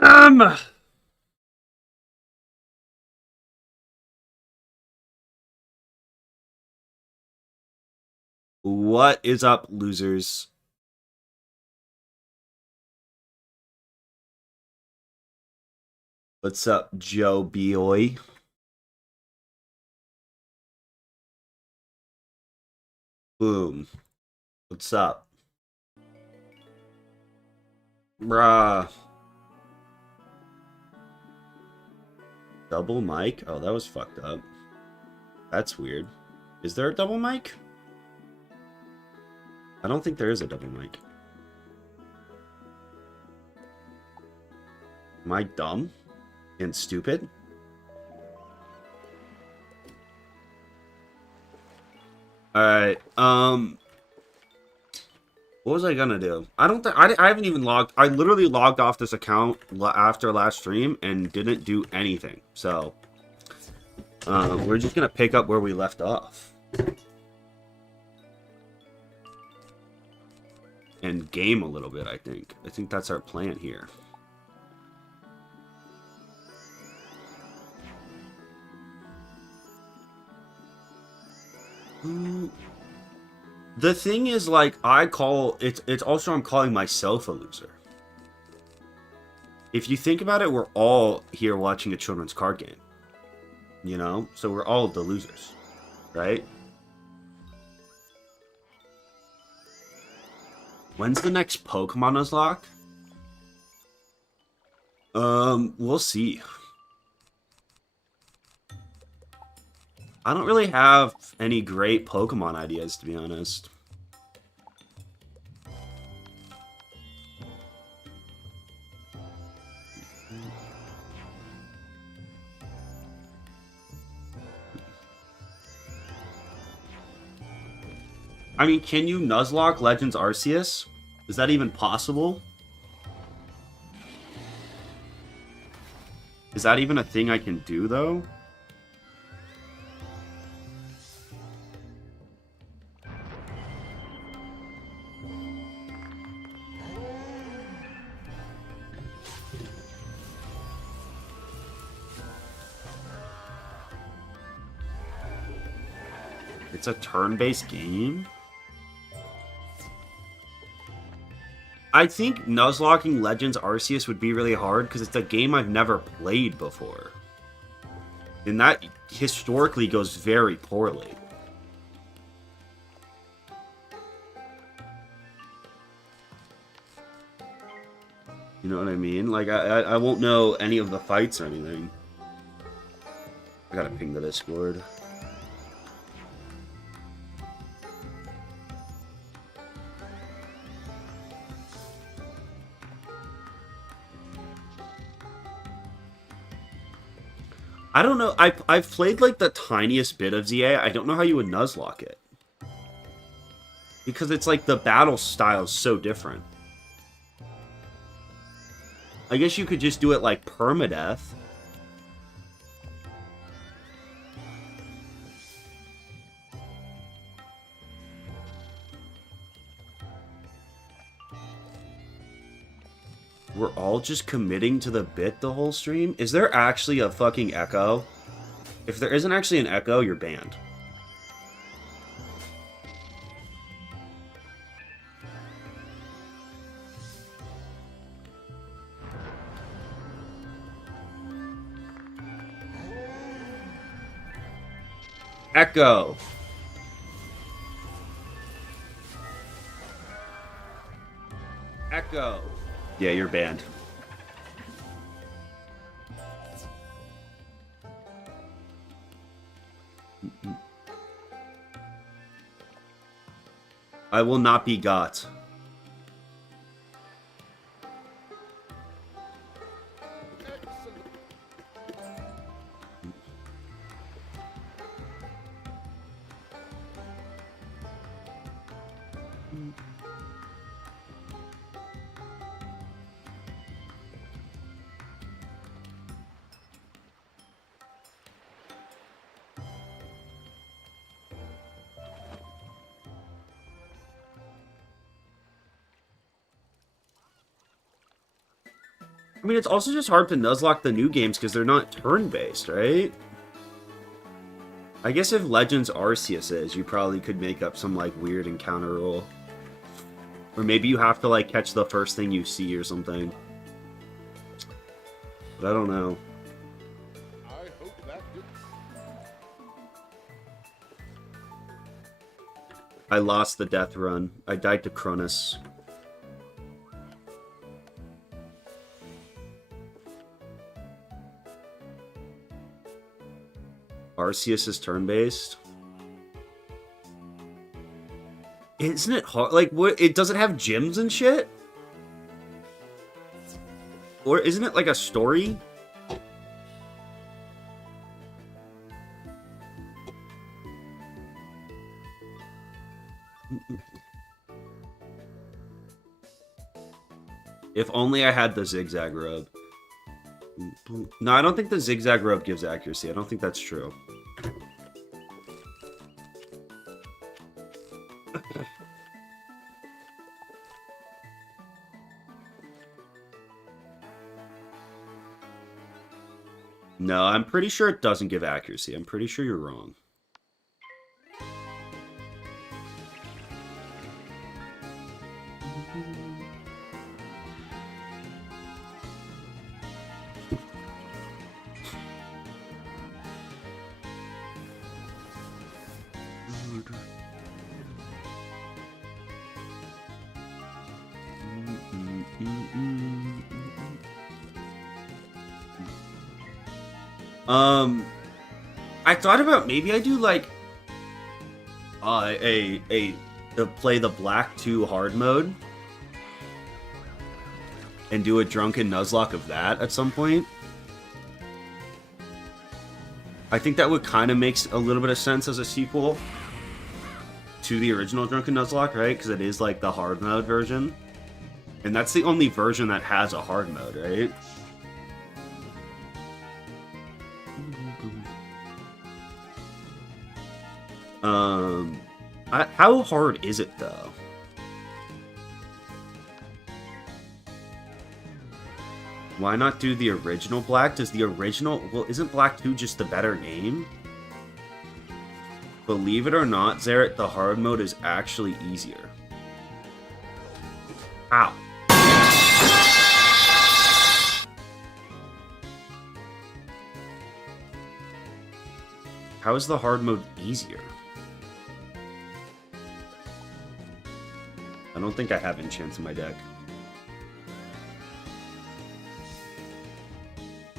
Um. What is up, losers? What's up, Joe Boy? Boom. What's up? Bruh. Double mic? Oh, that was fucked up. That's weird. Is there a double mic? I don't think there is a double mic. Am I dumb and stupid? Alright, what was I gonna do? I don't think I haven't even logged. I literally logged off this account after last stream and didn't do anything. So, we're just gonna pick up where we left off and game a little bit. I think that's our plan here. The thing is, like, it's also I'm calling myself a loser. If you think about it, we're all here watching a children's card game. You know? So we're all the losers. Right? When's the next Pokemon Nuzlocke? We'll see. I don't really have any great Pokemon ideas, to be honest. I mean, can you Nuzlocke Legends Arceus? Is that even possible? Is that even a thing I can do, though? It's a turn-based game? I think Nuzlocking Legends Arceus would be really hard because it's a game I've never played before. And that historically goes very poorly. You know what I mean? Like, I won't know any of the fights or anything. I gotta ping the Discord. I don't know. I've played like the tiniest bit of ZA. I don't know how you would Nuzlocke it. Because it's like the battle style is so different. I guess you could just do it like permadeath. We're all just committing to the bit the whole stream? Is there actually a fucking echo? If there isn't actually an echo, you're banned. Echo! Echo! Yeah, you're banned. I will not be got. I mean, it's also just hard to nuzlocke the new games because they're not turn-based, right? I guess if Legends Arceus is, you probably could make up some, like, weird encounter rule. Or maybe you have to, like, catch the first thing you see or something. But I don't know. I hope that did. I lost the death run. I died to Cronus. Arceus is turn-based. Isn't it hard? Like, what? It doesn't have gyms and shit? Or isn't it like a story? If only I had the zigzag rub. No, I don't think the zigzag rub gives accuracy. I don't think that's true. No, I'm pretty sure it doesn't give accuracy. I'm pretty sure you're wrong. I thought about maybe I do like to play the Black 2 hard mode and do a drunken nuzlocke of that at some point. I think that would kind of make a little bit of sense as a sequel to the original Drunken Nuzlocke, right? Because it is like the hard mode version. And that's the only version that has a hard mode, right? How hard is it, though? Why not do the original Black? Does the original... Well, isn't Black 2 just the better game? Believe it or not, Zeret, the hard mode is actually easier. Ow. How is the hard mode easier? I don't think I have enchants in my deck.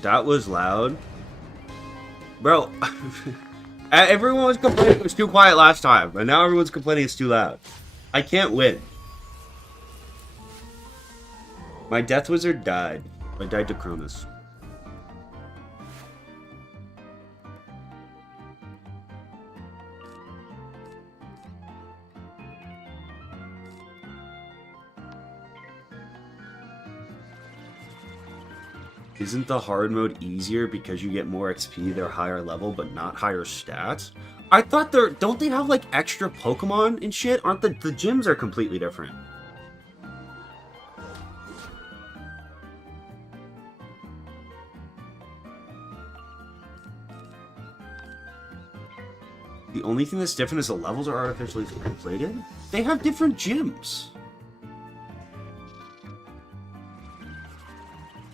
That was loud. Bro, everyone was complaining it was too quiet last time, and now everyone's complaining it's too loud. I can't win. My Death Wizard died. I died to Cronus. Isn't the hard mode easier because you get more XP, they're higher level, but not higher stats? I thought don't they have like extra Pokemon and shit? Aren't the gyms are completely different? The only thing that's different is the levels are artificially inflated? They have different gyms.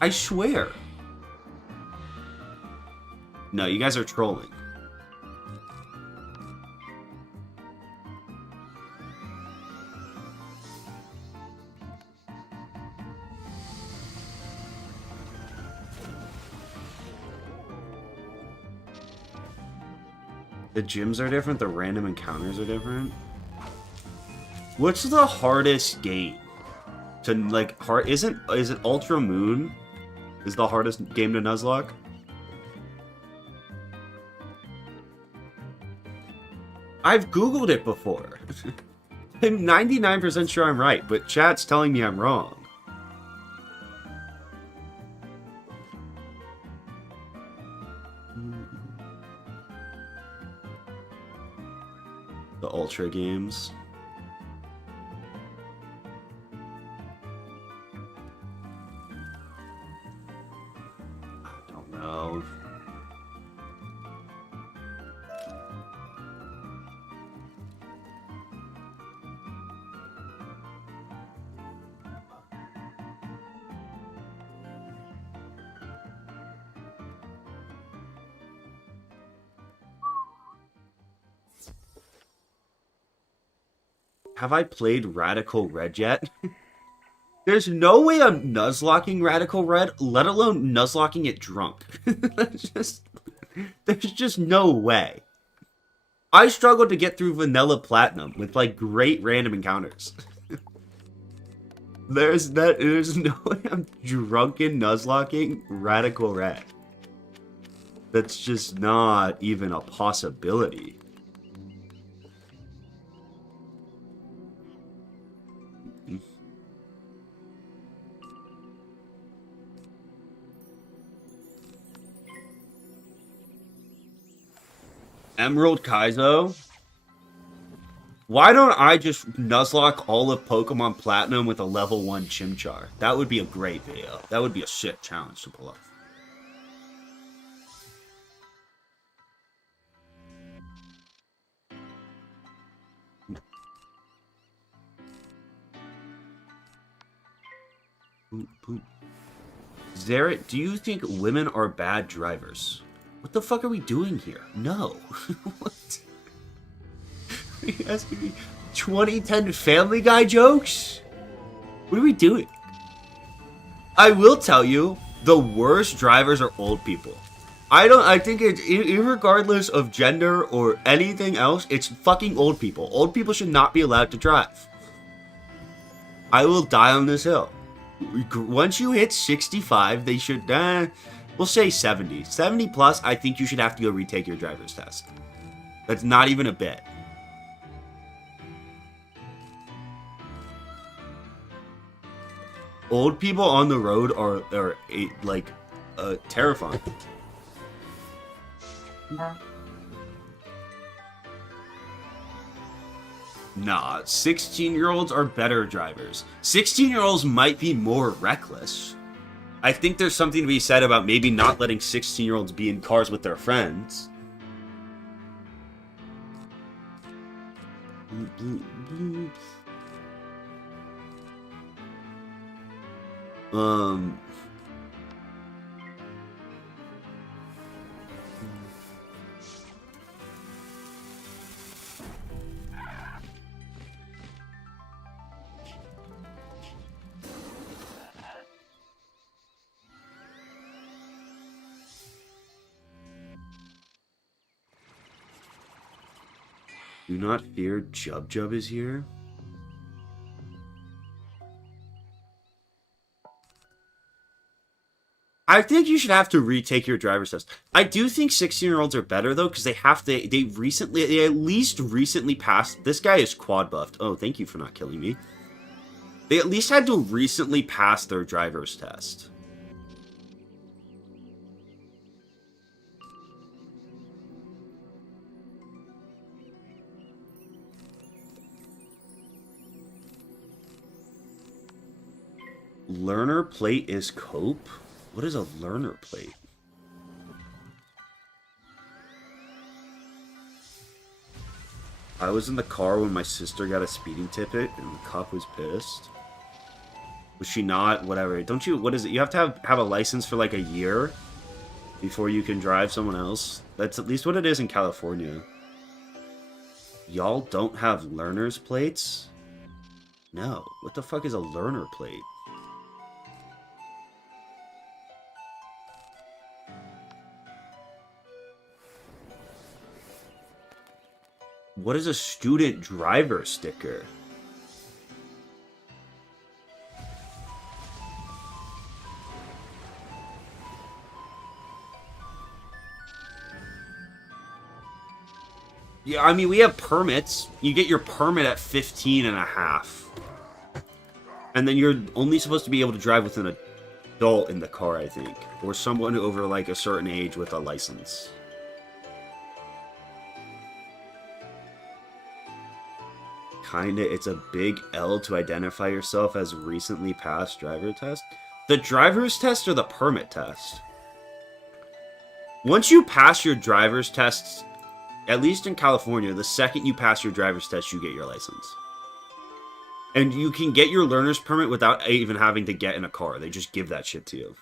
I swear. No, you guys are trolling. The gyms are different, the random encounters are different. What's the hardest game? To like is it Ultra Moon? Is the hardest game to nuzlocke? I've Googled it before. I'm 99% sure I'm right, but chat's telling me I'm wrong. The Ultra games. go. Have I played Radical Red yet? There's no way I'm nuzlocking Radical Red, let alone nuzlocking it drunk. There's just no way. I struggled to get through Vanilla Platinum with like great random encounters. There's no way I'm drunken nuzlocking Radical Red. That's just not even a possibility. Emerald Kaizo? Why don't I just nuzlocke all of Pokemon Platinum with a level 1 Chimchar? That would be a great video. That would be a sick challenge to pull off. Zaret, do you think women are bad drivers? What the fuck are we doing here? No. What? Are you asking me 2010 Family Guy jokes? What are we doing? I will tell you, the worst drivers are old people. I think it's, irregardless of gender or anything else, it's fucking old people. Old people should not be allowed to drive. I will die on this hill. Once you hit 65, they should, we'll say 70. 70 plus, I think you should have to go retake your driver's test. That's not even a bit. Old people on the road are like, terrifying. Nah, 16-year-olds are better drivers. 16-year-olds might be more reckless. I think there's something to be said about maybe not letting 16-year-olds be in cars with their friends. Do not fear, Jub Jub is here. I think you should have to retake your driver's test. I do think 16-year-olds are better though, because they at least recently passed. This guy is quad buffed. Oh, thank you for not killing me. They at least had to recently pass their driver's test. Learner plate is cope? What is a learner plate? I was in the car when my sister got a speeding ticket and the cop was pissed. Was she not? Whatever. Don't you, what is it? You have to have a license for like a year before you can drive someone else. That's at least what it is in California. Y'all don't have learner's plates? No. What the fuck is a learner plate? What is a student driver sticker? Yeah, I mean, we have permits. You get your permit at 15 and a half. And then you're only supposed to be able to drive with an adult in the car, I think. Or someone over, like, a certain age with a license. Kinda, it's a big L to identify yourself as recently passed driver test. The driver's test or the permit test? Once you pass your driver's tests, at least in California, the second you pass your driver's test, you get your license. And you can get your learner's permit without even having to get in a car. They just give that shit to you.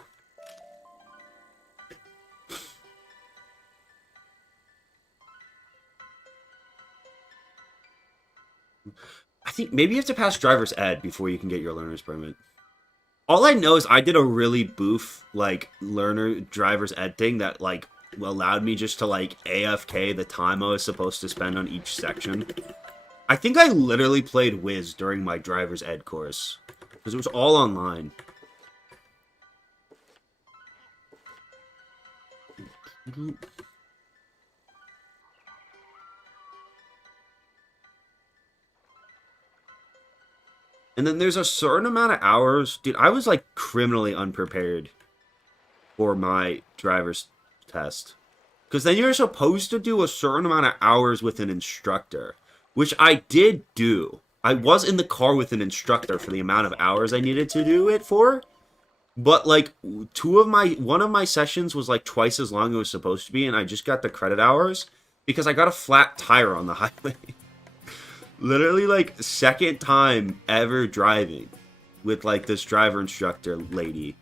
I think maybe you have to pass driver's ed before you can get your learner's permit. All I know is I did a really boof, like, learner driver's ed thing that, like, allowed me just to, like, AFK the time I was supposed to spend on each section. I think I literally played Wiz during my driver's ed course. Because it was all online. And then there's a certain amount of hours. Dude, I was, like, criminally unprepared for my driver's test. Because then you're supposed to do a certain amount of hours with an instructor. Which I did do. I was in the car with an instructor for the amount of hours I needed to do it for. But, like, one of my sessions was, like, twice as long as it was supposed to be. And I just got the credit hours because I got a flat tire on the highway. Literally, like, second time ever driving with, like, this driver instructor lady.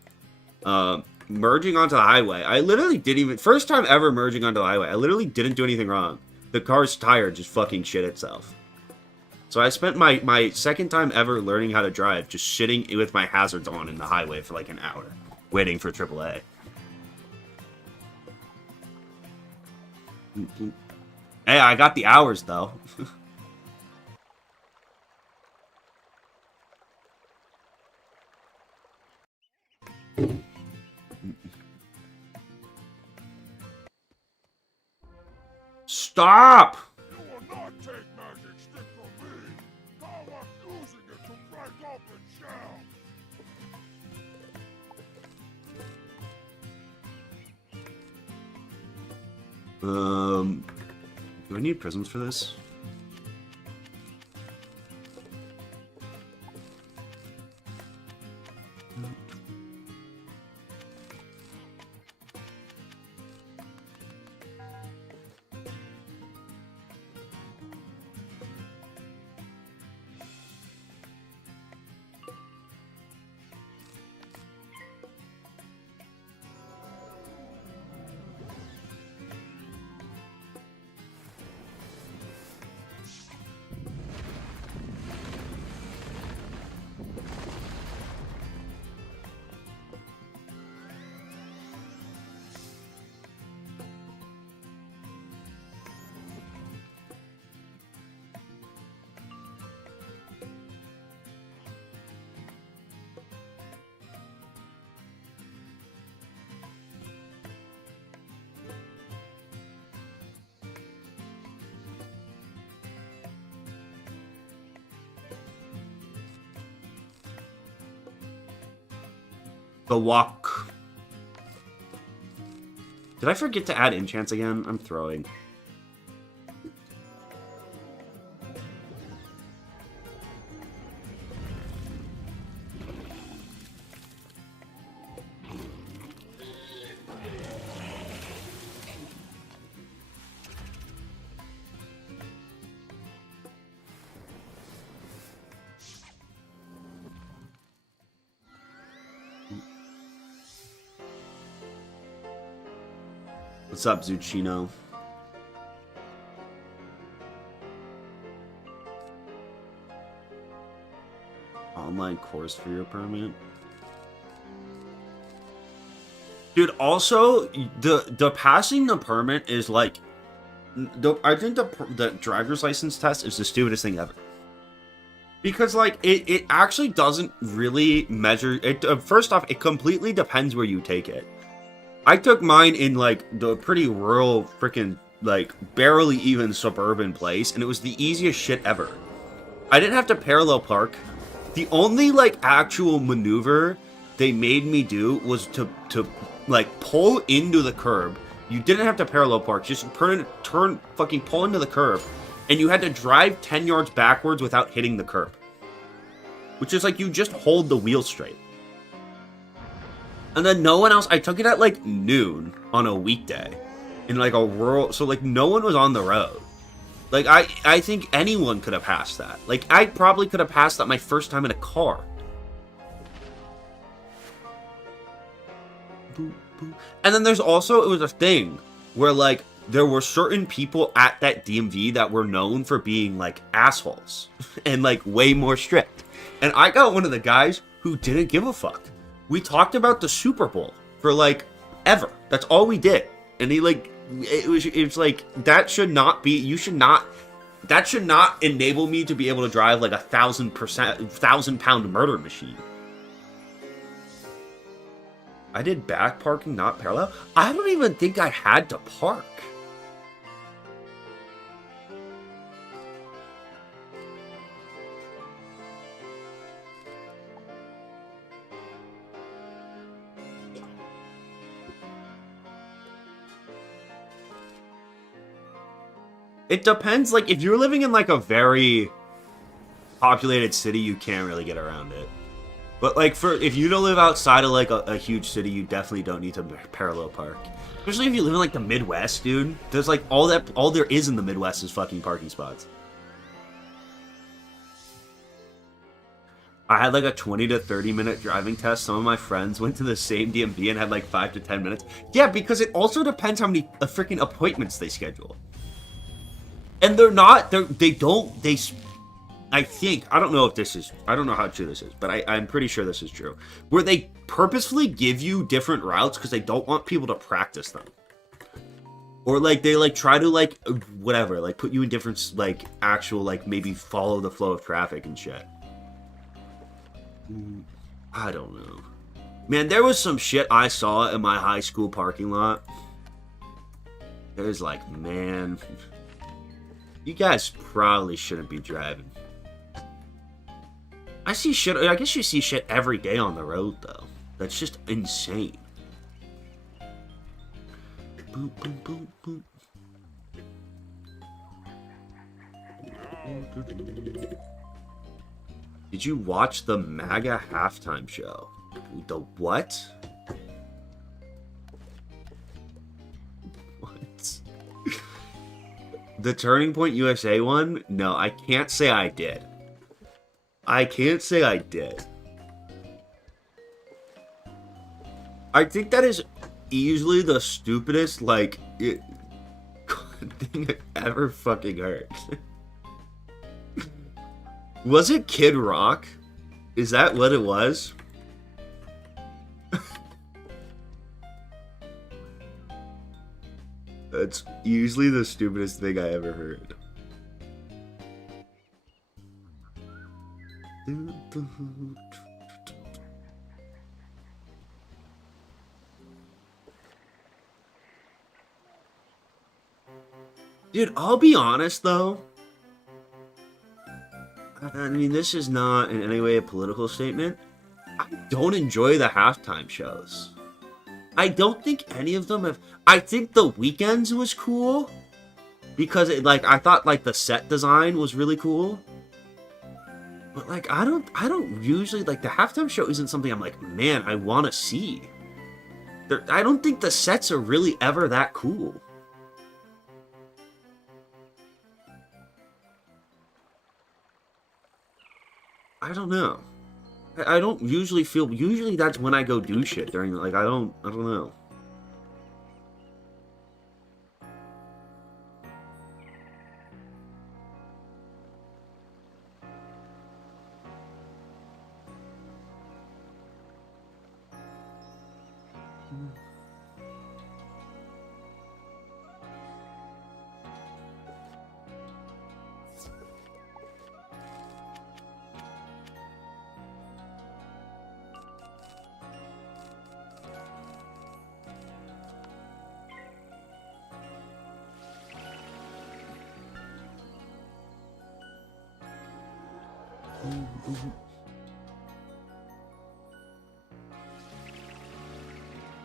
Merging onto the highway. I literally didn't even... First time ever merging onto the highway. I literally didn't do anything wrong. The car's tire just fucking shit itself. So I spent my second time ever learning how to drive just sitting with my hazards on in the highway for like an hour. Waiting for AAA. Hey, I got the hours though. Stop! You will not take magic stick from me! How I'm using it to break open shells! Do I need prisms for this? The walk. Did I forget to add enchants again? I'm throwing. What's up, Zucchino? Online course for your permit. Dude, also, the passing the permit is like... I think the driver's license test is the stupidest thing ever. Because, like, it actually doesn't really measure... First off, it completely depends where you take it. I took mine in, like, the pretty rural, freaking, like, barely even suburban place, and it was the easiest shit ever. I didn't have to parallel park. The only, like, actual maneuver they made me do was to like, pull into the curb. You didn't have to parallel park, just turn, fucking pull into the curb, and you had to drive 10 yards backwards without hitting the curb. Which is, like, you just hold the wheel straight. And then no one else... I took it at, like, noon on a weekday. in like a rural, so like no one was on the road. Like I think anyone could have passed that. Like I probably could have passed that my first time in a car. And then there's also, it was a thing where like there were certain people at that DMV that were known for being like assholes and like way more strict. And I got one of the guys who didn't give a fuck. We talked about the Super Bowl for like ever. That's all we did. And he like, it's like, that should not be, that should not enable me to be able to drive like 1,000 pound murder machine. I did back parking, not parallel. I don't even think I had to park. It depends, like, if you're living in, like, a very populated city, you can't really get around it. But, like, if you don't live outside of, like, a huge city, you definitely don't need to parallel park. Especially if you live in, like, the Midwest, dude. There's, like, all there is in the Midwest is fucking parking spots. I had, like, a 20 to 30 minute driving test. Some of my friends went to the same DMV and had, like, 5 to 10 minutes. Yeah, because it also depends how many freaking appointments they schedule. And they're not, I think, I don't know if this is, I don't know how true this is, but I'm pretty sure this is true. Where they purposefully give you different routes because they don't want people to practice them. Or, like, they, like, try to, like, whatever, like, put you in different, like, actual, like, maybe follow the flow of traffic and shit. I don't know. Man, there was some shit I saw in my high school parking lot. There's like, man... You guys probably shouldn't be driving. I see shit. I guess you see shit every day on the road, though. That's just insane. Boop, boop, boop, boop. Did you watch the MAGA halftime show? The what? The Turning Point USA one? No, I can't say I did. I can't say I did. I think that is easily the stupidest, like, thing I've ever fucking heard. Was it Kid Rock? Is that what it was? That's usually the stupidest thing I ever heard. Dude, I'll be honest though. I mean, this is not in any way a political statement. I don't enjoy the halftime shows. I don't think any of them have... I think The Weeknd's was cool. Because, it, like, I thought, like, the set design was really cool. But, like, I don't usually... Like, the halftime show isn't something I'm like, man, I want to see. I don't think the sets are really ever that cool. I don't know. I don't usually feel... Usually that's when I go do shit during... Like, I don't know.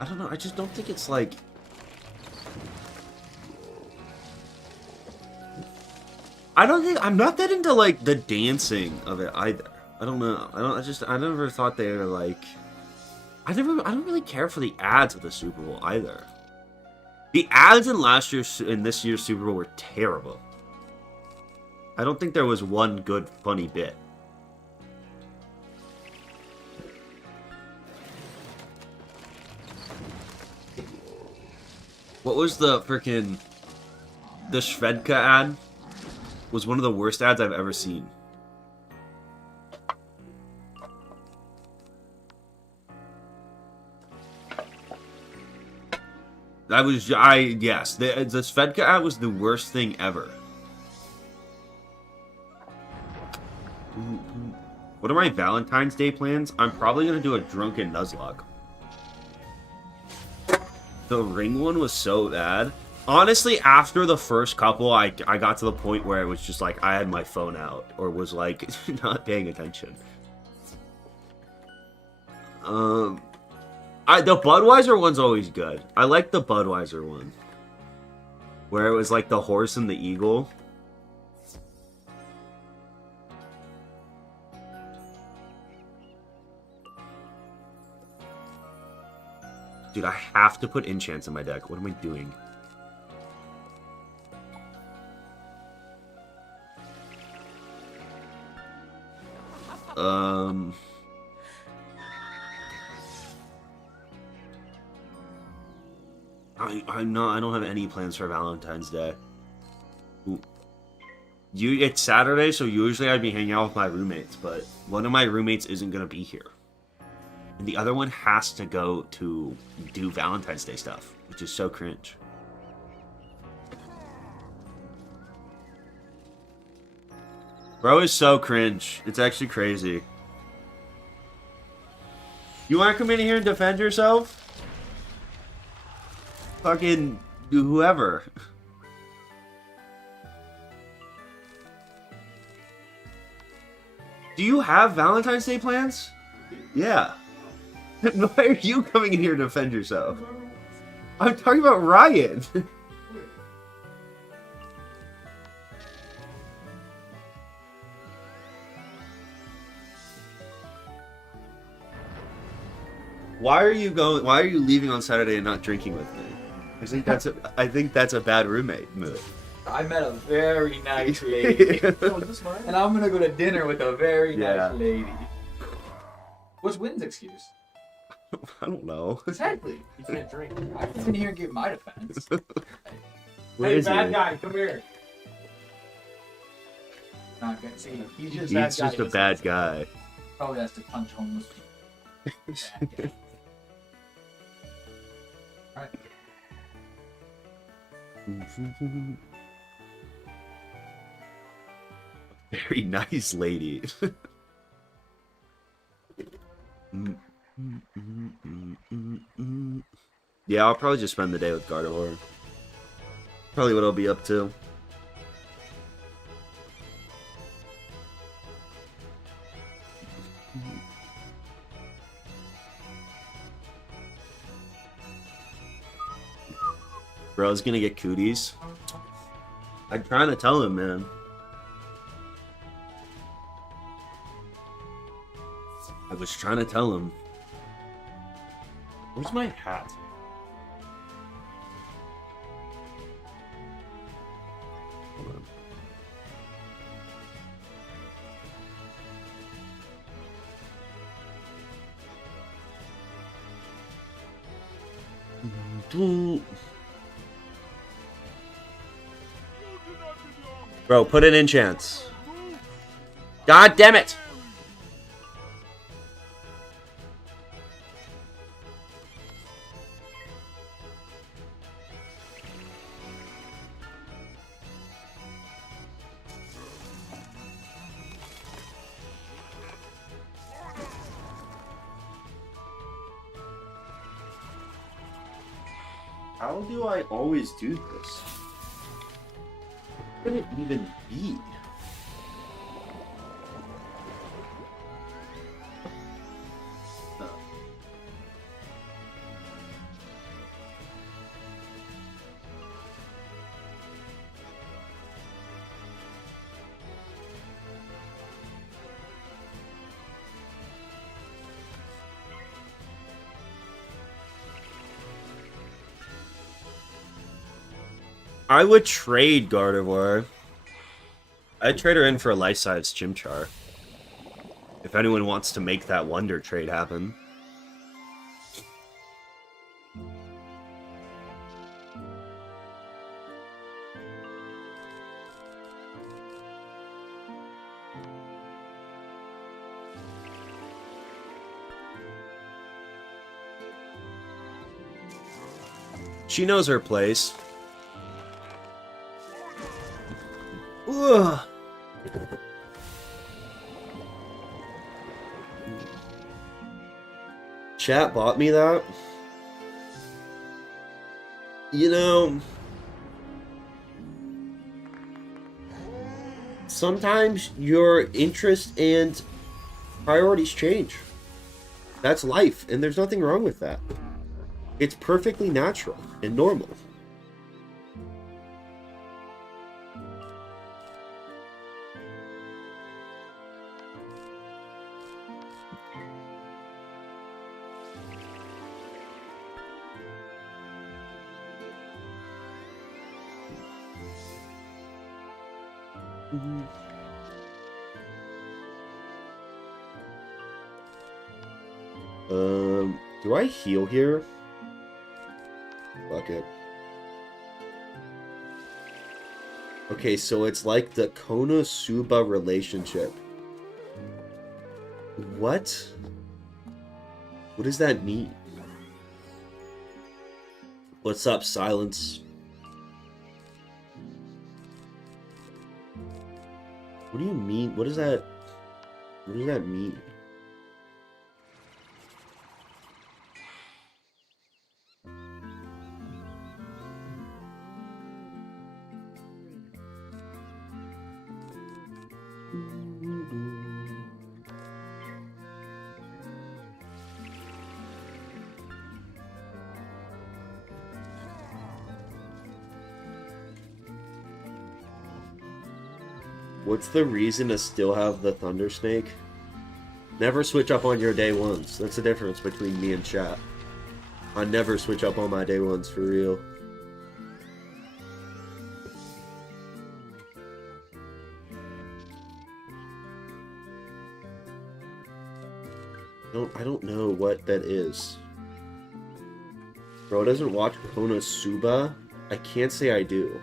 I don't know, I just don't think it's like... I'm not that into like the dancing of it either. I don't know. I never thought they were like... I don't really care for the ads of the Super Bowl either. The ads in this year's Super Bowl were terrible. I don't think there was one good funny bit. What was the freaking... The Shvedka ad was one of the worst ads I've ever seen. Yes, the Shvedka ad was the worst thing ever. What are my Valentine's Day plans? I'm probably going to do a drunken nuzlocke. The ring one was so bad. Honestly, after the first couple, I got to the point where it was just like I had my phone out or was like not paying attention. The Budweiser one's always good. I like the Budweiser one. Where it was like the horse and the eagle. Dude, I have to put enchants in my deck. What am I doing? I don't have any plans for Valentine's Day. It's Saturday, so usually I'd be hanging out with my roommates, but one of my roommates isn't gonna be here. And the other one has to go to do Valentine's Day stuff, which is so cringe. Bro is so cringe. It's actually crazy. You want to come in here and defend yourself? Fucking whoever. Do you have Valentine's Day plans? Yeah. Why are you coming in here to defend yourself? I'm talking about Ryan. Why are you leaving on Saturday and not drinking with me? I think that's a bad roommate move. I met a very nice lady. And I'm gonna go to dinner with a very nice lady. What's Wynn's excuse? I don't know. Exactly. You can't drink. I can sit here and give my defense. Hey, bad guy, come here. Not gonna see. He's just a bad guy. Probably has to punch homeless people. Bad guy. Alright. Very nice lady. Yeah, I'll probably just spend the day with Gardevoir. Probably what I'll be up to. Bro's gonna get cooties. I'm trying to tell him, man. I was trying to tell him. Where's my hat? Hold on. Bro, put it in chance. God damn it! How do I always do this? What could it even be? I would trade Gardevoir. I'd trade her in for a life-size Chimchar. If anyone wants to make that wonder trade happen. She knows her place. Ugh. Chat bought me that. You know, sometimes your interest and priorities change. That's life, and there's nothing wrong with that. It's perfectly natural and normal. Do I heal here? Fuck it. Okay, so it's like the Konosuba relationship. What? What does that mean? What's up, Silence? What do you mean? What does that mean? What's the reason to still have the Thunder Snake? Never switch up on your day ones. That's the difference between me and chat. I never switch up on my day ones for real. I don't know what that is. Bro doesn't watch Konosuba? I can't say I do.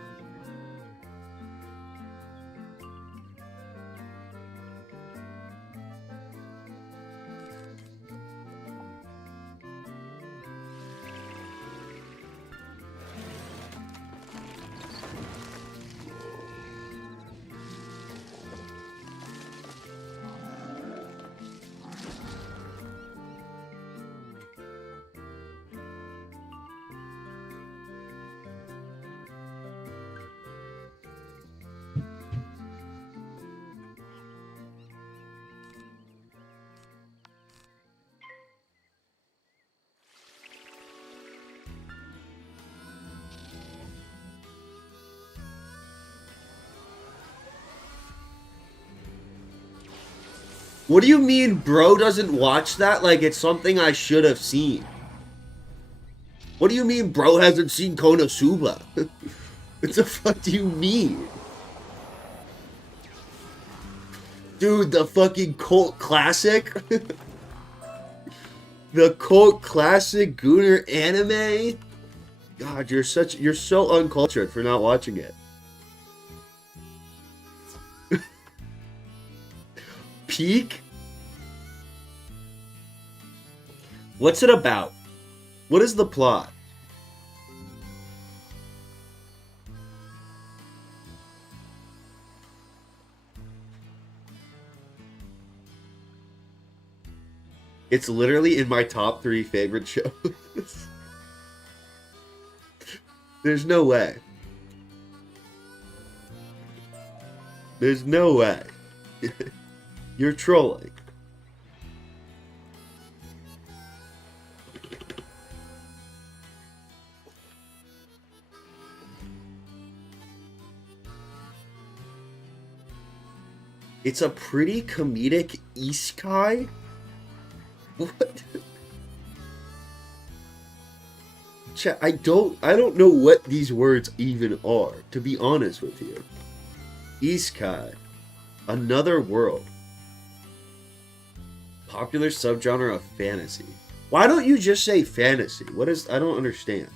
What do you mean bro doesn't watch that like it's something I should have seen? What do you mean bro hasn't seen Konosuba? What the fuck do you mean? Dude, the fucking cult classic? The cult classic Gooner anime? God, you're so uncultured for not watching it. Peak? What's it about? What is the plot? It's literally in my top 3 favorite shows. There's no way. There's no way. You're trolling. It's a pretty comedic isekai? What? I don't know what these words even are, to be honest with you. Isekai. Another world. Popular subgenre of fantasy. Why don't you just say fantasy? I don't understand.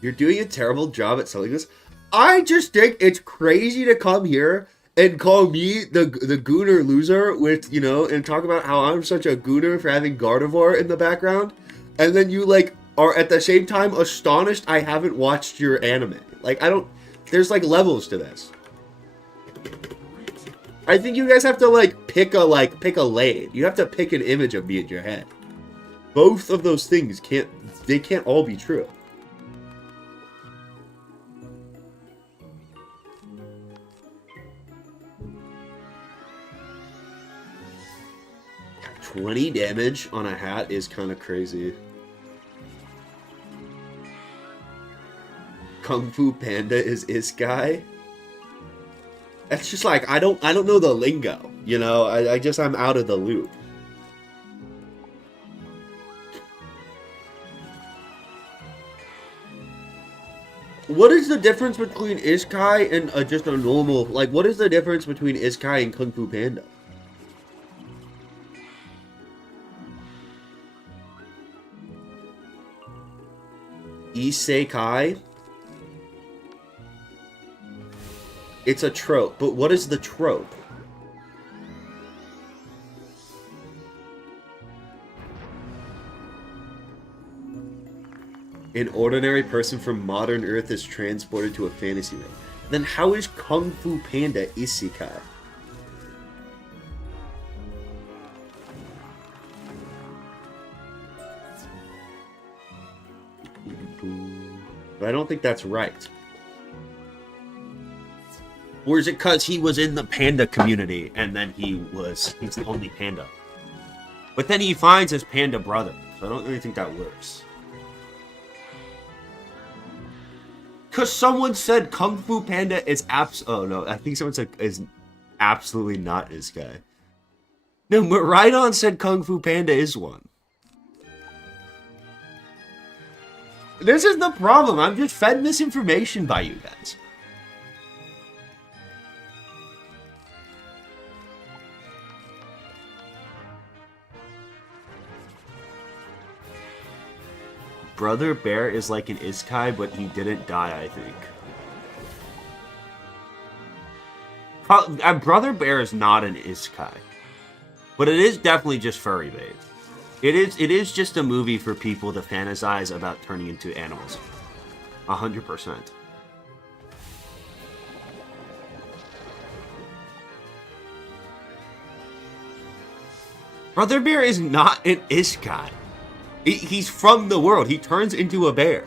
You're doing a terrible job at selling this. I just think it's crazy to come here and call me the gooner loser with, you know, and talk about how I'm such a gooner for having Gardevoir in the background. And then you, like, are at the same time astonished I haven't watched your anime. Like, there's, like, levels to this. I think you guys have to, like, pick a lane. You have to pick an image of me in your head. Both of those things can't all be true. $20 damage on a hat is kind of crazy. Kung Fu Panda is isekai. That's just like I don't know the lingo, you know. I'm out of the loop. What is the difference between isekai and just a normal, like, what is the difference between isekai and Kung Fu Panda? Isekai? It's a trope, but what is the trope? An ordinary person from modern Earth is transported to a fantasy world. Then how is Kung Fu Panda isekai? But I don't think that's right. Or is it because he was in the panda community and then he's the only panda? But then he finds his panda brother, so I don't really think that works. Because someone said Kung Fu Panda is oh no, I think someone said is absolutely not his guy. No, but Rhydon said Kung Fu Panda is one. This is the problem. I'm just fed misinformation by you guys. Brother Bear is like an isekai, but he didn't die, I think. Brother Bear is not an isekai. But it is definitely just furry bait. It is just a movie for people to fantasize about turning into animals. 100%. Brother Bear is not an isekai. He's from the world. He turns into a bear.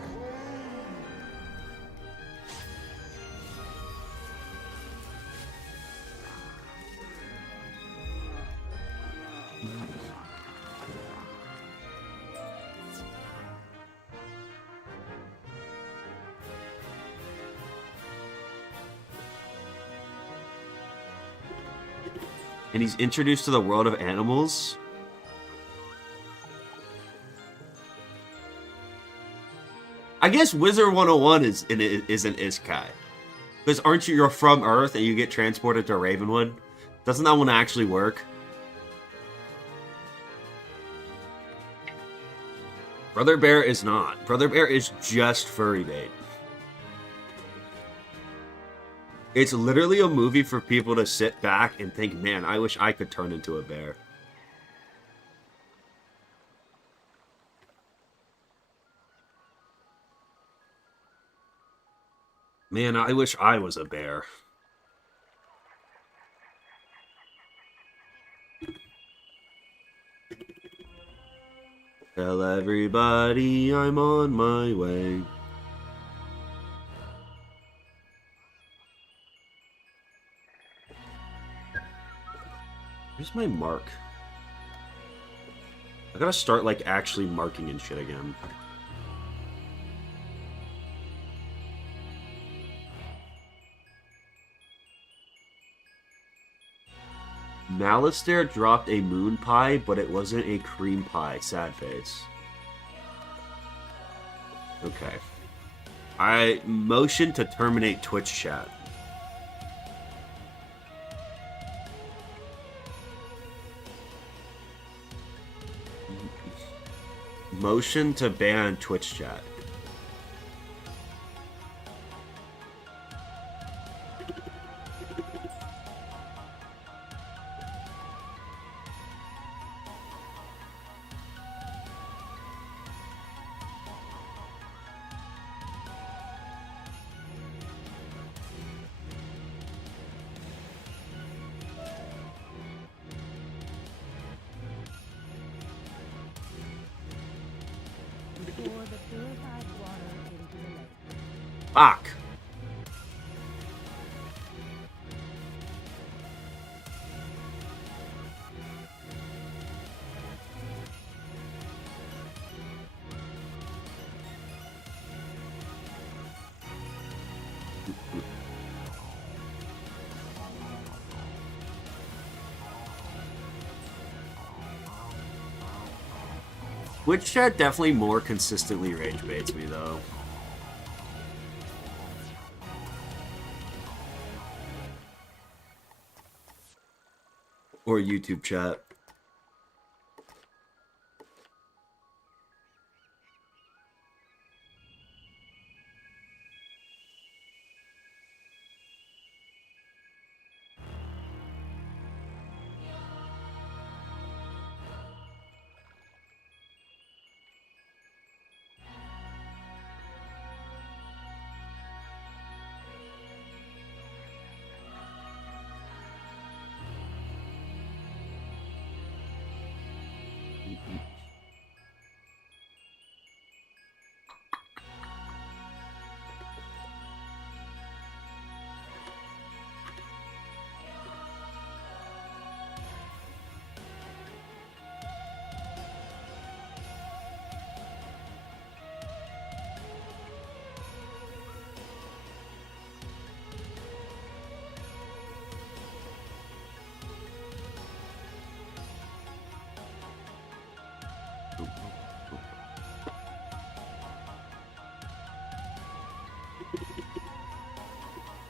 And he's introduced to the world of animals. I guess WIZARD101 is an isekai. Because aren't you're from Earth and you get transported to Ravenwood? Doesn't that one actually work? Brother Bear is not. Brother Bear is just furry bait. It's literally a movie for people to sit back and think, man, I wish I could turn into a bear. Man, I wish I was a bear. Tell everybody I'm on my way. Where's my mark? I gotta start, like, actually marking and shit again. Malistaire dropped a moon pie, but it wasn't a cream pie. Sad face. Okay. I motion to terminate Twitch chat. Motion to ban Twitch chat. Fuck. Twitch chat definitely more consistently rage baits me though. Or YouTube chat.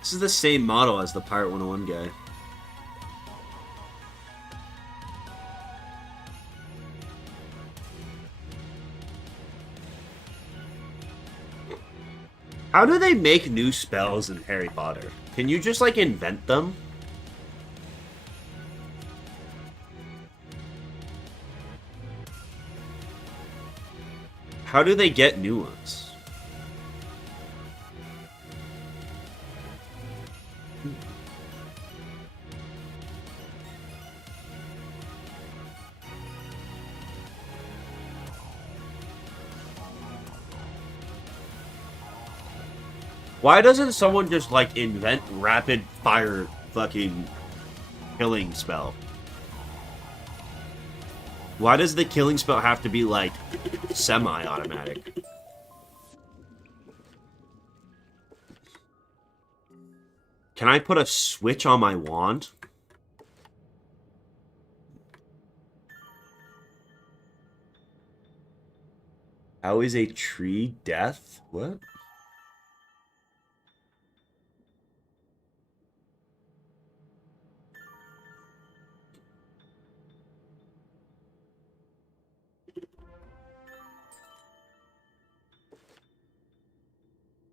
This is the same model as the Pirate 101 guy. How do they make new spells in Harry Potter? Can you just, like, invent them? How do they get new ones? Why doesn't someone just, like, invent rapid fire fucking killing spell? Why does the killing spell have to be, like, semi-automatic? Can I put a switch on my wand? How is a tree death? What?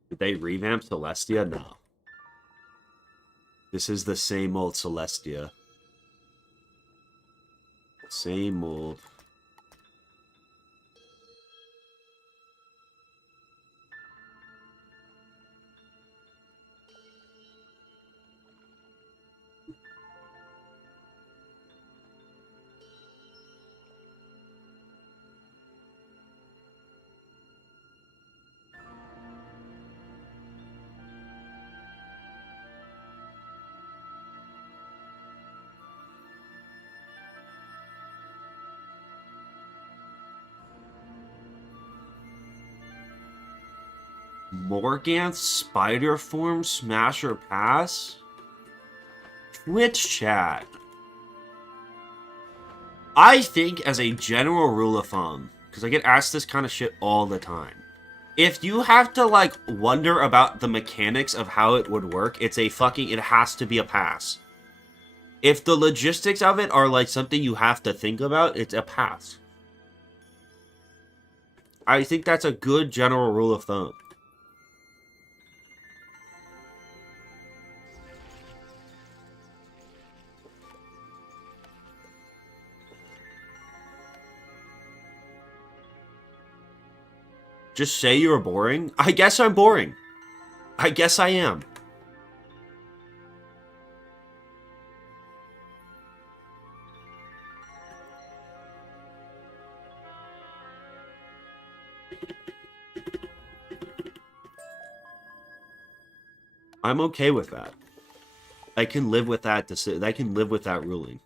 Did they revamp Celestia? No. This is the same old Celestia. Same old. Morganth's spider form smash or pass? Twitch chat. I think as a general rule of thumb, because I get asked this kind of shit all the time, if you have to, like, wonder about the mechanics of how it would work, it has to be a pass. If the logistics of it are, like, something you have to think about, it's a pass. I think that's a good general rule of thumb. Just say you're boring? I guess I'm boring. I guess I am. I'm okay with that. I can live with that. I can live with that ruling.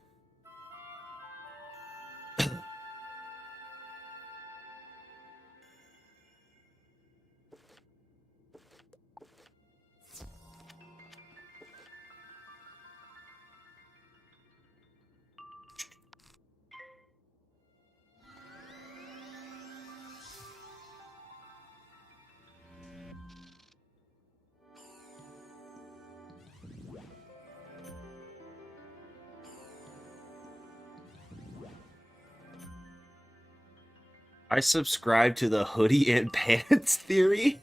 I subscribe to the hoodie and pants theory.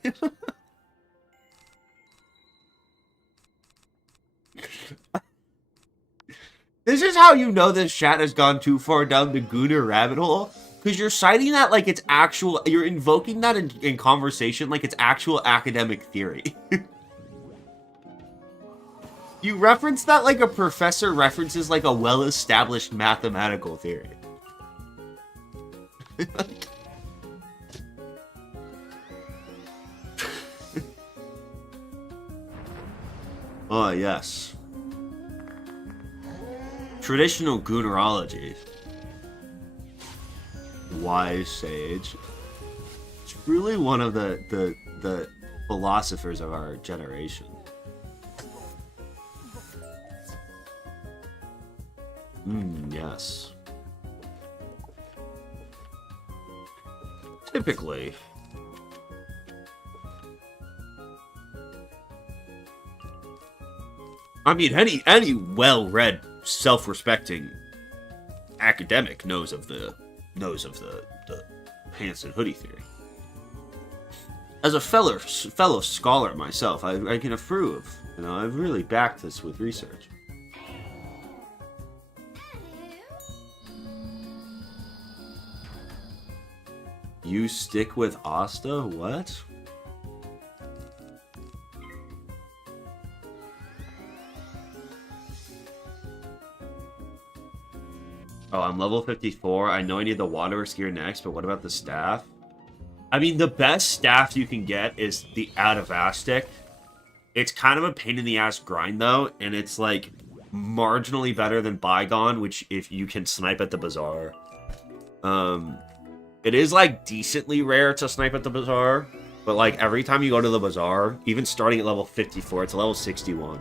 This is how you know this chat has gone too far down the Gooner rabbit hole. Because you're citing that like it's actual... You're invoking that in conversation like it's actual academic theory. You reference that like a professor references like a well-established mathematical theory. Oh, yes. Traditional Goonerology. Wise sage. It's really one of the philosophers of our generation. Yes. Typically. I mean, any well-read, self-respecting academic knows of the pants and hoodie theory. As a fellow scholar myself, I can approve. You know, I've really backed this with research. You stick with Asta? What? Oh, I'm level 54. I know I need the Waterworks gear next, but what about the staff? I mean, the best staff you can get is the Adavastic. It's kind of a pain in the ass grind, though, and it's, like, marginally better than Bygone, which if you can snipe at the Bazaar. It is, like, decently rare to snipe at the Bazaar, but, like, every time you go to the Bazaar, even starting at level 54, it's level 61.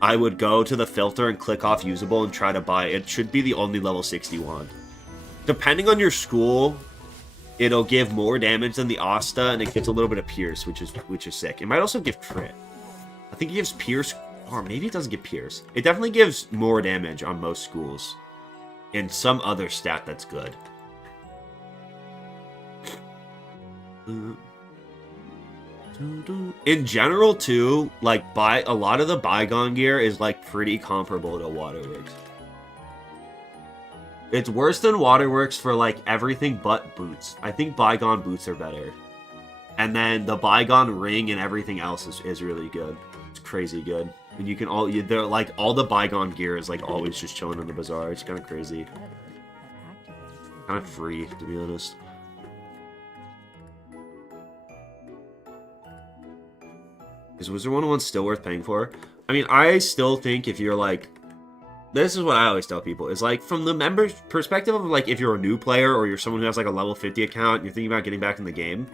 I would go to the filter and click off usable and try to buy it. It should be the only level 61. Depending on your school, it'll give more damage than the Asta, and it gives a little bit of Pierce, which is sick. It might also give crit. I think it gives Pierce, or maybe it doesn't give Pierce. It definitely gives more damage on most schools. And some other stat that's good. In general, too, like, a lot of the Bygone gear is, like, pretty comparable to Waterworks. It's worse than Waterworks for, like, everything but boots. I think Bygone boots are better. And then the Bygone ring and everything else is really good. It's crazy good. And you can they're, like, all the Bygone gear is, like, always just chilling in the Bazaar. It's kind of crazy. Kind of free, to be honest. Is WIZARD101 still worth paying for? I mean, I still think if you're like... This is what I always tell people. Is like, from the member's perspective of like, if you're a new player or you're someone who has like a level 50 account and you're thinking about getting back in the game,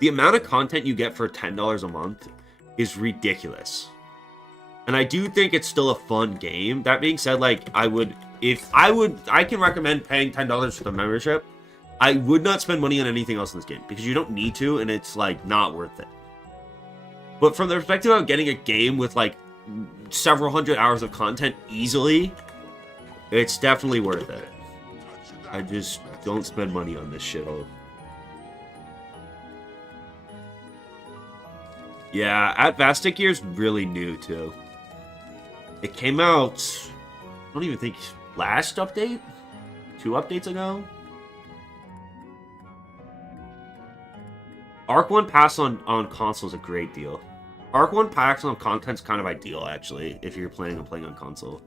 the amount of content you get for $10 a month is ridiculous. And I do think it's still a fun game. That being said, like, I can recommend paying $10 for the membership. I would not spend money on anything else in this game because you don't need to, and it's like not worth it. But from the perspective of getting a game with like several hundred hours of content easily, it's definitely worth it. I just don't spend money on this shithole. Yeah, at Azteca is really new too. It came out, I don't even think last update? 2 updates ago? Arc 1 Pass on console is a great deal. Arc 1 Pass on content's kind of ideal, actually, if you're planning on playing on console.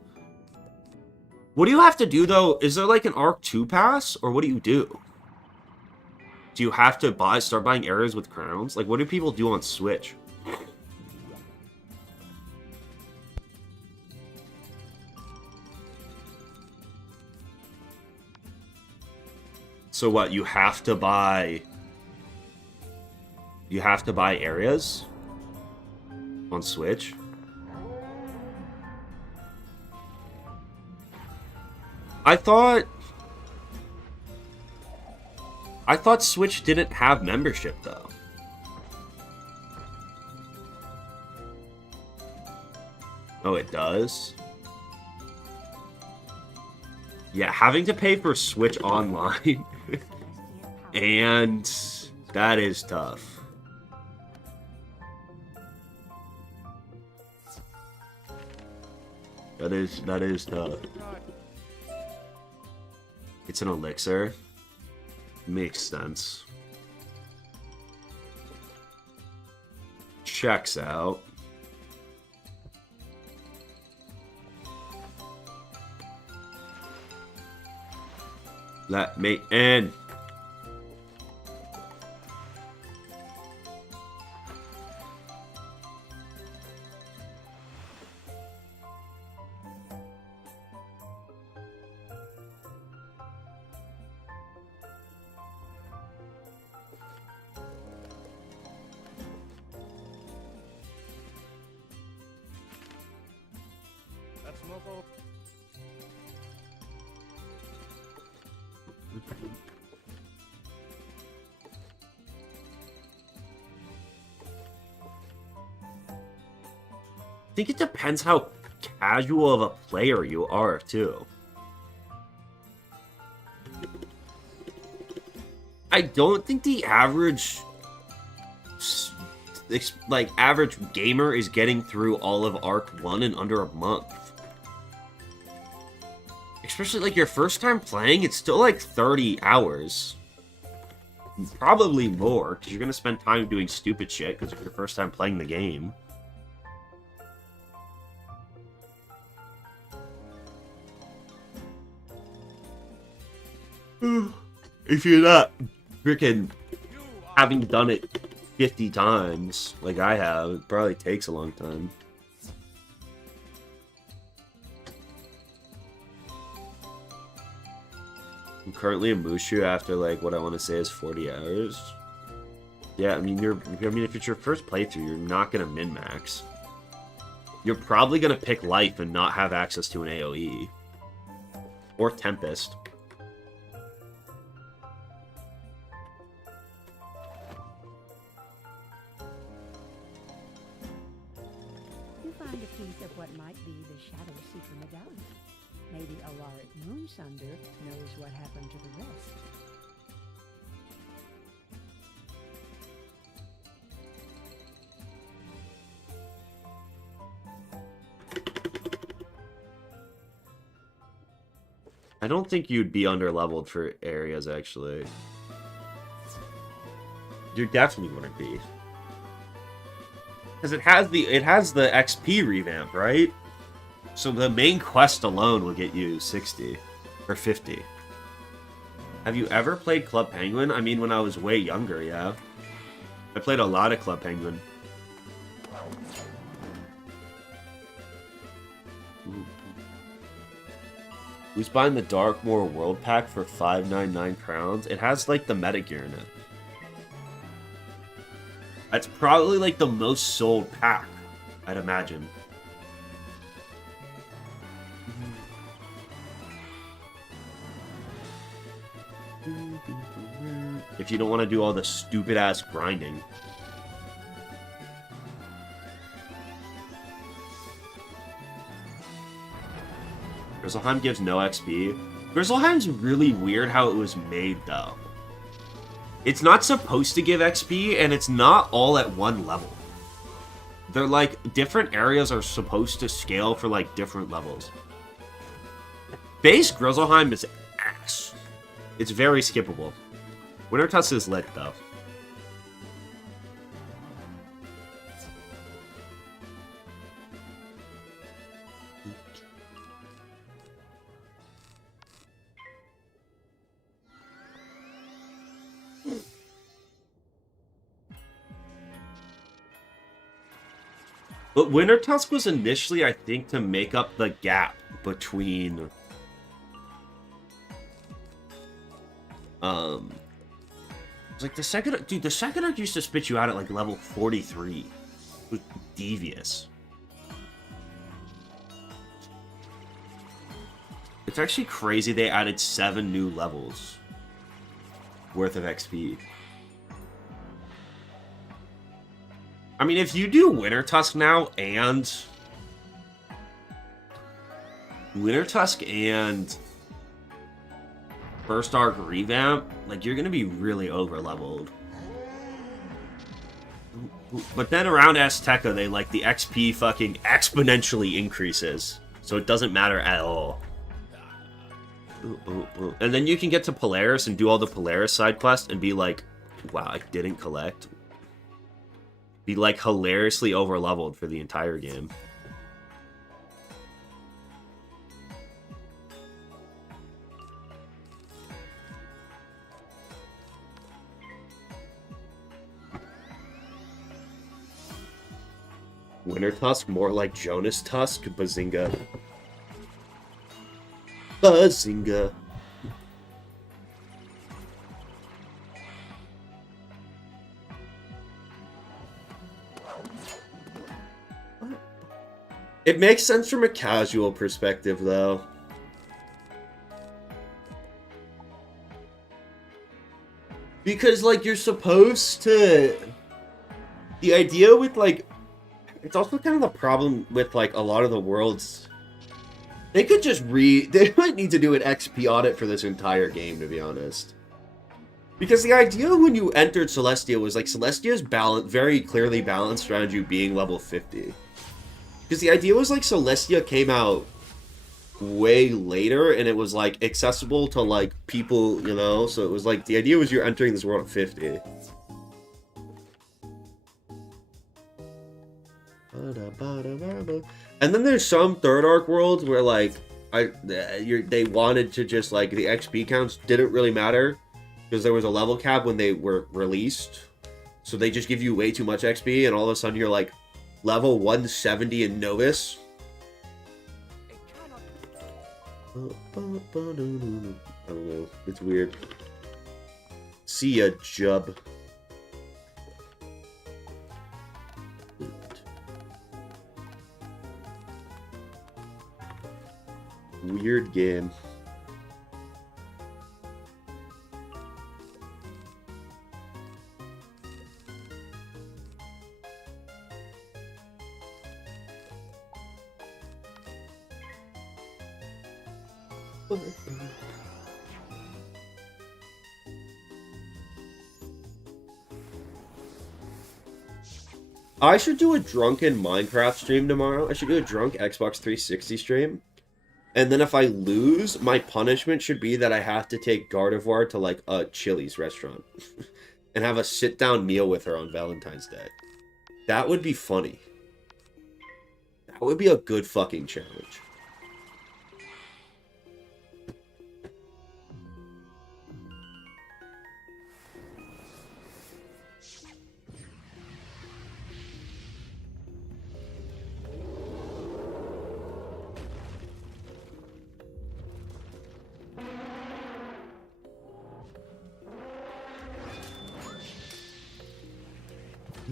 What do you have to do, though? Is there, like, an Arc 2 Pass? Or what do you do? Do you have to start buying areas with crowns? Like, what do people do on Switch? So what, you have to buy areas on Switch? I thought Switch didn't have membership though. Oh, it does? Yeah, having to pay for Switch Online and that is tough. That is tough. It's an elixir. Makes sense. Checks out. Let me in. I think it depends how casual of a player you are, too. I don't think the average gamer is getting through all of Arc 1 in under a month. Especially, like, your first time playing, it's still, like, 30 hours. Probably more, because you're going to spend time doing stupid shit, because it's your first time playing the game. If you're not freaking having done it 50 times, like I have, it probably takes a long time. I'm currently a Mushu after, like, what I want to say is 40 hours. Yeah, I mean, if it's your first playthrough, you're not going to min-max. You're probably going to pick Life and not have access to an AoE. Or Tempest. What might be the Shadow Seeker medallion. Maybe Alaric Moonsunder knows what happened to the rest. I don't think you'd be under-leveled for areas, actually. You definitely wouldn't be. Because it has the XP revamp, right? So the main quest alone will get you 60 or 50. Have you ever played Club Penguin? I mean, when I was way younger, yeah. I played a lot of Club Penguin. Ooh. Who's buying the Darkmoor World Pack for 599 crowns? It has, like, the metagear in it. That's probably, like, the most sold pack, I'd imagine. If you don't want to do all the stupid-ass grinding. Grizzleheim gives no XP. Grizzleheim's really weird how it was made, though. It's not supposed to give XP, and it's not all at one level. They're like, different areas are supposed to scale for like different levels. Base Grizzleheim is ass. It's very skippable. Winter Tusk is lit, though. But Winter Tusk was initially, I think, to make up the gap between... It's like the second... Dude, the second arc used to spit you out at, like, level 43. It was devious. It's actually crazy they added 7 new levels worth of XP. I mean, if you do Winter Tusk now and... Winter Tusk and... First Arc Revamp, like, you're gonna be really over-leveled. But then around Azteca, they, like, the XP fucking exponentially increases. So it doesn't matter at all. And then you can get to Polaris and do all the Polaris side quests and be like, wow, I didn't collect. Be like hilariously over-leveled for the entire game. Winter Tusk, more like Jonas Tusk, Bazinga. Bazinga. It makes sense from a casual perspective, though. Because, like, you're supposed to... The idea with, like... It's also kind of the problem with, like, a lot of the worlds. They could just They might need to do an XP audit for this entire game, to be honest. Because the idea when you entered Celestia was, like, Celestia's very clearly balanced around you being level 50. Because the idea was, like, Celestia came out way later, and it was, like, accessible to, like, people, you know? So it was, like, the idea was you're entering this world at 50. And then there's some third arc worlds where, like, they wanted to just, like, the XP counts didn't really matter. Because there was a level cap when they were released. So they just give you way too much XP, and all of a sudden you're, like, level 170 in Novus. I don't know. It's weird. See ya, Jub. Weird game. I should do a drunken Minecraft stream tomorrow. I should do a drunk Xbox 360 stream. And then if I lose, my punishment should be that I have to take Gardevoir to, like, a Chili's restaurant. And have a sit-down meal with her on Valentine's Day. That would be funny. That would be a good fucking challenge.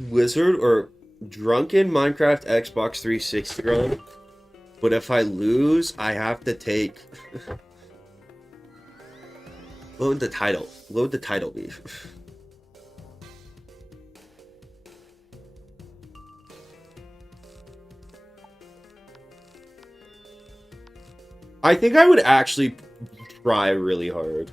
Wizard or drunken Minecraft Xbox 360 run, but if I lose, I have to take What would the title? What would the title be? I think I would actually try really hard.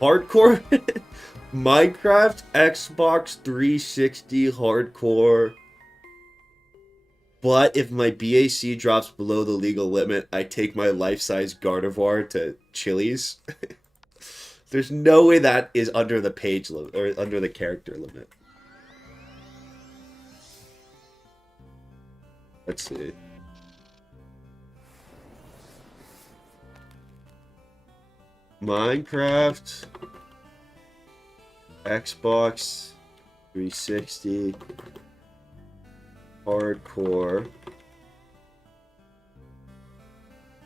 Hardcore? Minecraft, Xbox 360 hardcore. But if my BAC drops below the legal limit, I take my life-size Gardevoir to Chili's. There's no way that is under the page limit, or under the character limit. Let's see. Minecraft, Xbox 360, hardcore,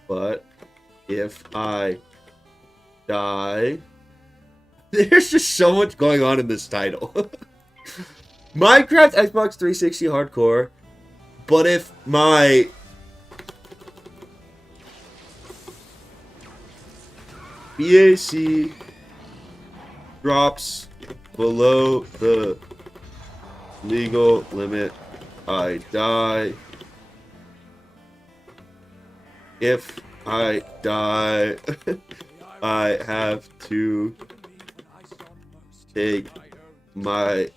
but if I die, there's just so much going on in this title. Minecraft, Xbox 360, hardcore, but if my BAC drops below the legal limit, I die. If I die, I have to take my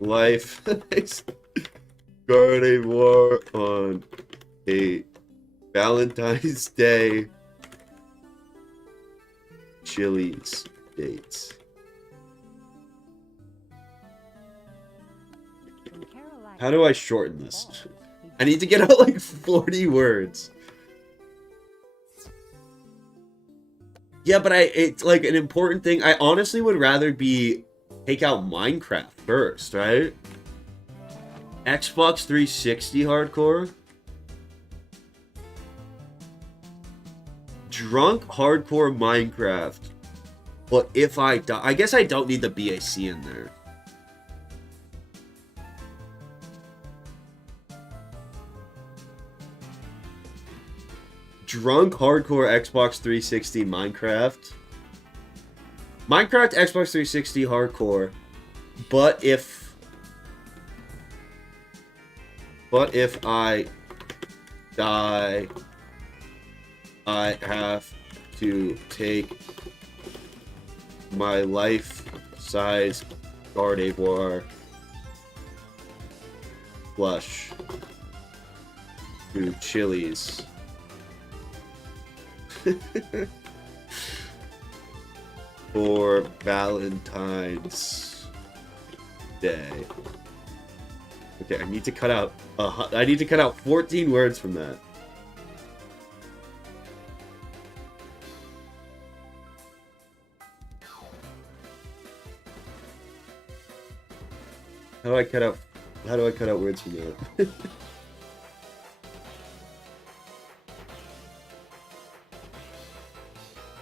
life Gardevoir on a Valentine's Day Chili's dates. How do I shorten this? I need to get out like 40 words. Yeah, but it's like an important thing. I honestly would rather take out Minecraft first, right? Xbox 360 hardcore. Drunk hardcore Minecraft. But if I die, I guess I don't need the BAC in there. Drunk hardcore Xbox 360 Minecraft. Minecraft Xbox 360 hardcore. But if I die, I have to take my life-size Gardevoir plush to Chili's. For Valentine's Day. Okay, I need to cut out 14 words from that. How do I cut out words from that?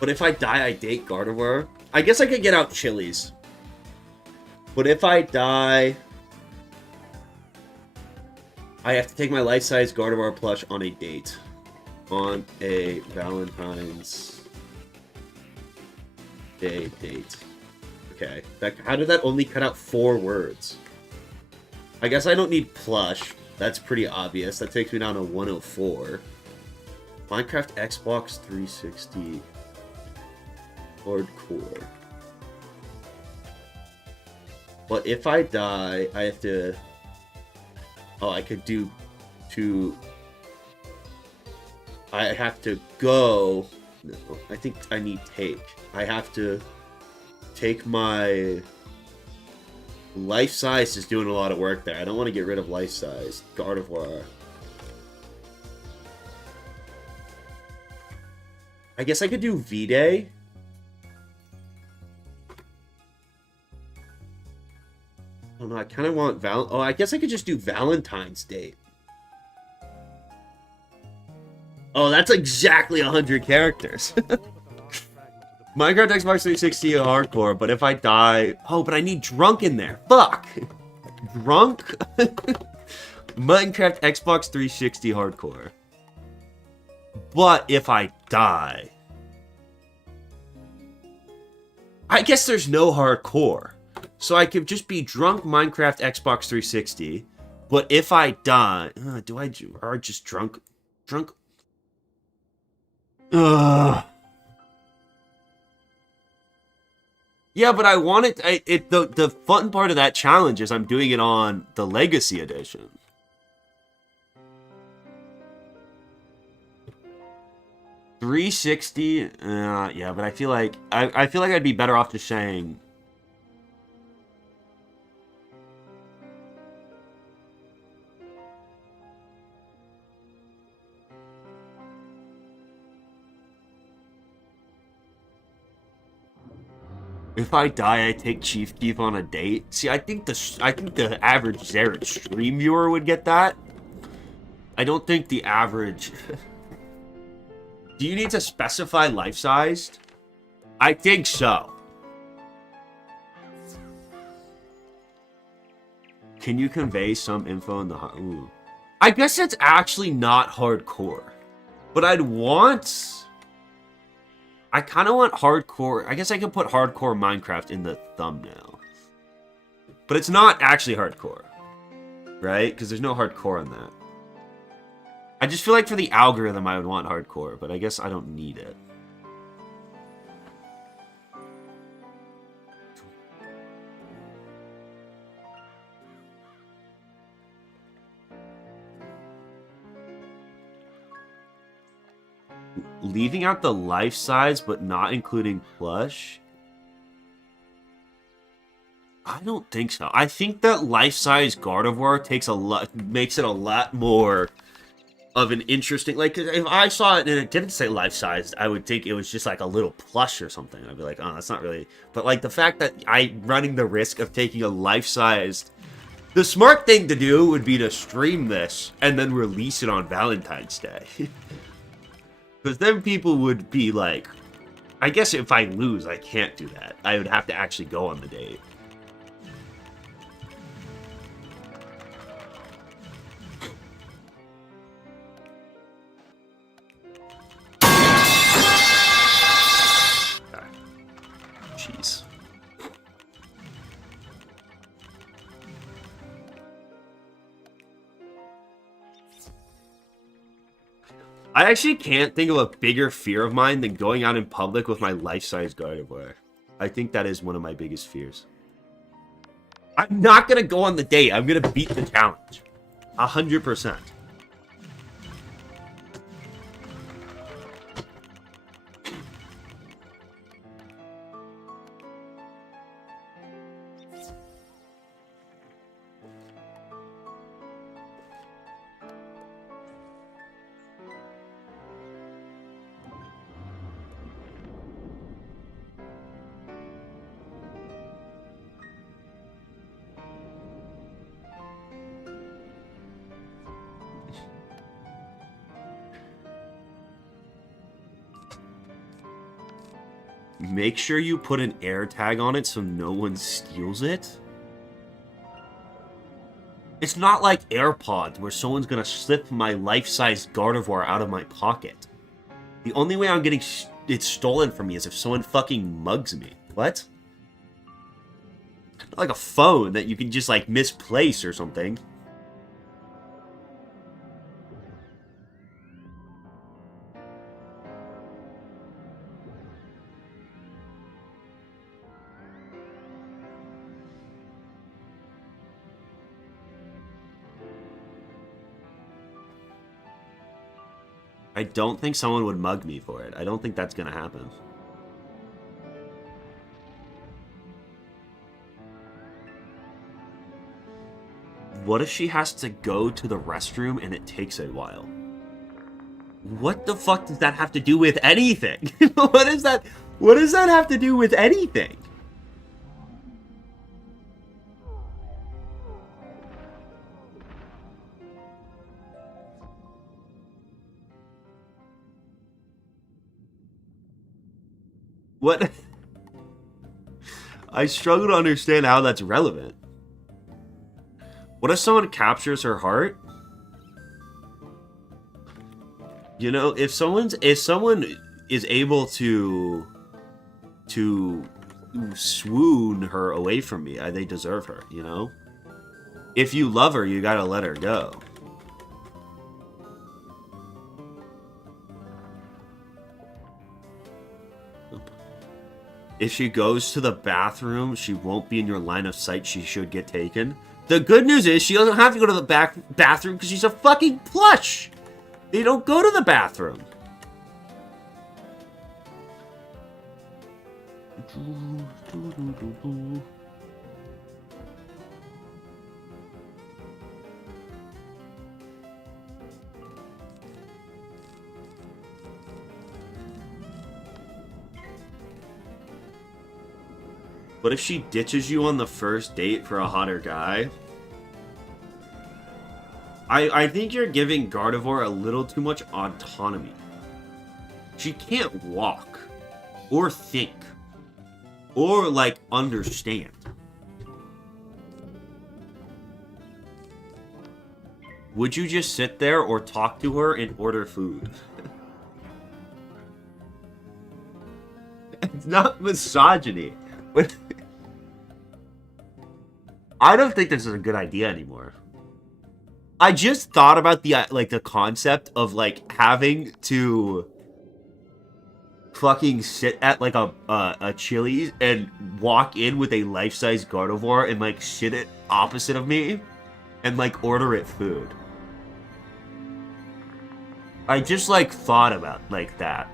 But if I die, I date Gardevoir. I guess I could get out Chili's. But if I die, I have to take my life-size Gardevoir plush on a date. On a Valentine's Day date. Okay. How did that only cut out 4 words? I guess I don't need plush. That's pretty obvious. That takes me down to 104. Minecraft Xbox 360 hardcore. But if I die, I have to... Oh, I could do 2... I have to go... No, I think I need take. I have to take my... Life size is doing a lot of work there. I don't want to get rid of life size. Gardevoir. I guess I could do V-Day. I don't know, I kind of want I guess I could just do Valentine's Day. Oh, that's exactly 100 characters. Minecraft Xbox 360 hardcore, but if I die... Oh, but I need drunk in there. Fuck! Drunk? Minecraft Xbox 360 hardcore. But if I die... I guess there's no hardcore. So I could just be drunk Minecraft Xbox 360. But if I die... do I or just drunk... Drunk... Ugh... Yeah, but I want it. The fun part of that challenge is I'm doing it on the Legacy Edition. $360. Yeah, but I feel like I feel like I'd be better off just saying. If I die, I take Chief Keef on a date. See, I think the average Xerath stream viewer would get that. I don't think the average. Do you need to specify life-sized? I think so. Can you convey some info in the... Ooh. I guess it's actually not hardcore. But I'd want... I kind of want hardcore... I guess I could put hardcore Minecraft in the thumbnail. But it's not actually hardcore. Right? Because there's no hardcore on that. I just feel like for the algorithm I would want hardcore, but I guess I don't need it. Leaving out the life size, but not including plush? I don't think so. I think that life size Gardevoir makes it a lot more of an interesting, like, if I saw it and it didn't say life sized, I would think it was just like a little plush or something. I'd be like, oh, that's not really. But like the fact that I'm running the risk of taking a life sized, the smart thing to do would be to stream this and then release it on Valentine's Day. Because then people would be like, I guess if I lose, I can't do that. I would have to actually go on the date. Jeez. I actually can't think of a bigger fear of mine than going out in public with my life-size Gardevoir. I think that is one of my biggest fears. I'm not going to go on the date. I'm going to beat the challenge. 100%. Make sure you put an air tag on it so no one steals it. It's not like AirPods where someone's gonna slip my life-size Gardevoir out of my pocket. The only way I'm getting it stolen from me is if someone fucking mugs me. What? Not like a phone that you can just like misplace or something. I don't think someone would mug me for it. I don't think that's gonna happen. What if she has to go to the restroom and it takes a while? What the fuck does that have to do with anything? What does that have to do with anything? What? I struggle to understand how that's relevant. What if someone captures her heart? You know, if someone is able to swoon her away from me, they deserve her, you know? If you love her, you gotta let her go. If she goes to the bathroom, she won't be in your line of sight. She should get taken. The good news is she doesn't have to go to the bathroom because she's a fucking plush. They don't go to the bathroom. What if she ditches you on the first date for a hotter guy? I think you're giving Gardevoir a little too much autonomy. She can't walk, or think, or, like, understand. Would you just sit there or talk to her and order food? It's not misogyny. I don't think this is a good idea anymore. I just thought about the the concept of like having to fucking sit at like a Chili's and walk in with a life-size Gardevoir and like sit it opposite of me and like order it food. I just like thought about like that.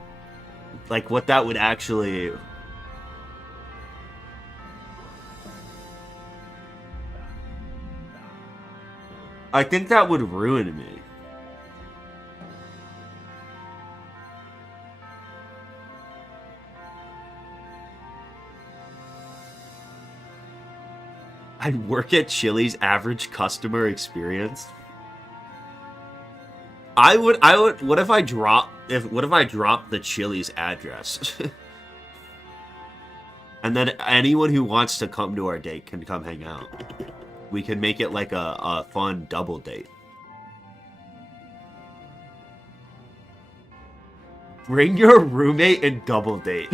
Like what that would actually... I think that would ruin me. I'd work at Chili's average customer experience. I would, what if I drop the Chili's address? And then anyone who wants to come to our date can come hang out. We can make it like a fun double date. Bring your roommate and double date.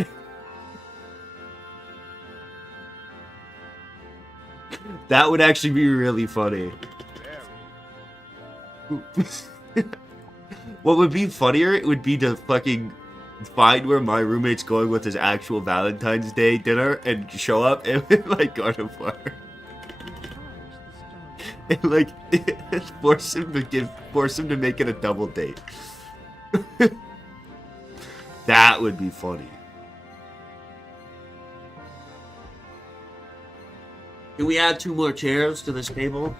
That would actually be really funny. What would be funnier, it would be to fucking find where my roommate's going with his actual Valentine's Day dinner and show up and like go to bar. And like force him to make it a double date. That would be funny. Can we add 2 more chairs to this table?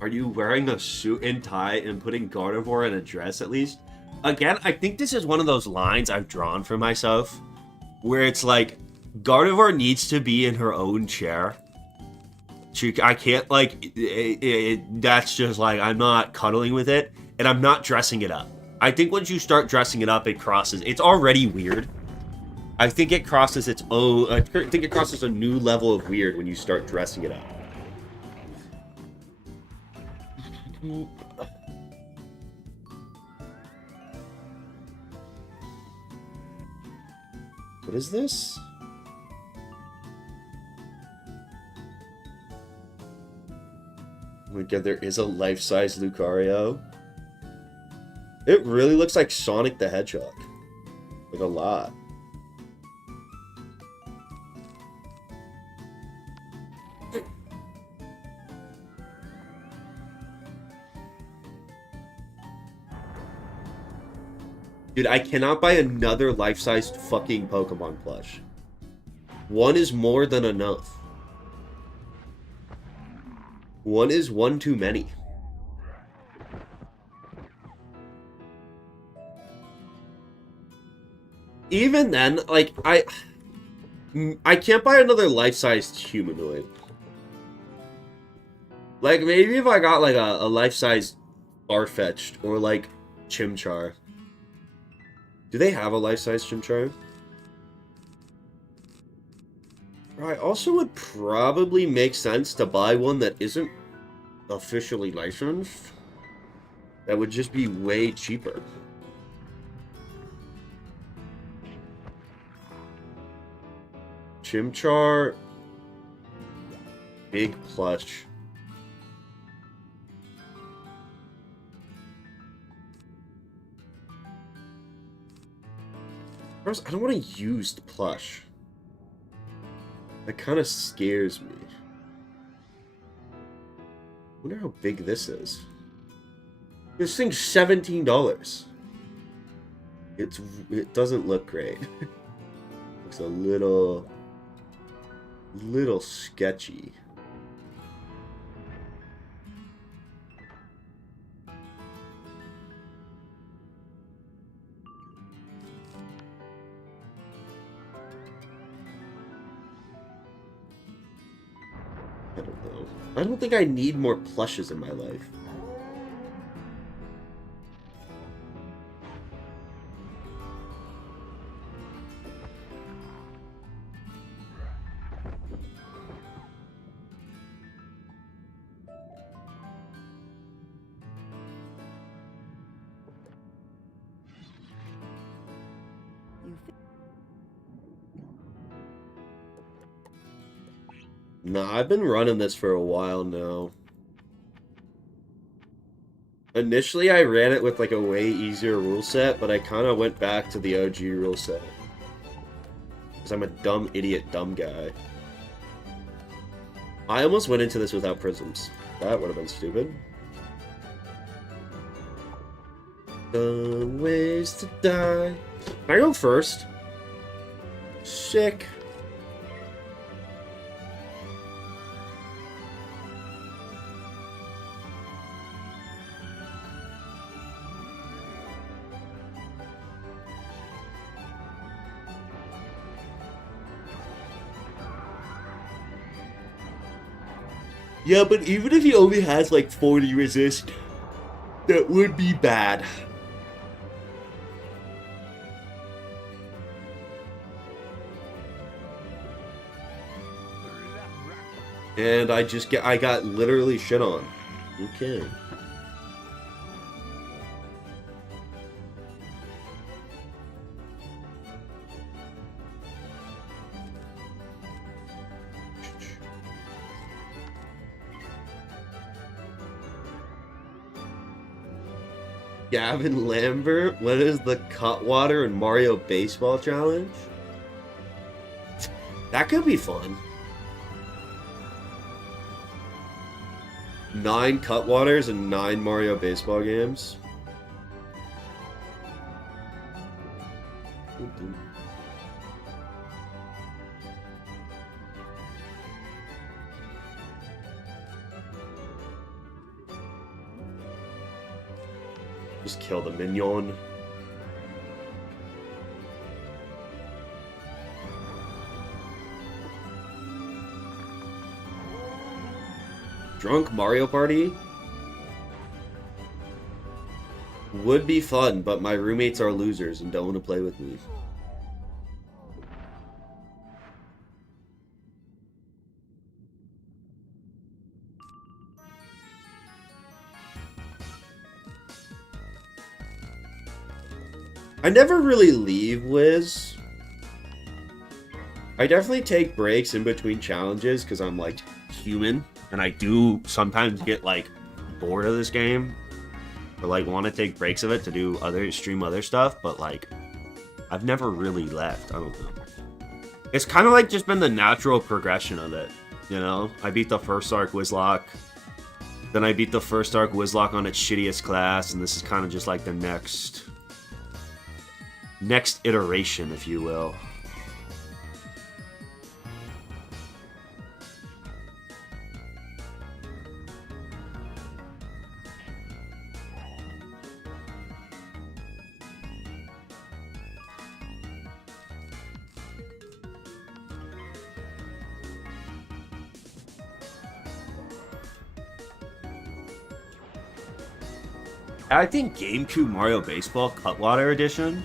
Are you wearing a suit and tie and putting Gardevoir in a dress at least? Again, I think this is one of those lines I've drawn for myself where it's like Gardevoir needs to be in her own chair. I can't like, that's just like, I'm not cuddling with it and I'm not dressing it up. I think once you start dressing it up, it's already weird. I think it crosses its own, I think it crosses a new level of weird when you start dressing it up. What is this? Oh my god, there is a life-size Lucario. It really looks like Sonic the Hedgehog. Like a lot. Dude, I cannot buy another life-sized fucking Pokemon plush. One is more than enough. One is one too many. Even then, like, I can't buy another life-sized humanoid. Like, maybe if I got, like, a life-sized Farfetch'd or, like, Chimchar. Do they have a life-sized Chimchar? I also would probably make sense to buy one that isn't officially licensed. That would just be way cheaper. Chimchar, big plush. First, I don't want a used plush. That kind of scares me. I wonder how big this is. This thing's $17. It doesn't look great. Looks a little sketchy. I don't know. I don't think I need more plushes in my life. Nah, I've been running this for a while now. Initially, I ran it with like a way easier rule set, but I kind of went back to the OG rule set. Because I'm a dumb idiot dumb guy. I almost went into this without prisms. That would have been stupid. Dumb ways to die. Can I go first? Sick. Yeah, but even if he only has like 40 resist, that would be bad. And I got literally shit on. Okay. Gavin Lambert, what is the Cutwater and Mario Baseball Challenge? That could be fun. 9 Cutwaters and 9 Mario Baseball games. Just kill the Minion. Drunk Mario Party? Would be fun, but my roommates are losers and don't want to play with me. I never really leave Wiz. I definitely take breaks in between challenges because I'm like human and I do sometimes get like bored of this game or like want to take breaks of it to do stream other stuff, but like I've never really left. I don't know. It's kind of like just been the natural progression of it, you know? I beat the first arc Wizlock, then I beat the first arc Wizlock on its shittiest class, and this is kind of just like the next next iteration, if you will. I think GameCube Mario Baseball Cutwater Edition,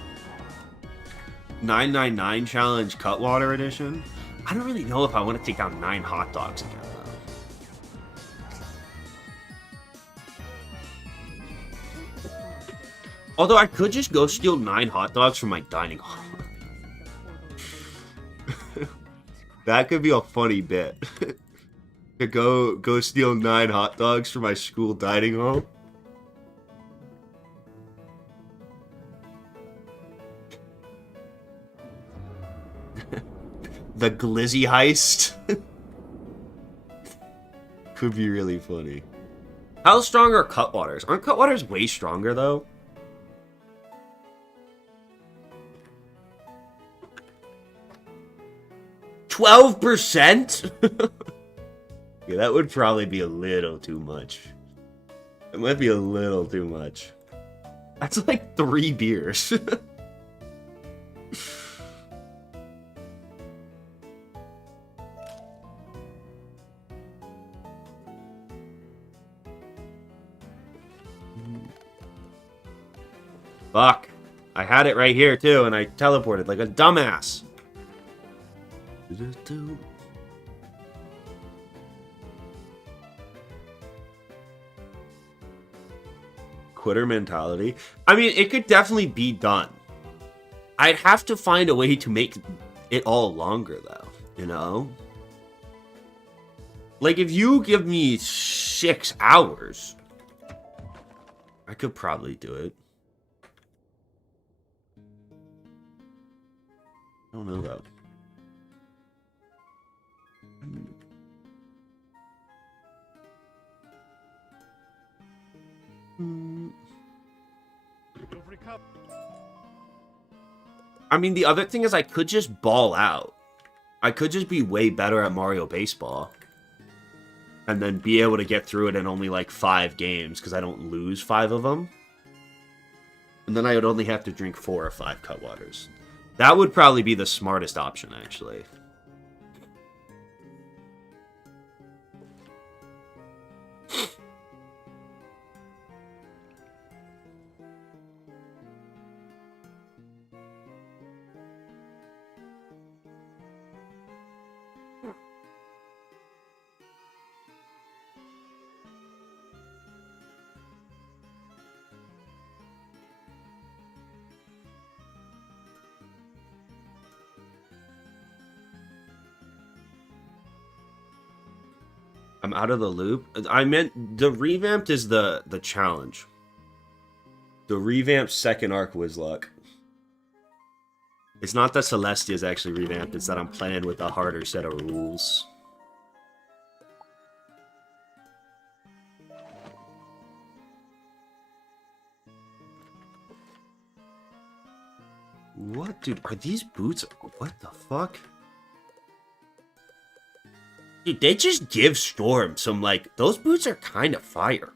999 Challenge Cutwater Edition. I don't really know if I want to take down 9 hot dogs again, though. Although I could just go steal 9 hot dogs from my dining hall. That could be a funny bit. To go steal 9 hot dogs from my school dining hall. The Glizzy heist. Could be really funny. How strong are Cutwaters? Aren't Cutwaters way stronger, though? %? Yeah, that would probably be a little too much. It might be a little too much. That's like 3 beers. Fuck. I had it right here, too, and I teleported like a dumbass. Quitter mentality. I mean, it could definitely be done. I'd have to find a way to make it all longer, though, you know? Like, if you give me 6 hours, I could probably do it. I don't know, though. I mean, the other thing is I could just ball out. I could just be way better at Mario Baseball. And then be able to get through it in only like 5 games, because I don't lose 5 of them. And then I would only have to drink 4 or 5 Cutwaters. That would probably be the smartest option, actually. I'm out of the loop. I meant the revamped is the challenge. The revamped second arc Wizlock. It's not that Celestia is actually revamped, it's that I'm playing with a harder set of rules. What, dude? Are these boots? What the fuck? Dude, they just give Storm some, like, those boots are kind of fire.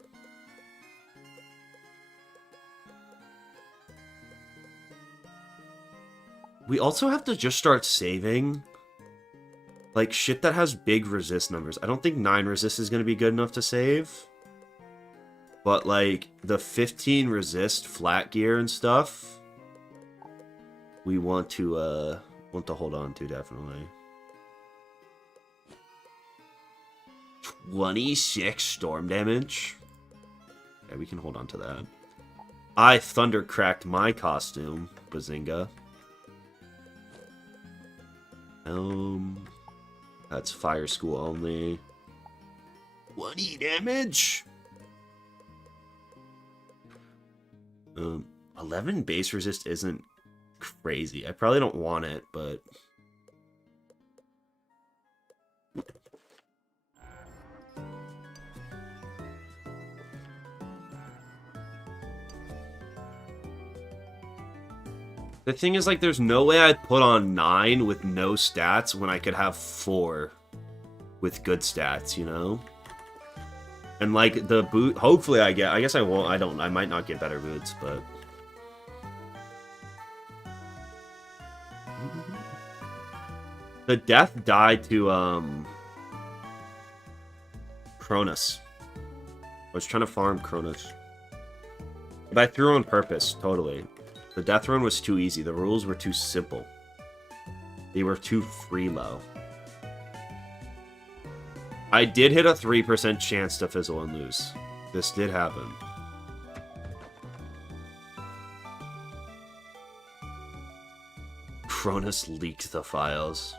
We also have to just start saving, like, shit that has big resist numbers. I don't think 9 resist is going to be good enough to save. But, like, the 15 resist flat gear and stuff, we want to hold on to, definitely. 26 storm damage. Yeah, we can hold on to that. I thunder cracked my costume. Bazinga. That's fire school only. 20 damage. 11 base resist isn't crazy. I probably don't want it, but The thing is, like, there's no way I'd put on 9 with no stats when I could have 4 with good stats, you know? And, like, the boot... Hopefully I get... I guess I won't... I might not get better boots, but... The death died to, Cronus. I was trying to farm Cronus. But I threw on purpose, totally. The death run was too easy. The rules were too simple. They were too free-low. I did hit a 3% chance to fizzle and lose. This did happen. Cronus leaked the files.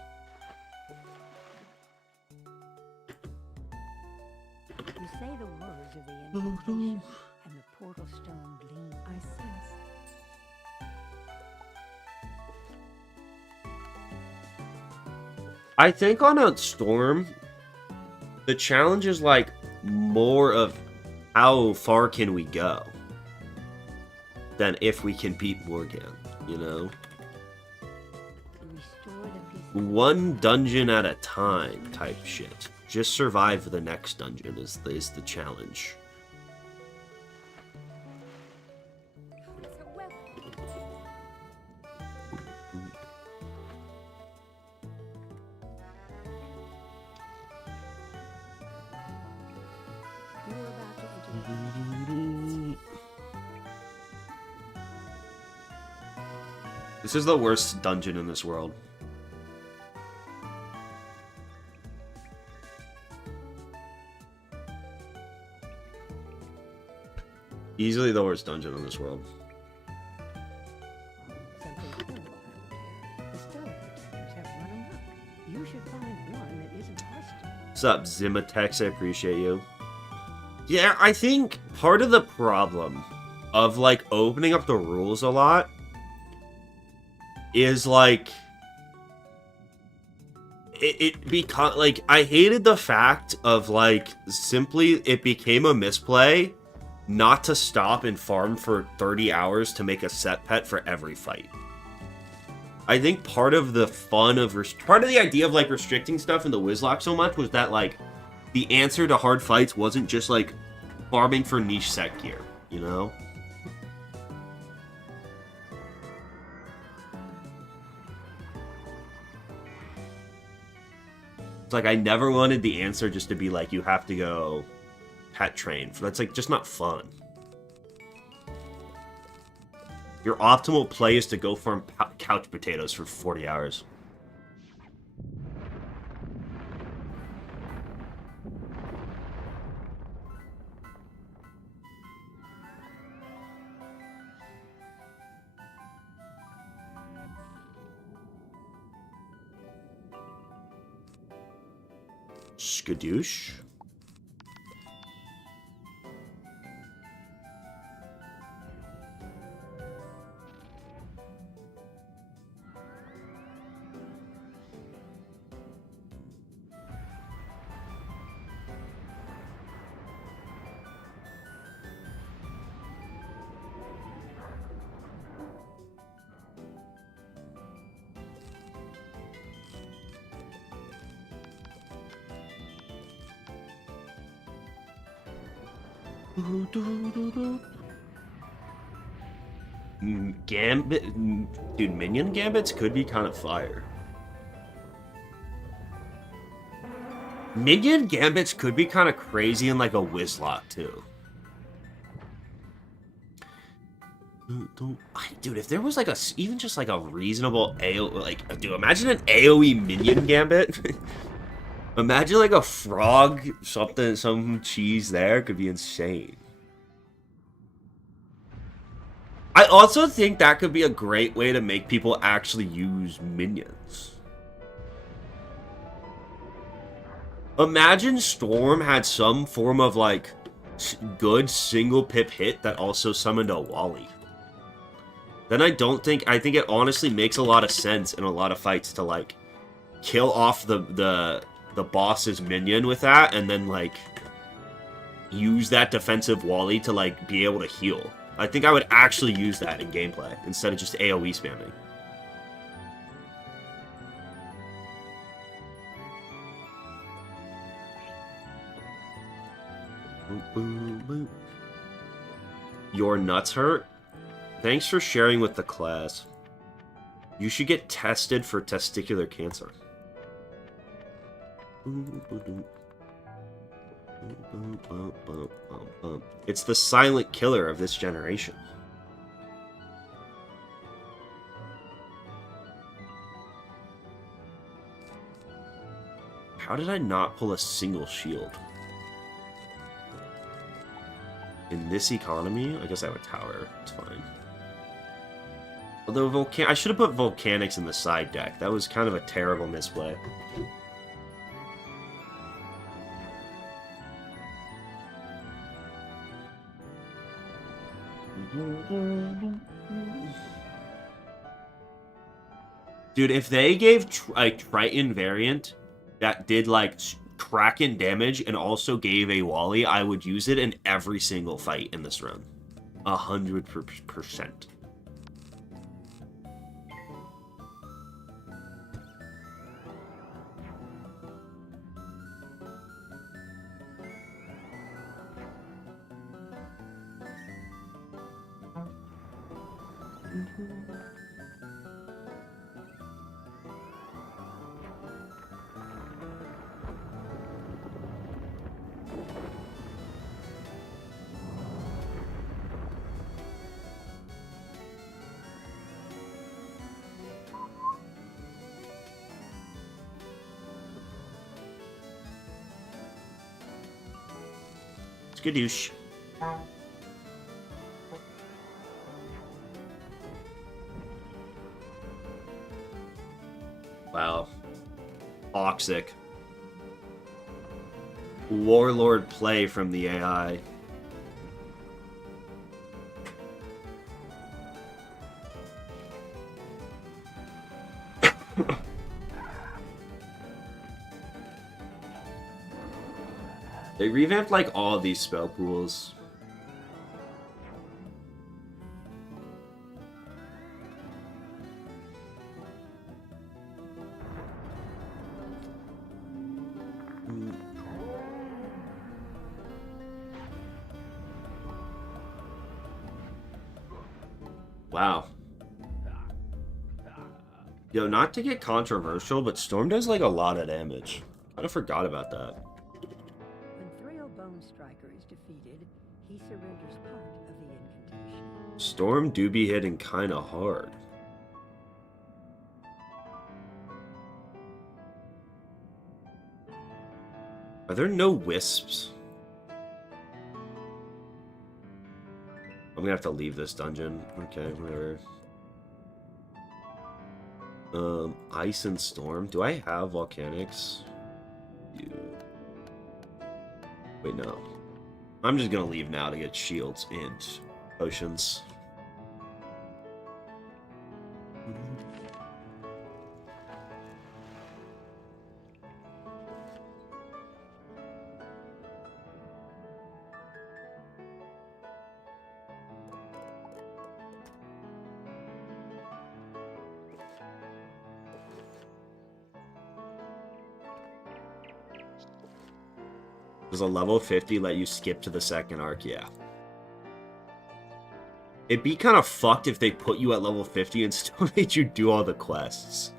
You say the words of the invocation, and the portal stone gleams. I sense. I think on a storm, the challenge is like more of how far can we go than if we can beat Morgan, you know? Restore the peace. One dungeon at a time type shit. Just survive the next dungeon is the challenge. You're about to enter. This is the worst dungeon in this world. Easily the worst dungeon in this world. Something terrible happened here. The stone protectors have run amok. You should find one that isn't hostile. What's up, Zimatex? I appreciate you. Yeah, I think part of the problem of, like, opening up the rules a lot is, like, it become, like, I hated the fact of, like, simply it became a misplay not to stop and farm for 30 hours to make a set pet for every fight. I think part of the fun of... part of the idea of, like, restricting stuff in the Wizlock so much was that, like, the answer to hard fights wasn't just, like, farming for niche set gear, you know? It's like, I never wanted the answer just to be like, you have to go pet train. That's, like, just not fun. Your optimal play is to go farm couch potatoes for 40 hours. Skadoosh. Gambit, dude, Minion gambits could be kind of fire. Minion gambits could be kind of crazy in like a Wizlock too. Dude, if there was like even just like a reasonable AO, like, dude, imagine an AOE Minion gambit. Imagine like a frog, some cheese there could be insane. I also think that could be a great way to make people actually use minions. Imagine Storm had some form of like good single pip hit that also summoned a Wally. Then I think it honestly makes a lot of sense in a lot of fights to like kill off the boss's minion with that and then like use that defensive Wally to like be able to heal. I think I would actually use that in gameplay instead of just AoE spamming. Your nuts hurt? Thanks for sharing with the class. You should get tested for testicular cancer. It's the silent killer of this generation. How did I not pull a single shield? In this economy, I guess I have a tower. It's fine. Although I should have put volcanics in the side deck. That was kind of a terrible misplay. Dude, if they gave a Triton variant that did like Kraken damage and also gave a Wally, I would use it in every single fight in this run. 100%. Skadoosh. Wow. Toxic. Warlord play from the AI. They revamped like all of these spell pools. Wow. Yo, not to get controversial, but Storm does like a lot of damage. Kind of forgot about that. He surrenders part of the incantation. Storm do be hitting kinda hard. Are there no wisps? I'm gonna have to leave this dungeon. Okay, whatever. Ice and Storm. Do I have volcanics? Wait, no. I'm just gonna leave now to get shields and potions. Does a level 50 let you skip to the second arc? Yeah. It'd be kind of fucked if they put you at level 50 and still made you do all the quests.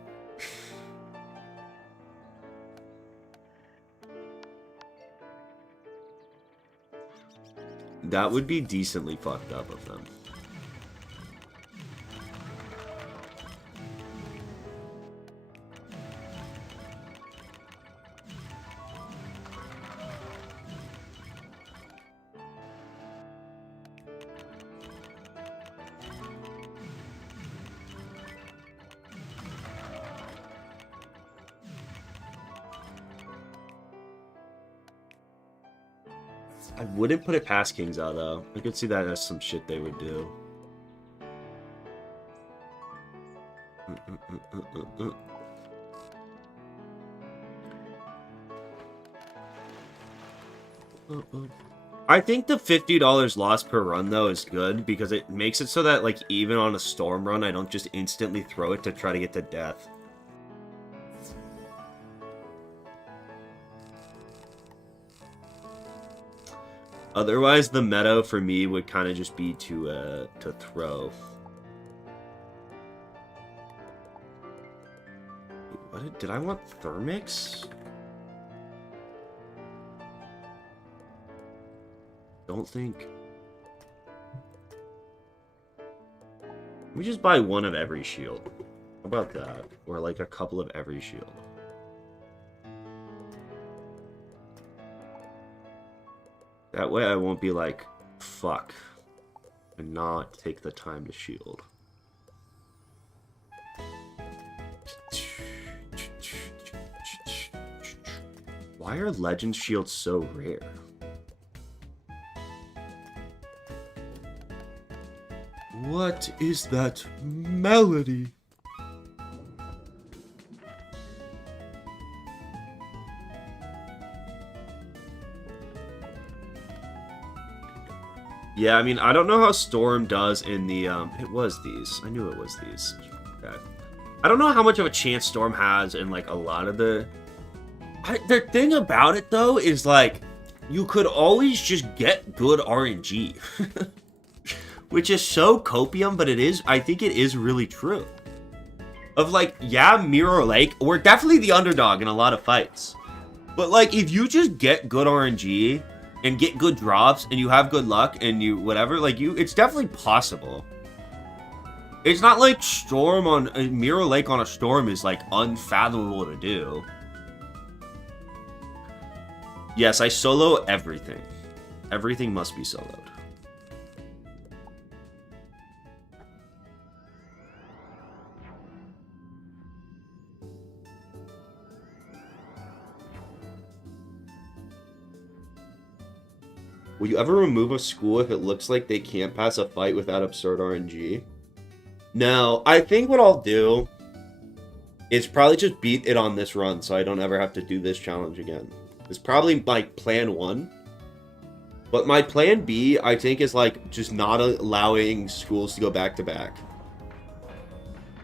That would be decently fucked up of them. I wouldn't put it past Kings out though. I could see that as some shit they would do. I think the $50 loss per run, though, is good, because it makes it so that, like, even on a storm run, I don't just instantly throw it to try to get to death. Otherwise, the meta for me would kind of just be to throw. What did I want thermics? Don't think. Let me just buy one of every shield. How about that? Or like a couple of every shield. That way I won't be like, fuck, and not take the time to shield. Why are legend shields so rare? What is that melody? Yeah, I mean, I don't know how Storm does in the, it was these. I knew it was these. Okay. I don't know how much of a chance Storm has in, like, a lot of the... the thing about it, though, is, like, you could always just get good RNG. Which is so copium, but it is, I think it is really true. Of, like, yeah, Mirror Lake, we're definitely the underdog in a lot of fights. But, like, if you just get good RNG... and get good drops, and you have good luck, and you whatever, like, it's definitely possible. It's not like Storm on Mirror Lake on a Storm is like unfathomable to do. Yes, I solo everything. Everything must be soloed. Will you ever remove a school if it looks like they can't pass a fight without absurd RNG? No, I think what I'll do is probably just beat it on this run so I don't ever have to do this challenge again. It's probably like plan 1. But my plan B, I think, is like just not allowing schools to go back to back.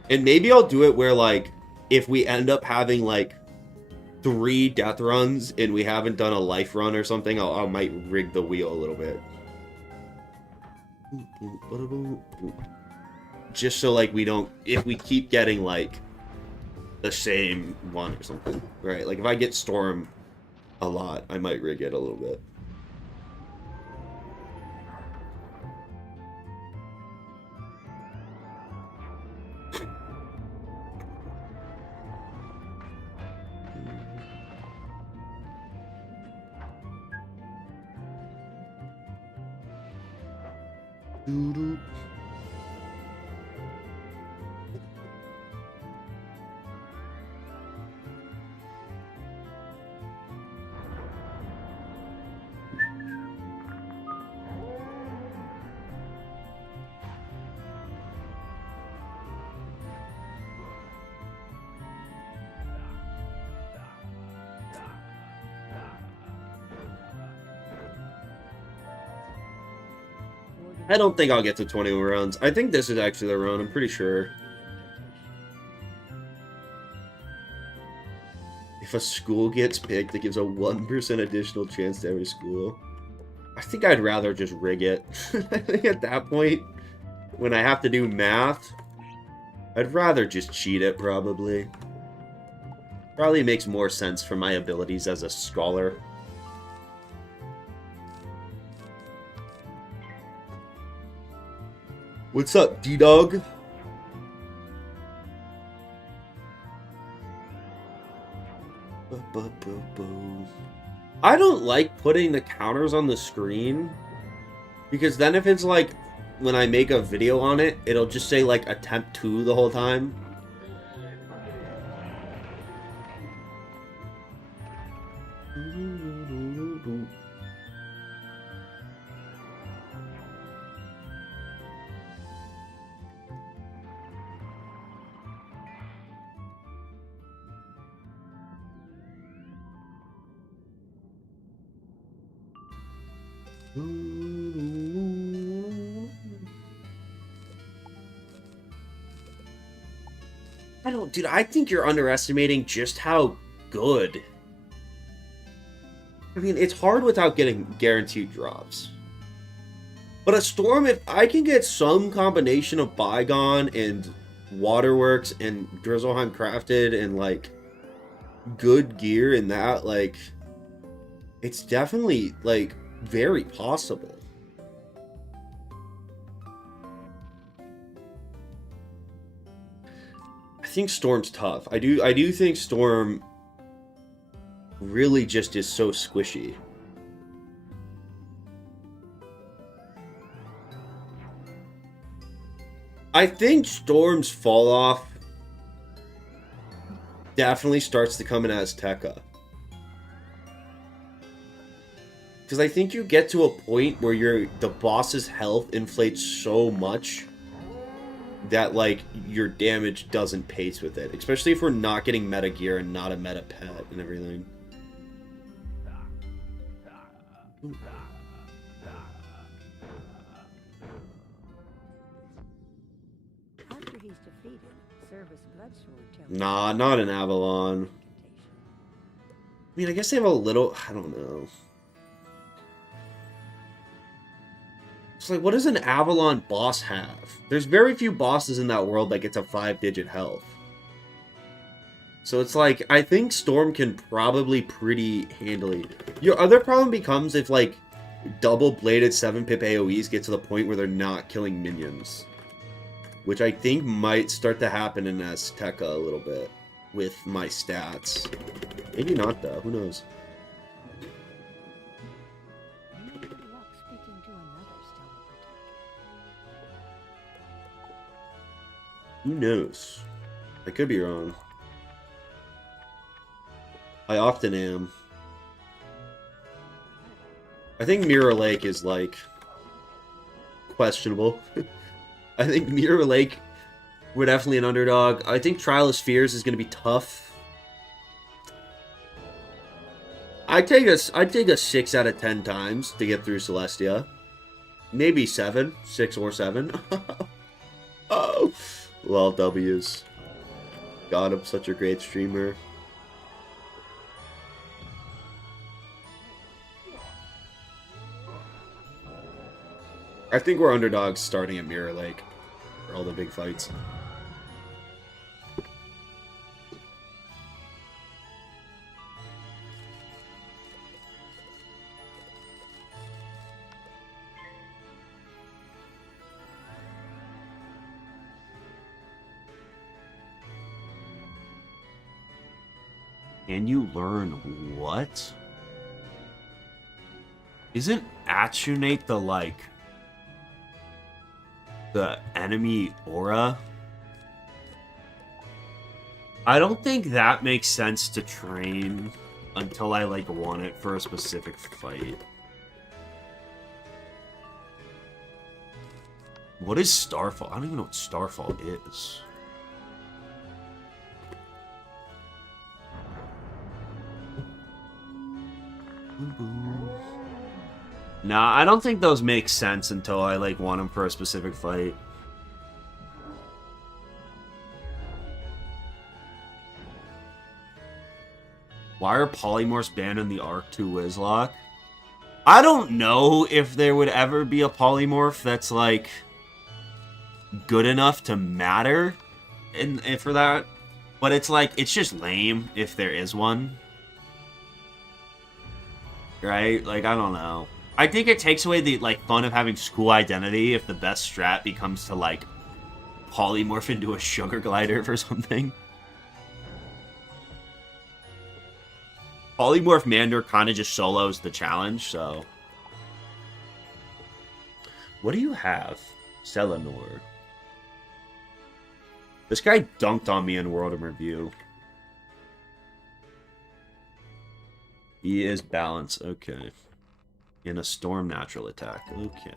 And maybe I'll do it where, like, if we end up having like 3 death runs and we haven't done a life run or something, I might rig the wheel a little bit. Just so, like, we don't, if we keep getting like the same one or something, right? Like, if I get Storm a lot, I might rig it a little bit. Doo-doo. I don't think I'll get to 21 rounds. I think this is actually the run, I'm pretty sure. If a school gets picked, it gives a 1% additional chance to every school. I think I'd rather just rig it. I think at that point, when I have to do math, I'd rather just cheat it, probably. Probably makes more sense for my abilities as a scholar. What's up, D-Dog? I don't like putting the counters on the screen, because then if it's like, when I make a video on it, it'll just say like attempt 2 the whole time. Dude, I think you're underestimating just how good. I mean, it's hard without getting guaranteed drops. But a Storm, if I can get some combination of Bygone and Waterworks and Drizzleheim Crafted and, like, good gear in that, like, it's definitely, like, very possible. I think Storm's tough. I do think Storm really just is so squishy. I think Storm's fall off definitely starts to come in Azteca. Because I think you get to a point where the boss's health inflates so much that, like, your damage doesn't pace with it. Especially if we're not getting meta gear and not a meta pet and everything. After he's defeated, Service Bloodsword tells Nah, not an Avalon. I mean, I guess they have a little... I don't know. It's like, what does an Avalon boss have? There's very few bosses in that world that gets a 5-digit health. So it's like, I think Storm can probably pretty handily... Your other problem becomes if, like, double-bladed 7-pip AoEs get to the point where they're not killing minions. Which I think might start to happen in Azteca a little bit with my stats. Maybe not, though. Who knows? Wizlock speaking to another stellar protector. Who knows? I could be wrong. I often am. I think Mirror Lake is, like, questionable. I think Mirror Lake, we're definitely an underdog. I think Trial of Spheres is going to be tough. I'd take a 6 out of 10 times to get through Celestia. Maybe 7. 6 or 7. Oh. Well, W's. God, I'm such a great streamer. I think we're underdogs starting at Mirror Lake for all the big fights. Can you learn what? Isn't Attunate the, like, the enemy aura? I don't think that makes sense to train until I, like, want it for a specific fight. What is Starfall? I don't even know what Starfall is. Nah, I don't think those make sense until I, like, want them for a specific fight. Why are polymorphs banned in the Arc 2 Wizlock? I don't know if there would ever be a polymorph that's, like, good enough to matter for that. But it's, like, it's just lame if there is one. Right? Like, I don't know. I think it takes away the, like, fun of having school identity if the best strat becomes to, like, polymorph into a sugar glider or something. Polymorph Mander kind of just solos the challenge, so... What do you have? Selenor. This guy dunked on me in World of Review. He is balance, okay. In a storm natural attack, okay.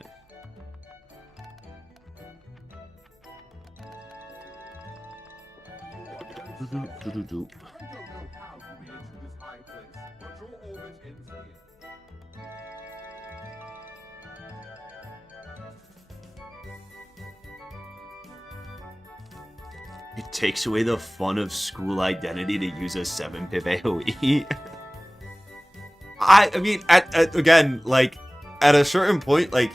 takes away the fun of school identity to use a 7-pip AoE. I mean, again, like, at a certain point, like,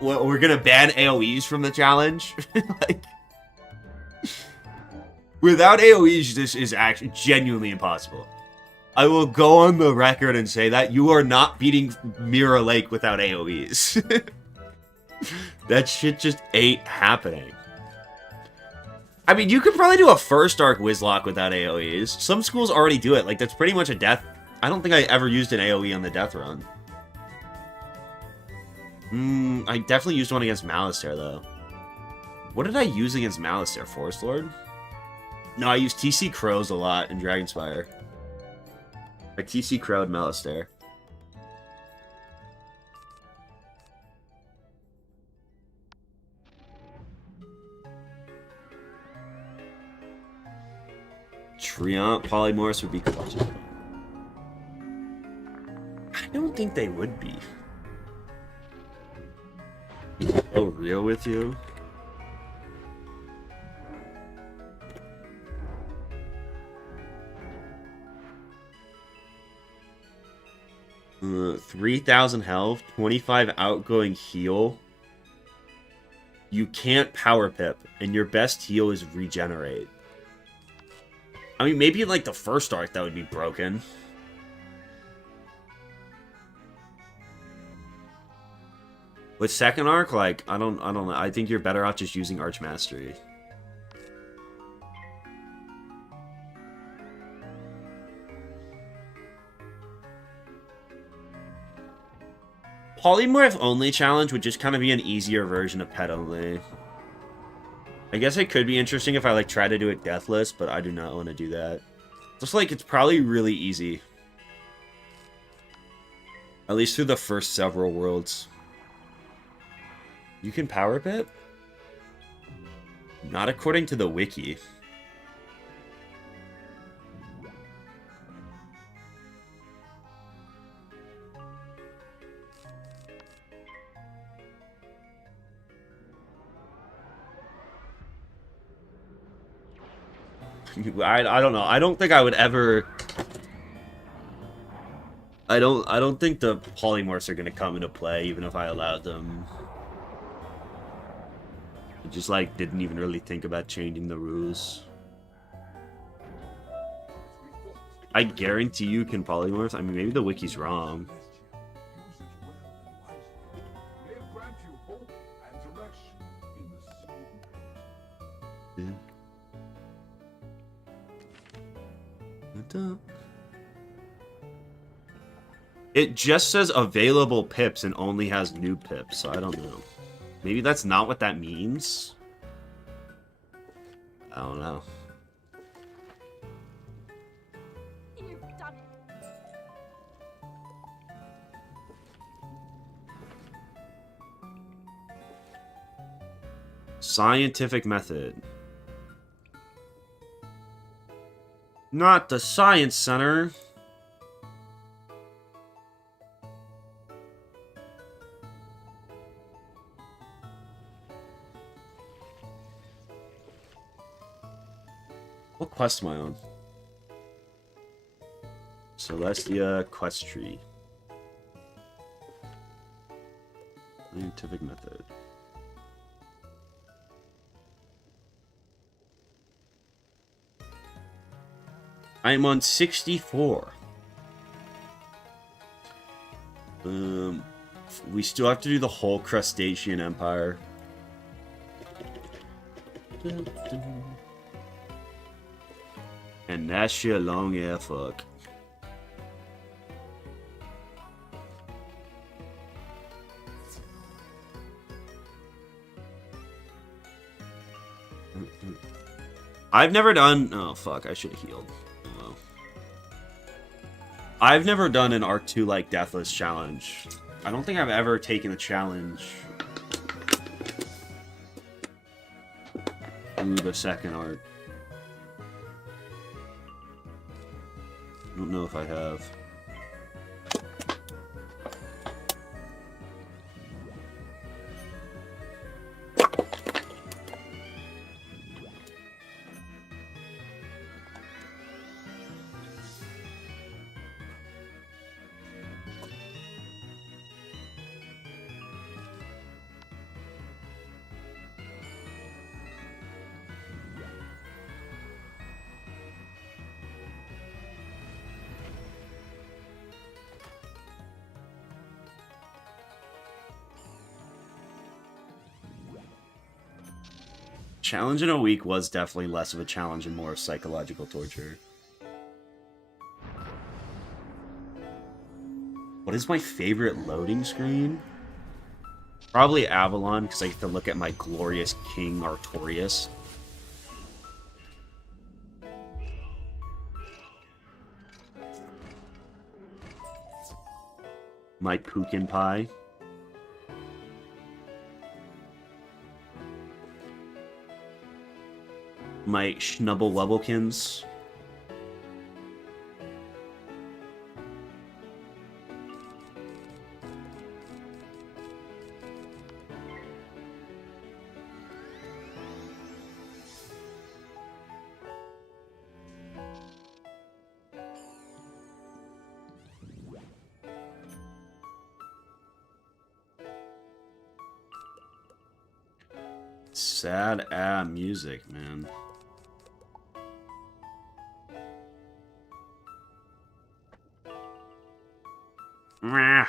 we're gonna ban AoEs from the challenge. Like, without AoEs, this is actually genuinely impossible. I will go on the record and say that you are not beating Mirror Lake without AoEs. That shit just ain't happening. I mean, you could probably do a first arc Wizlock without AoEs. Some schools already do it. Like, that's pretty much a death. I don't think I ever used an AoE on the death run. I definitely used one against Malistaire, though. What did I use against Malistaire? Forest Lord? No, I used TC Crows a lot in Dragonspire. I TC Crowed Malistaire. Treant Polymorphs would be clutch. I don't think they would be. So real with you? Uh, 3,000 health, 25 outgoing heal. You can't power pip, and your best heal is regenerate. I mean, maybe in, like, the first arc that would be broken. With second arc, like, I don't know. I think you're better off just using Arch Mastery. Polymorph only challenge would just kind of be an easier version of pet only. I guess it could be interesting if I, like, try to do it deathless, but I do not want to do that. Just, like, it's probably really easy. At least through the first several worlds. You can power pip? Not according to the wiki. I don't know. I don't think I would ever. I don't think the polymorphs are gonna come into play, even if I allowed them. I just, like, didn't even really think about changing the rules. I guarantee you can polymorph. I mean, maybe the wiki's wrong. Yeah. It just says available pips and only has new pips, so I don't know. Maybe that's not what that means? I don't know. Scientific method. Not the Science Center. What quest am I on? Celestia quest tree. Scientific method. I'm on 64. We still have to do the whole Crustacean Empire. And that shit long ass fuck. I've never done. Oh fuck! I should have healed. Oh. I've never done an Arc 2 like Deathless challenge. I don't think I've ever taken a challenge through the second arc. I don't know if I have. Challenge in a week was definitely less of a challenge and more of psychological torture. What is my favorite loading screen? Probably Avalon, because I get to look at my glorious King Artorias. My pumpkin pie. My Schnubble Wubblekins. Sad music, man. Mwah.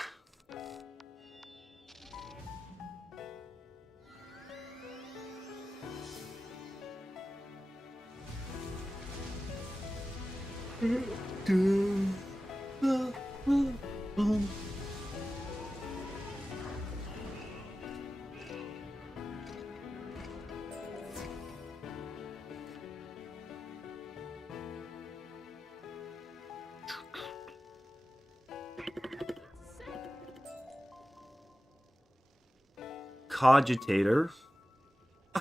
Cogitator.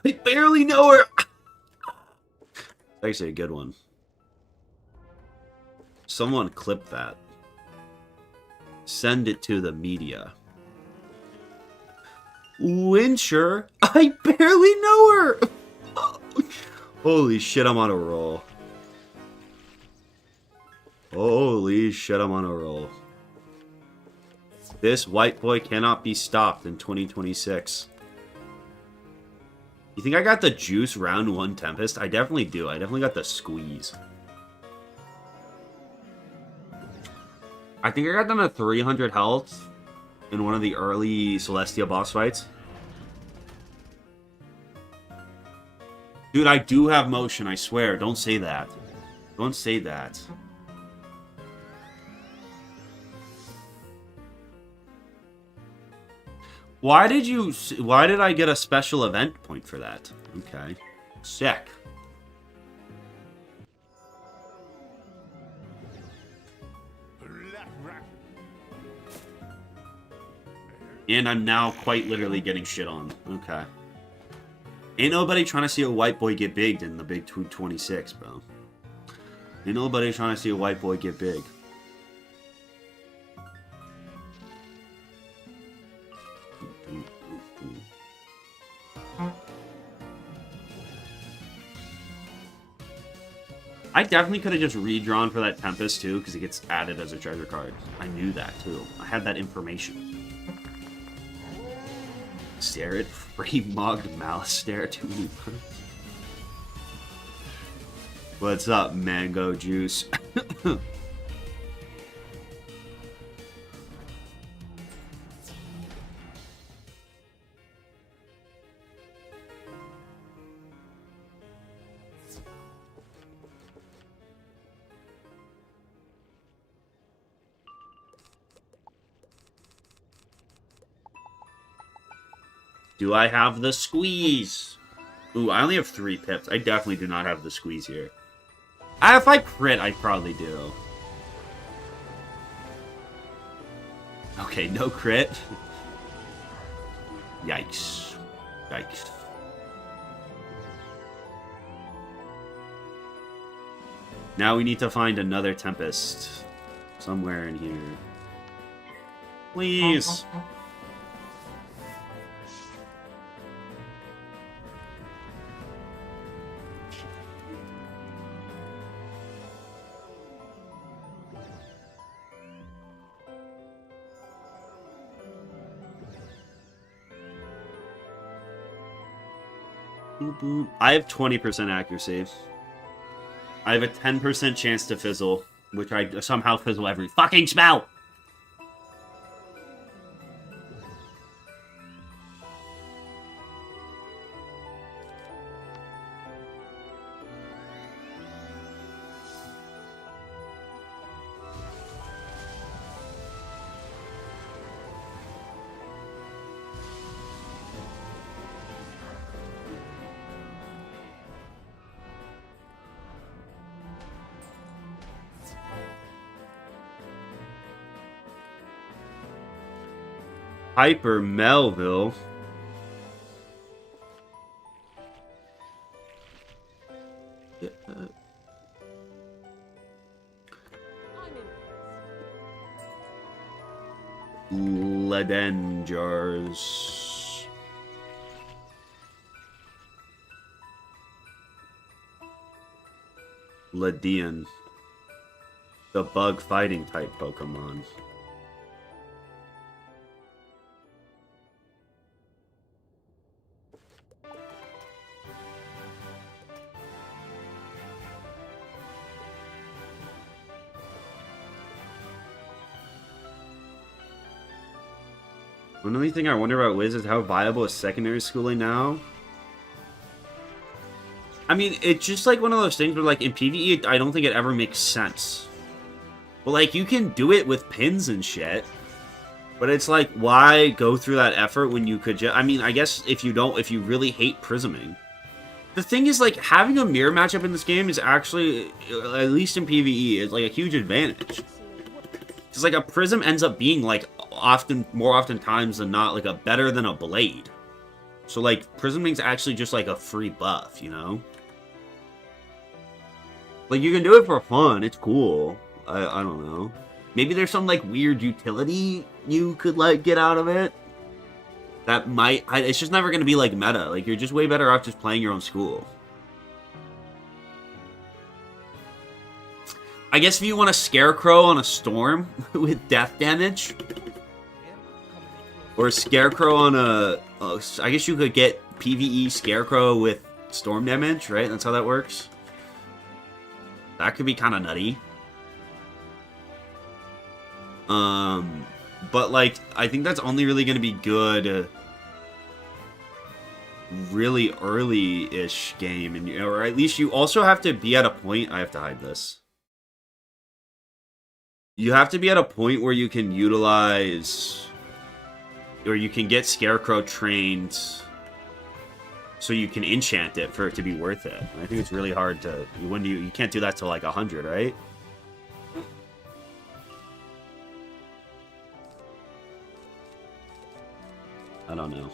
I barely know her. Actually, a good one. Someone clip that. Send it to the media. Wincher. I barely know her. Holy shit, I'm on a roll. Holy shit, I'm on a roll. This white boy cannot be stopped in 2026. You think I got the juice round 1 Tempest? I definitely do. I definitely got the squeeze. I think I got them at 300 health in one of the early Celestia boss fights. Dude, I do have motion, I swear. Don't say that. Don't say that. Why did I get a special event point for that? Okay. Sick. And I'm now quite literally getting shit on. Okay. Ain't nobody trying to see a white boy get big in the big 226, bro. Ain't nobody trying to see a white boy get big. I definitely could have just redrawn for that Tempest too, because it gets added as a treasure card. I knew that too. I had that information. Stare it. Free mugged malice stare to me. What's up, mango juice? Do I have the squeeze? Ooh, I only have 3 pips. I definitely do not have the squeeze here. If I crit, I probably do. Okay, no crit. Yikes. Yikes. Now we need to find another Tempest. Somewhere in here. Please. I have 20% accuracy. I have a 10% chance to fizzle, which I somehow fizzle every fucking spell! Hyper Melville. Yeah. Ledengers. Ledian. The bug fighting type Pokemon. The only thing I wonder about Wiz is how viable is secondary schooling now? I mean, it's just like one of those things where, like, in PvE, I don't think it ever makes sense. But, like, you can do it with pins and shit. But it's like, why go through that effort when you could just... I mean, I guess if you really hate prisming. The thing is, like, having a mirror matchup in this game is actually, at least in PvE, is, like, a huge advantage. Because, like, a prism ends up being, like, more often times than not, like, a better than a blade. So, like, prisming's actually just, like, a free buff, you know? Like, you can do it for fun. It's cool. I don't know. Maybe there's some, like, weird utility you could, like, get out of it. That might... it's just never going to be, like, meta. Like, you're just way better off just playing your own school. I guess if you want a Scarecrow on a Storm with death damage... Or a Scarecrow on a... I guess you could get PvE Scarecrow with Storm damage, right? That's how that works. That could be kind of nutty. But, like, I think that's only really going to be good really early-ish game. And, or at least you also have to be at a point... I have to hide this. You have to be at a point where you can utilize... Or you can get Scarecrow trained so you can enchant it for it to be worth it. I think it's really hard to... You can't do that till, like, 100, right? I don't know.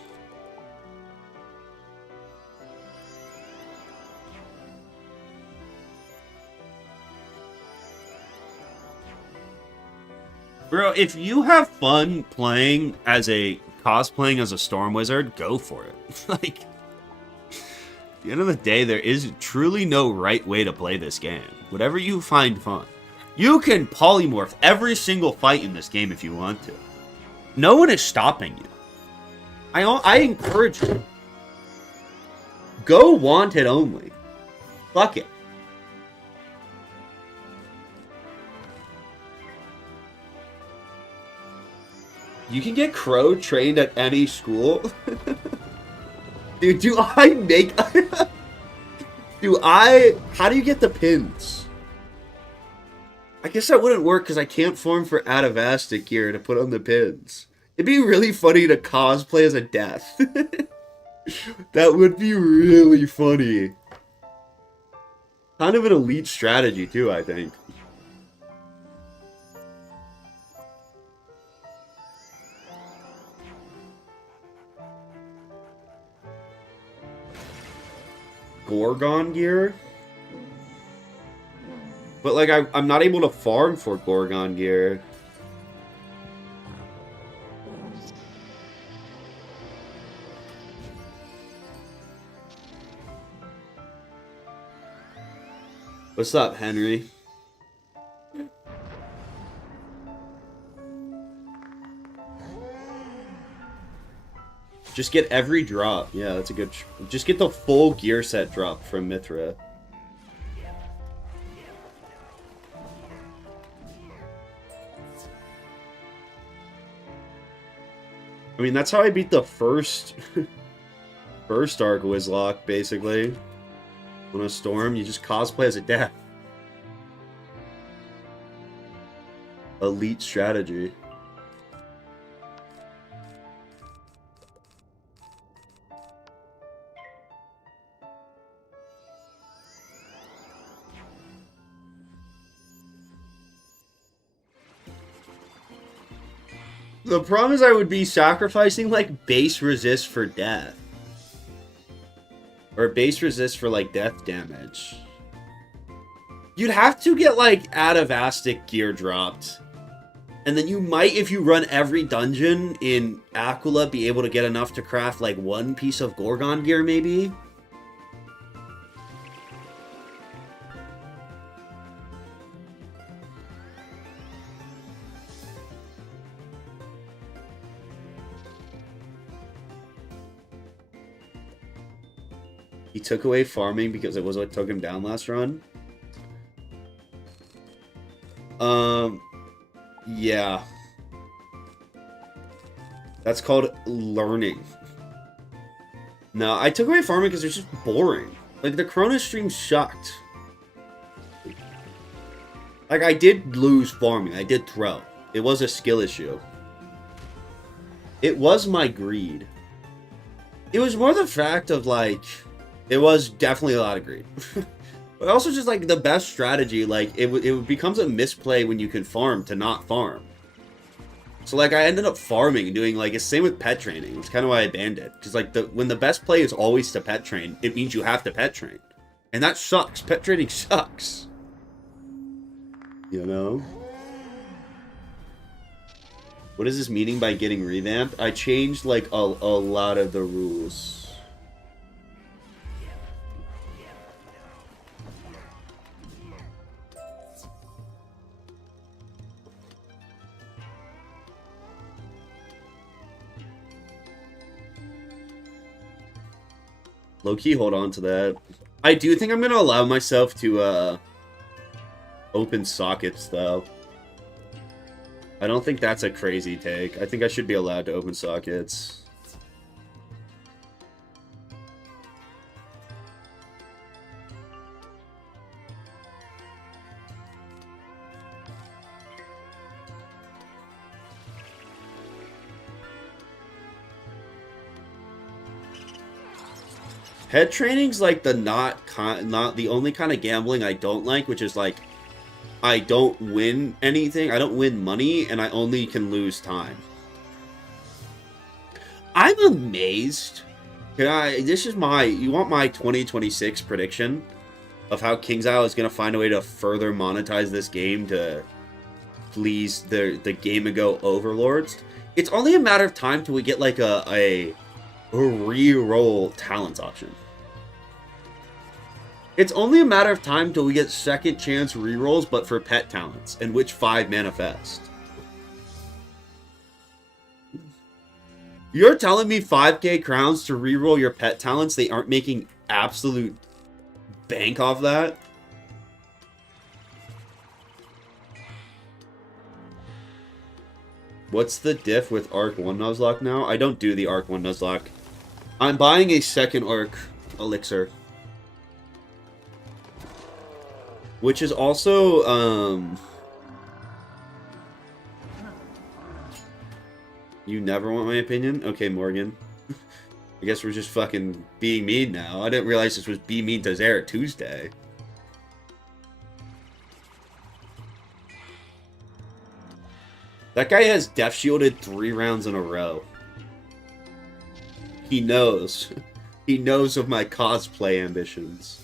Bro, if you have fun playing cosplaying as a Storm Wizard, go for it. Like, at the end of the day, there is truly no right way to play this game. Whatever you find fun. You can polymorph every single fight in this game if you want to. No one is stopping you. I encourage you. Go wanted only. Fuck it. You can get Crow trained at any school. Dude, how do you get the pins? I guess that wouldn't work because I can't form for Atavastic gear to put on the pins. It'd be really funny to cosplay as a death. That would be really funny. Kind of an elite strategy too, I think. Gorgon gear? But, like, I'm not able to farm for Gorgon gear. What's up, Henry? Just get every drop. Yeah, that's a good... Just get the full gear set drop from Mithra. I mean, that's how I beat the first... first arc Wizlock, basically. On a Storm, you just cosplay as a death. Elite strategy. The problem is I would be sacrificing, like, base resist for death. Or base resist for, like, death damage. You'd have to get, like, Atavastic gear dropped. And then you might, if you run every dungeon in Aquila, be able to get enough to craft, like, one piece of Gorgon gear, maybe? He took away farming because it was what took him down last run. Yeah. That's called learning. No, I took away farming because it's just boring. Like, the Cronus stream sucked. Like, I did lose farming. I did throw. It was a skill issue. It was my greed. It was more the fact of, like... It was definitely a lot of greed. But also just, like, the best strategy, like, it becomes a misplay when you can farm to not farm. So, like, I ended up farming and doing, like, it's same with pet training. It's kind of why I banned it. Because, like, when the best play is always to pet train, it means you have to pet train. And that sucks. Pet training sucks. You know? What is this meaning by getting revamped? I changed, like, a lot of the rules. Low-key hold on to that. I do think I'm going to allow myself to open sockets, though. I don't think that's a crazy take. I think I should be allowed to open sockets. Head training's like the not the only kind of gambling I don't like, which is like I don't win anything, I don't win money, and I only can lose time. I'm amazed. This is you want my 2026 prediction of how KingsIsle is gonna find a way to further monetize this game to please the Game-A-Go overlords. It's only a matter of time till we get like a re-roll talents option. It's only a matter of time till we get second chance re-rolls, but for pet talents, in which 5 manifest. You're telling me 5k crowns to re-roll your pet talents, they aren't making absolute bank off that? What's the diff with Arc 1 Nuzlocke now? I don't do the Arc 1 Nuzlocke. I'm buying a second Arc ELIXIR. Which is also, You never want my opinion? Okay, Morgan. I guess we're just fucking being mean now. I didn't realize this was Be Mean to Zara Tuesday. That guy has Death Shielded 3 rounds in a row. He knows. He knows of my cosplay ambitions.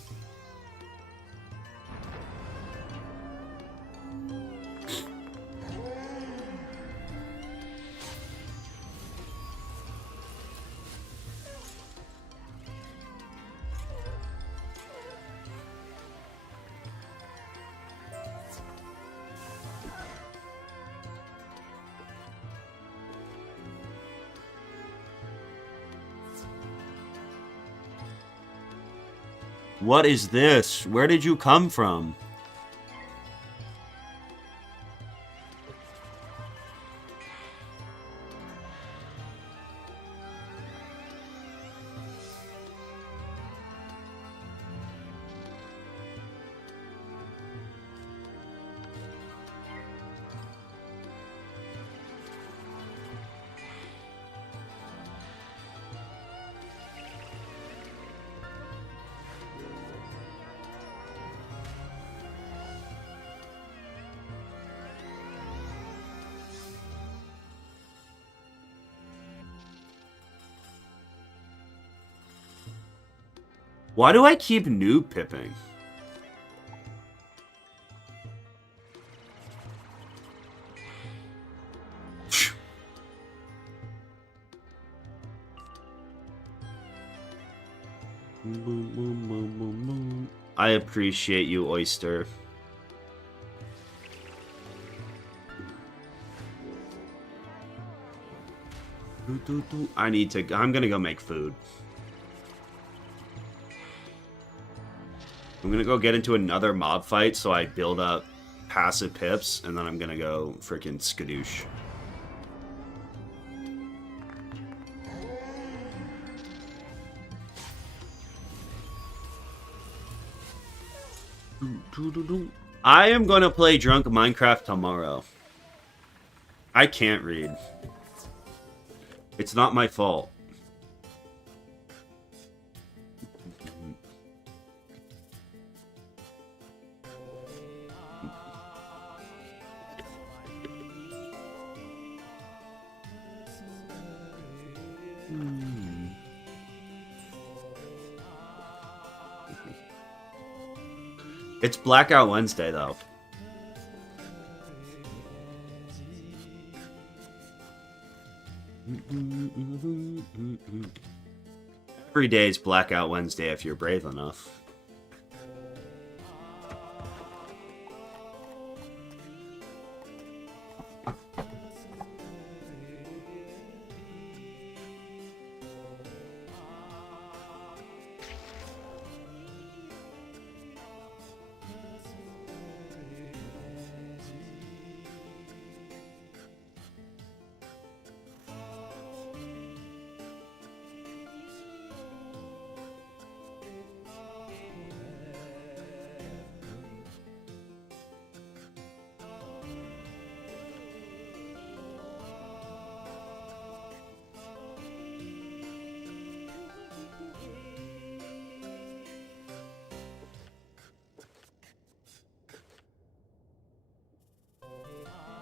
What is this? Where did you come from? Why do I keep noob pipping? I appreciate you, Oyster. I'm gonna go make food. I'm gonna go get into another mob fight so I build up passive pips, and then I'm gonna go freaking skadoosh. I am gonna play Drunk Minecraft tomorrow. I can't read. It's not my fault. It's Blackout Wednesday, though. Every day is Blackout Wednesday if you're brave enough.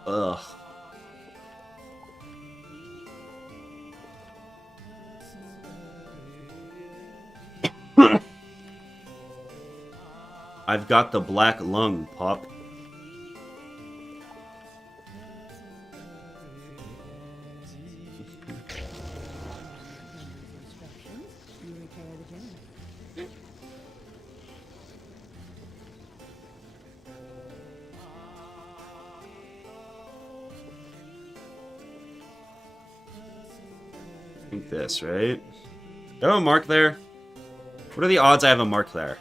Ugh. I've got the black lung, Pop. This, right? Do I have a mark there? What are the odds I have a mark there?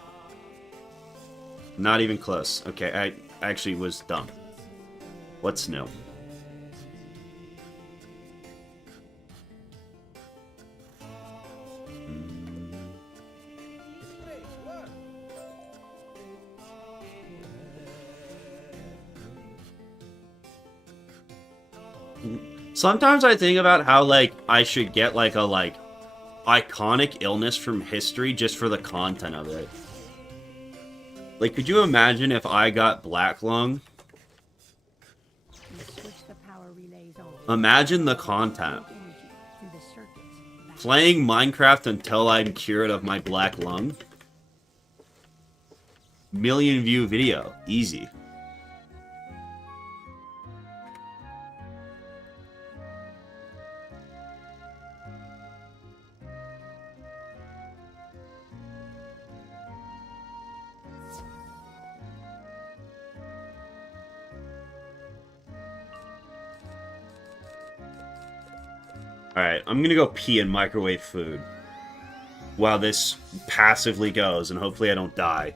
Not even close. Okay, I actually was dumb. What's new? Sometimes I think about how, like, I should get, like, a, like, iconic illness from history just for the content of it. Like, could you imagine if I got black lung? Imagine the content. Playing Minecraft until I'm cured of my black lung. Million view video. Easy. Alright, I'm gonna go pee and microwave food while this passively goes, and hopefully I don't die.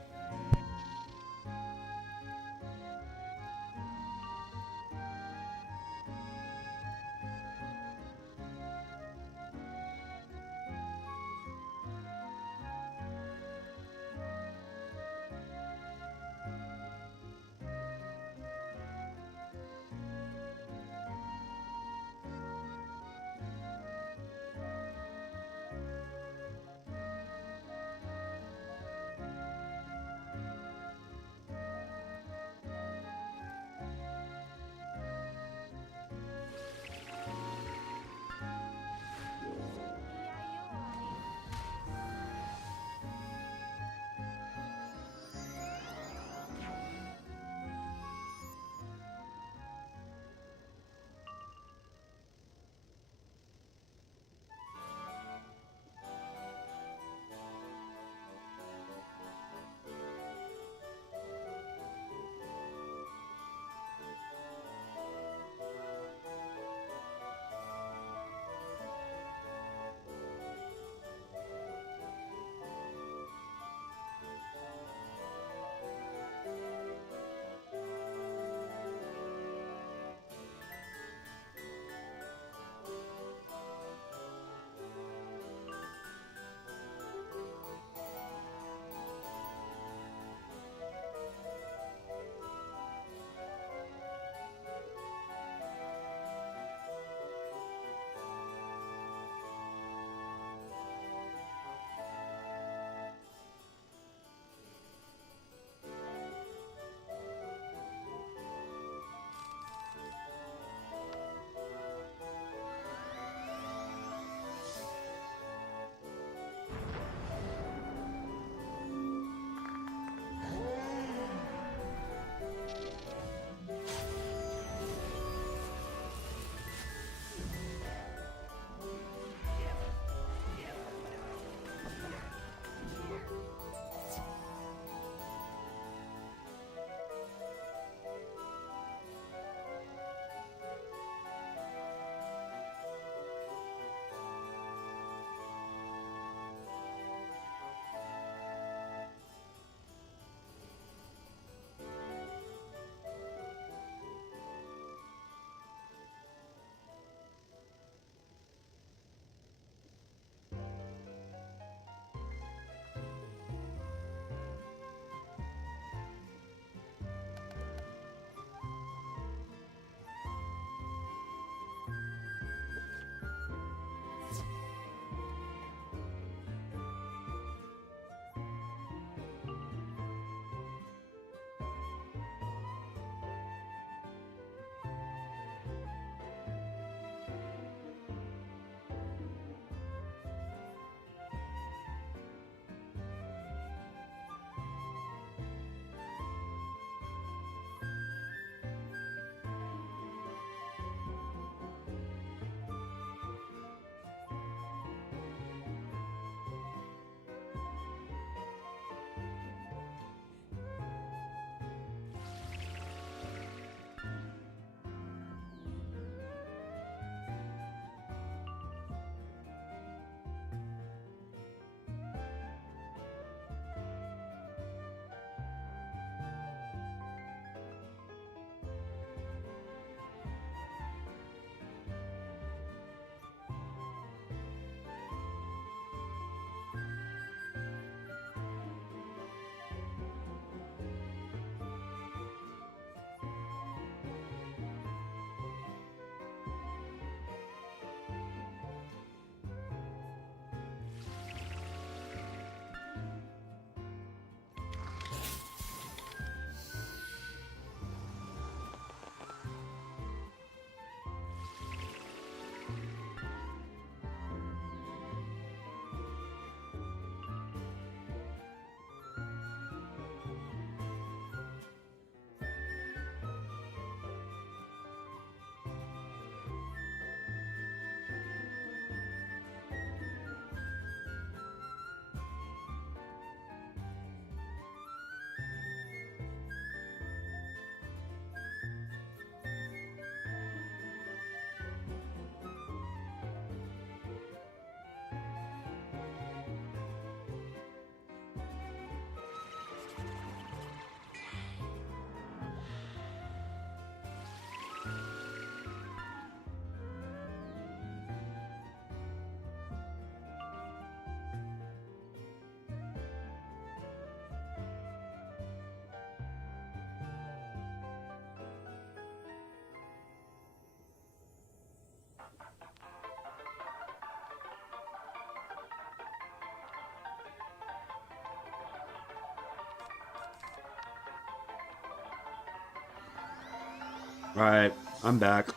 Alright, I'm back.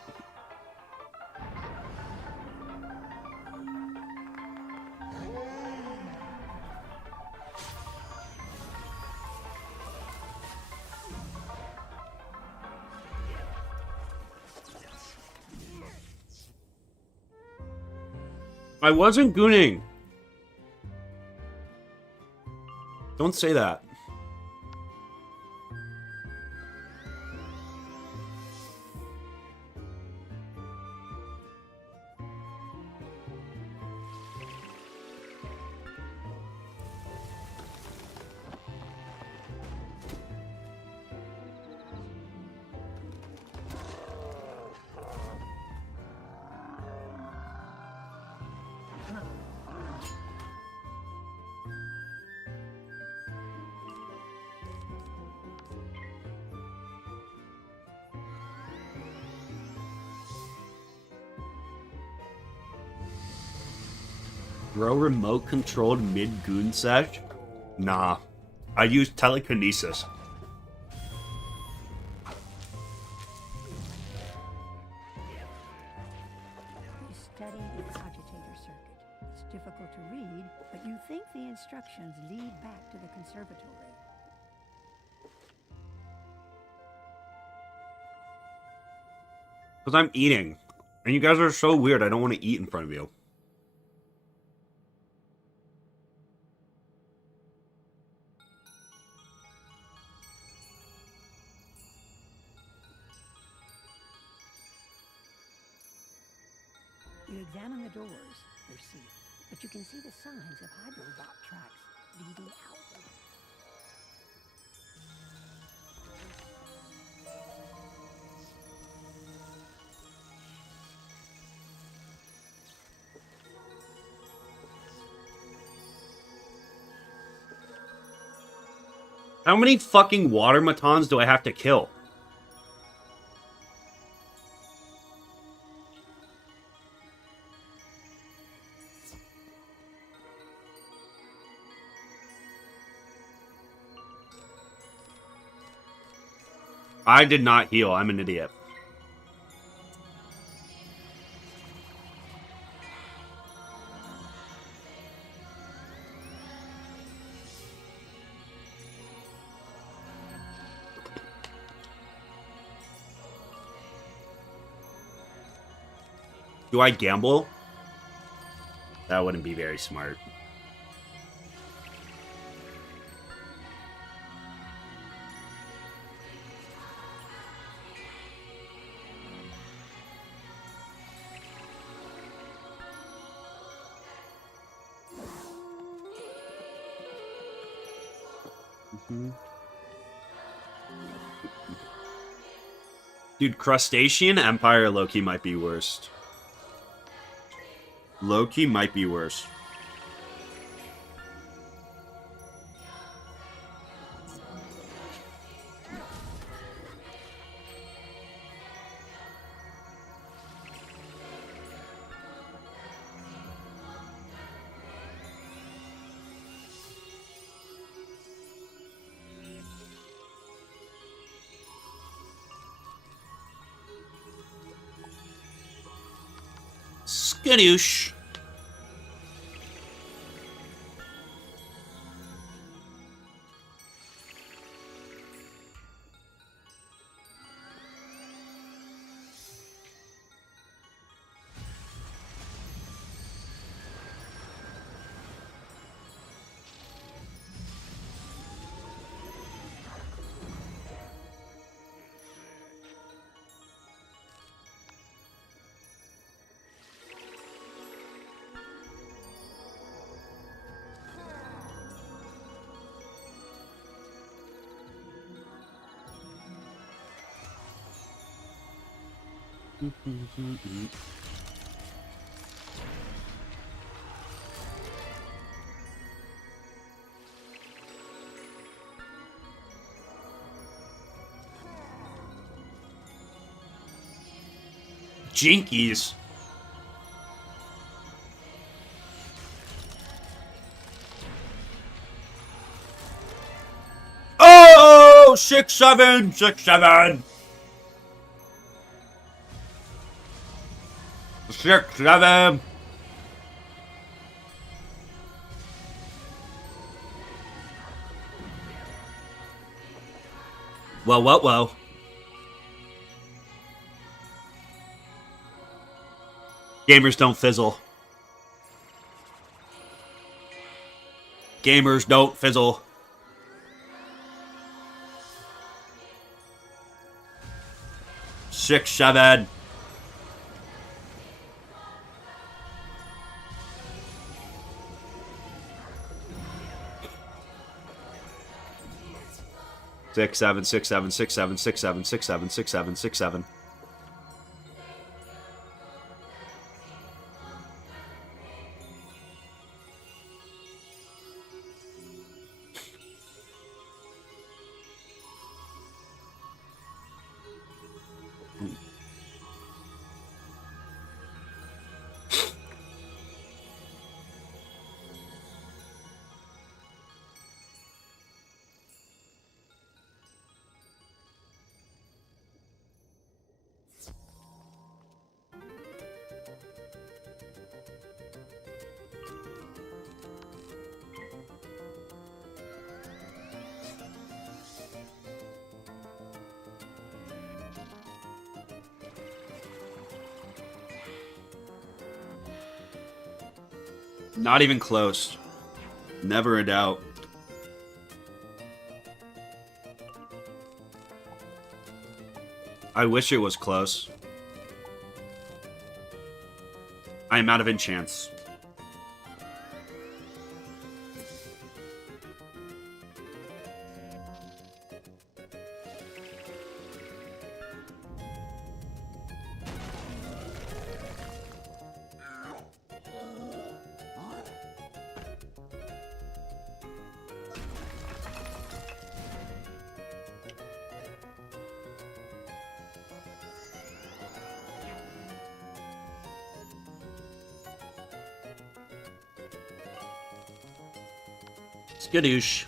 I wasn't gooning. Don't say that. Bro, remote controlled mid goon sesh? Nah. I use telekinesis. You study the cogitator circuit. It's difficult to read, but you think the instructions lead back to the conservatory. Because I'm eating. And you guys are so weird, I don't want to eat in front of you. You examine the doors. They're sealed, but you can see the signs of hydrodot tracks leading outward. How many fucking water matons do I have to kill? I did not heal. I'm an idiot. Do I gamble? That wouldn't be very smart. Dude, Crustacean Empire Loki might be worst. Loki might be worse. Skadoosh. Jinkies. Oh, 6-7, 6-7. 6, 7. Whoa. Gamers don't fizzle. Gamers don't fizzle. Six, 7. Six, 7, 6, 7, 6, 7, 6, 7, 6, 7, 6, 7, 6, 7. Not even close. Never a doubt. I wish it was close. I am out of enchants. Skadoosh.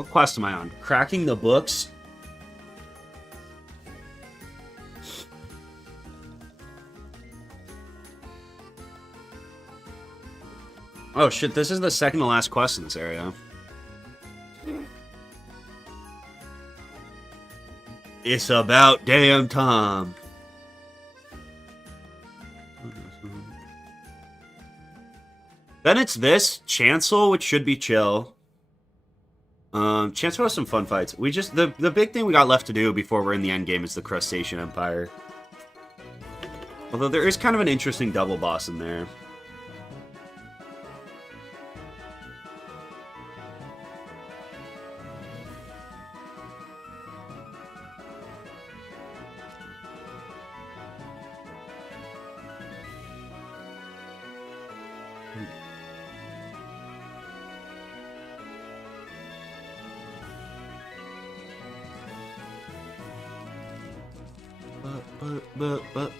What quest am I on? Cracking the books? Oh shit, this is the second to last quest in this area. It's about damn time. Then it's this, Chancel, which should be chill. Chancel has some fun fights. We just, the big thing we got left to do before we're in the end game is the Crustacean Empire. Although there is kind of an interesting double boss in there. But.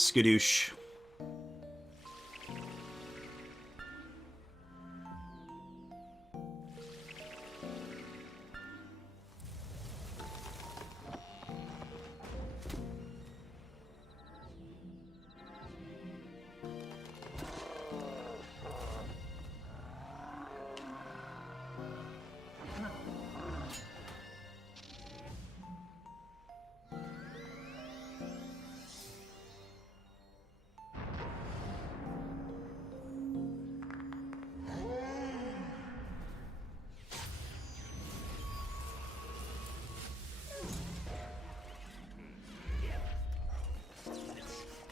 Skadoosh.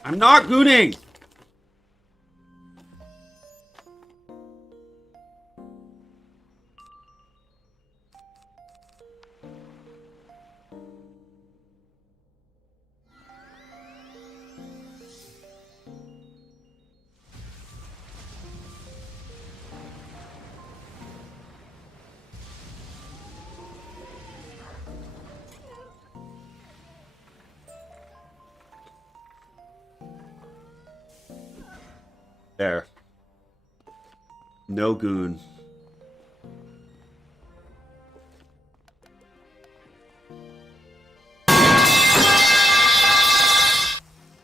I'm not gooning! There. No goon.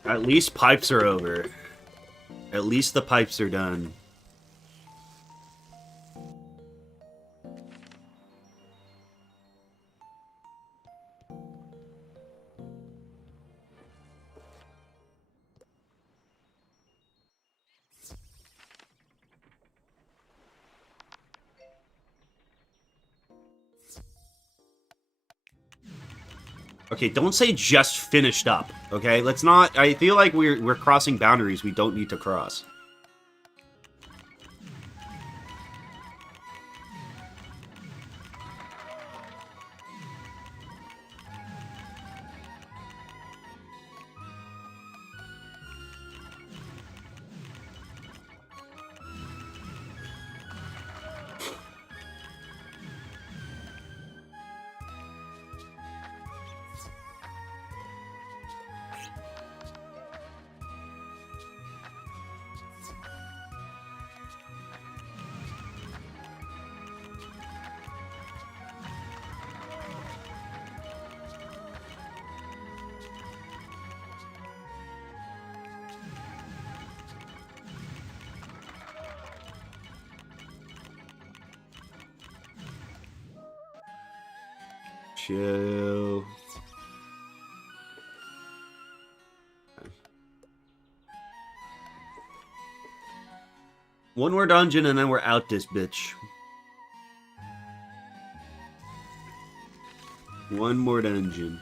At least pipes are over. At least the pipes are done. Okay, don't say just finished up, okay? Let's not... I feel like we're crossing boundaries we don't need to cross. Chill. One more dungeon and then we're out this bitch. One more dungeon.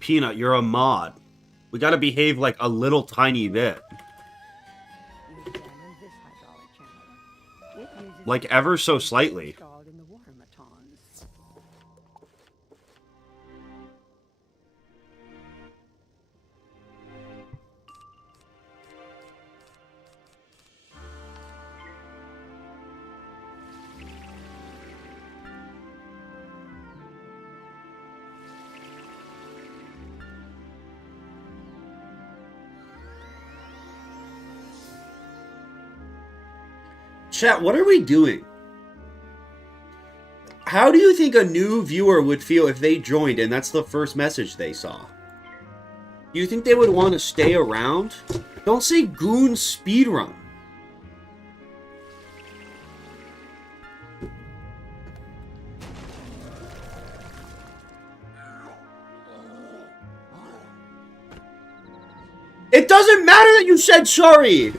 Peanut, you're a mod. We gotta behave like a little tiny bit. Examine this hydraulic channel. It uses Like ever so slightly. installed in the water matons. Chat, what are we doing? How do you think a new viewer would feel if they joined and that's the first message they saw? Do you think they would want to stay around? Don't say goon speedrun. It doesn't matter that you said sorry!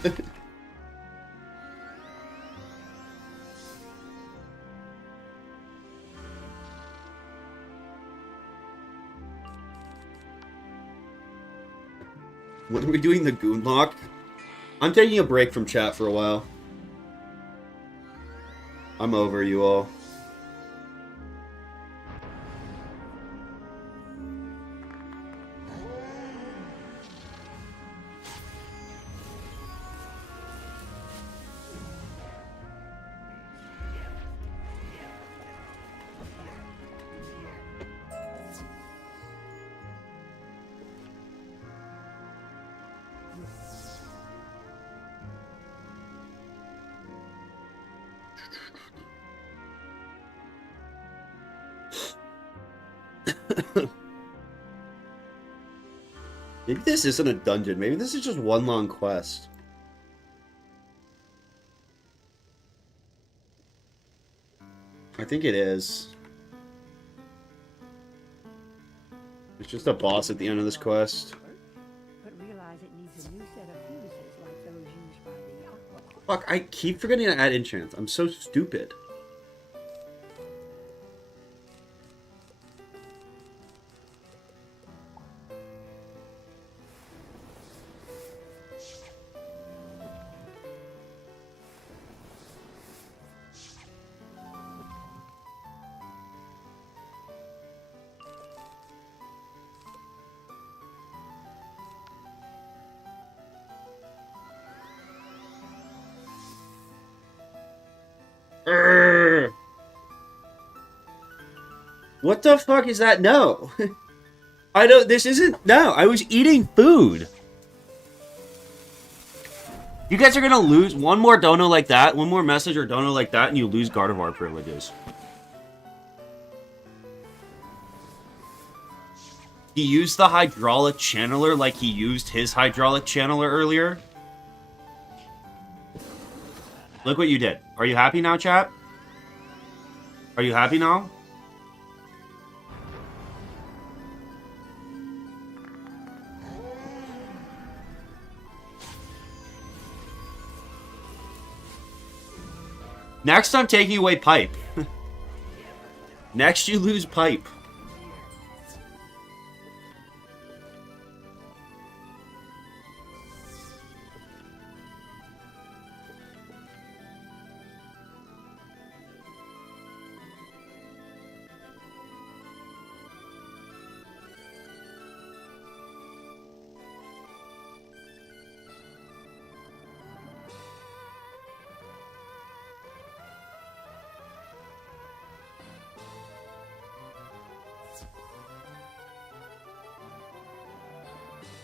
When are we doing the goon lock? I'm taking a break from chat for a while. I'm over you all. Maybe this isn't a dungeon. Maybe this is just one long quest. I think it is. It's just a boss at the end of this quest. But realize it needs a new set of fuses like those used by the Aqua. Fuck, I keep forgetting to add enchants. I'm so stupid. Urgh. What the fuck is that? No. I don't. This isn't. No, I was eating food. You guys are gonna lose one more dono like that, one more message or dono like that, and you lose Gardevoir privileges. He used the hydraulic channeler like he used his hydraulic channeler earlier. Look what you did. Are you happy now, chat? Are you happy now? Next, I'm taking away Pipe. Next, you lose Pipe.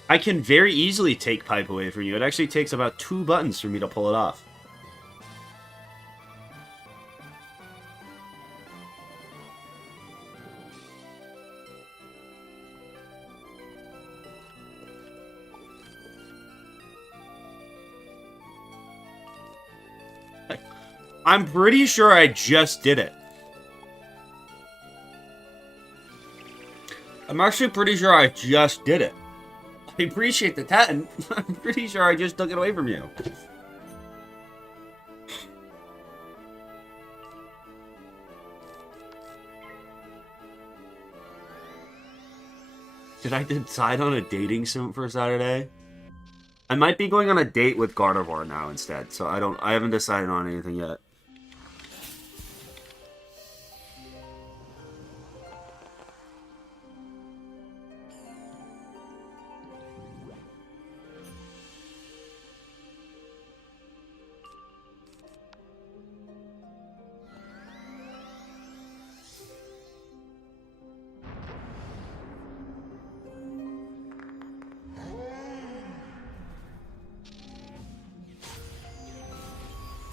I can very easily take Pipe away from you. It actually takes about 2 buttons for me to pull it off. I'm pretty sure I just did it. I'm actually pretty sure I just did it. I appreciate the 10. I'm pretty sure I just took it away from you. Did I decide on a dating sim for Saturday? I might be going on a date with Gardevoir now instead, so I haven't decided on anything yet.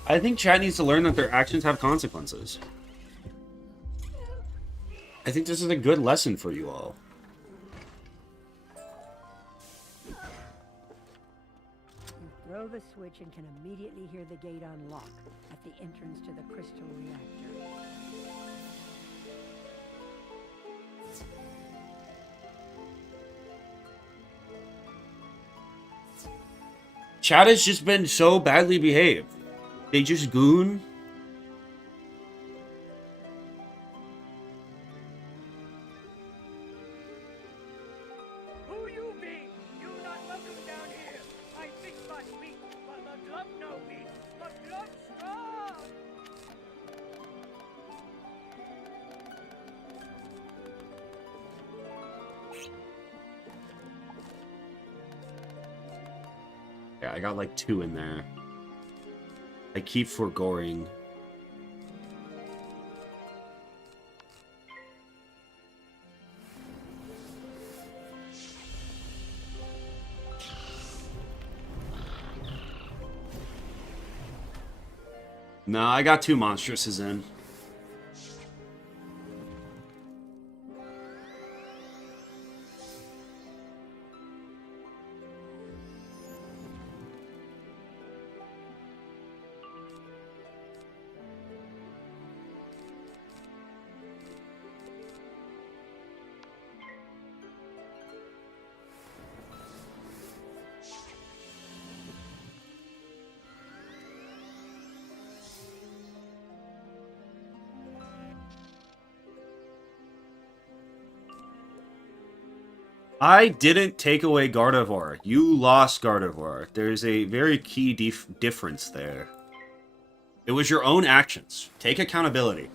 I think chat needs to learn that their actions have consequences. I think this is a good lesson for you all. You throw the switch and can immediately hear the gate unlock at the entrance to the crystal reactor. Chat has just been so badly behaved. They just goon. Who you be? You not welcome down Yeah, I got like 2 in there. I keep foregoing. No, I got 2 monstresses in. I didn't take away Gardevoir. You lost Gardevoir. There's a very key difference there. It was your own actions. Take accountability.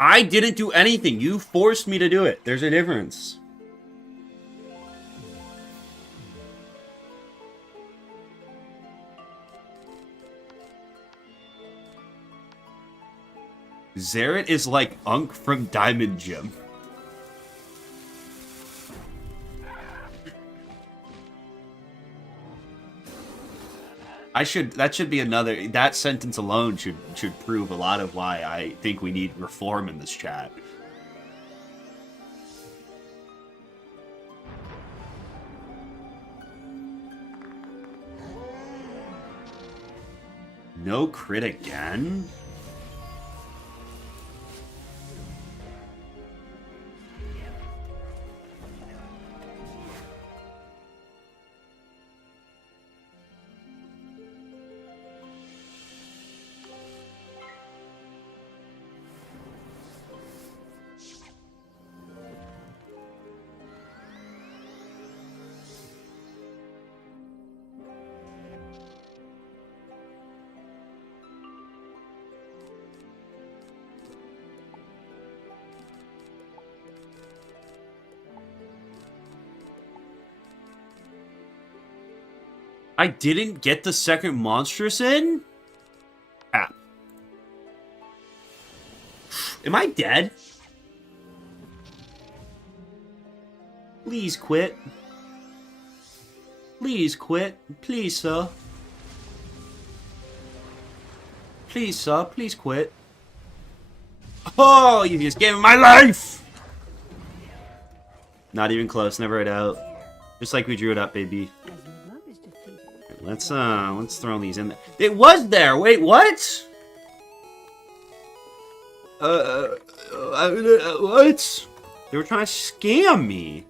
I didn't do anything. You forced me to do it. There's a difference. Xerath is like Unk from Diamond Gym. That should be another, that sentence alone should prove a lot of why I think we need reform in this chat. No crit again? I didn't get the second monstrous in? Ah. Am I dead? Please quit. Please quit. Please, sir. Please, sir. Please quit. Oh, you just gave me my life! Not even close. Never it out. Just like we drew it up, baby. Let's throw these in there. It was there! Wait, what? What? They were trying to scam me.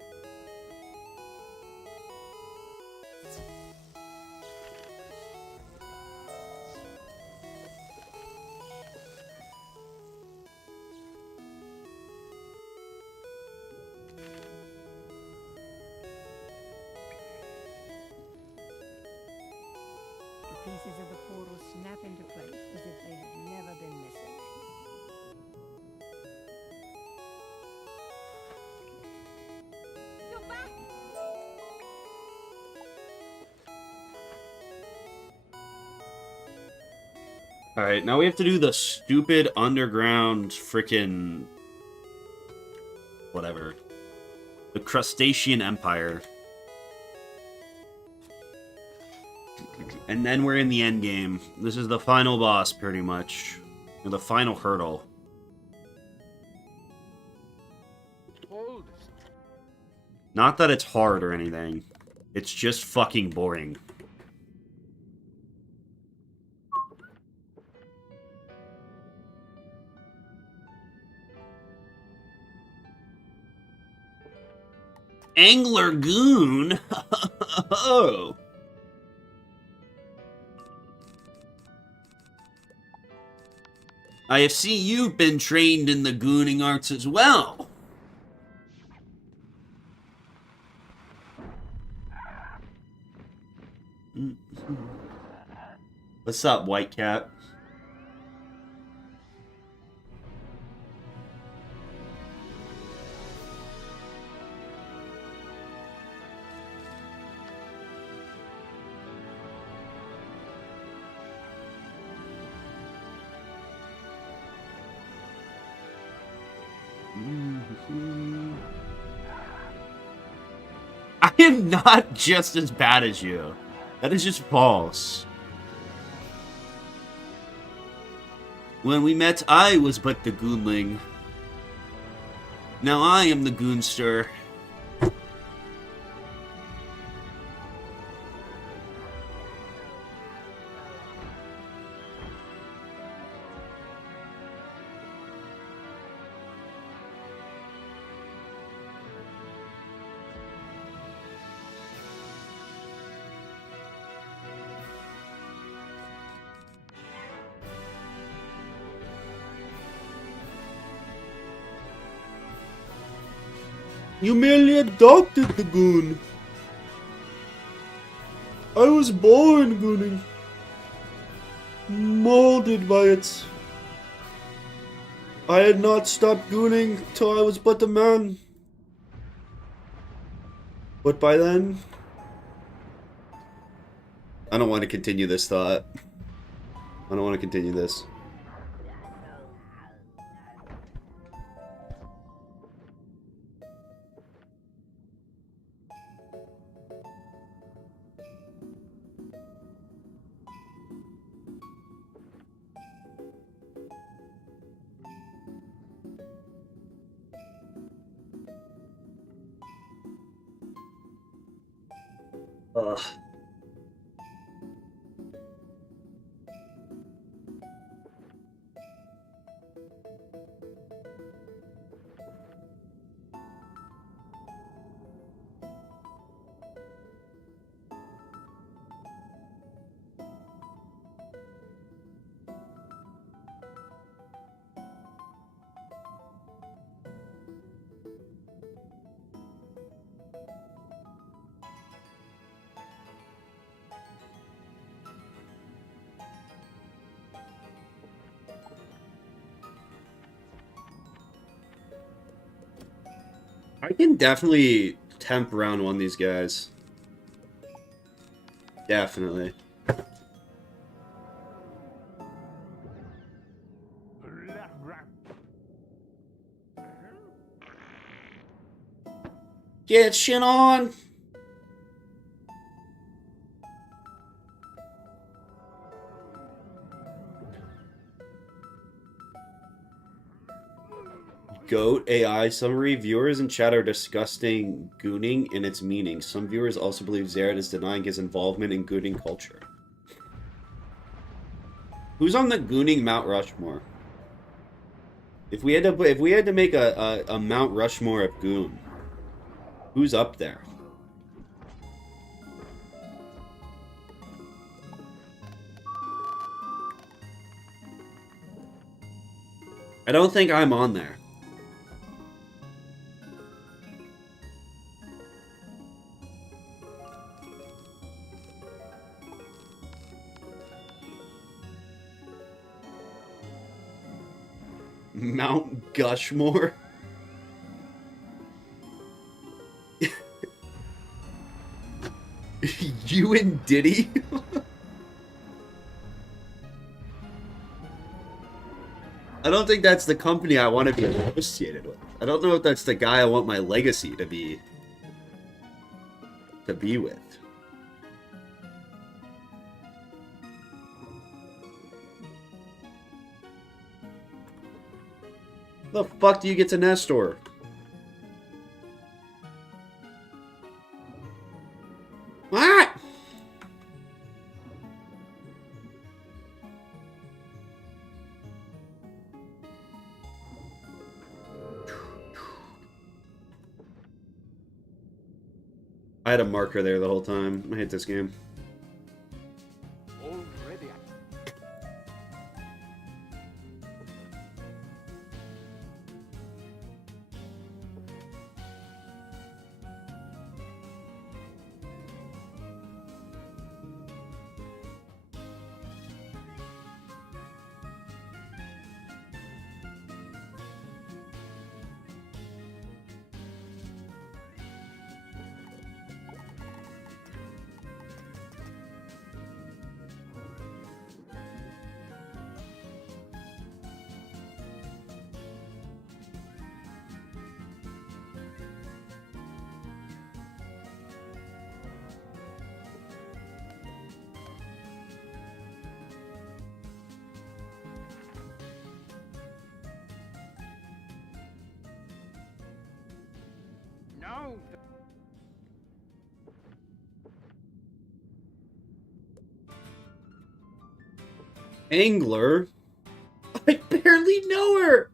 Pieces of the portal snap into place as if they had never been missing. You're back! Alright, now we have to do the stupid underground frickin' whatever. The Crustacean Empire. And then we're in the end game. This is the final boss, pretty much. Or the final hurdle. Not that it's hard or anything. It's just fucking boring. Angler Goon! Oh! I have seen you've been trained in the gooning arts as well. What's up, White Cat? I am not just as bad as you. That is just false. When we met, I was but the goonling. Now I am the goonster. You merely adopted the goon. I was born gooning. Molded by it. I had not stopped gooning till I was but a man. But by then... I don't want to continue this thought. I don't want to continue this. Ugh. I can definitely temp round one of these guys. Definitely. Get shit on! Goat AI summary. Viewers in chat are discussing gooning and its meaning. Some viewers also believe Zared is denying his involvement in gooning culture. Who's on the gooning Mount Rushmore? If we had to make a Mount Rushmore of goon, who's up there? I don't think I'm on there. Mount Gushmore? You and Diddy? I don't think that's the company I want to be associated with. I don't know if that's the guy I want my legacy to be with. The fuck do you get to Nestor? What? I had a marker there the whole time. I hate this game. No. Angler? I barely know her!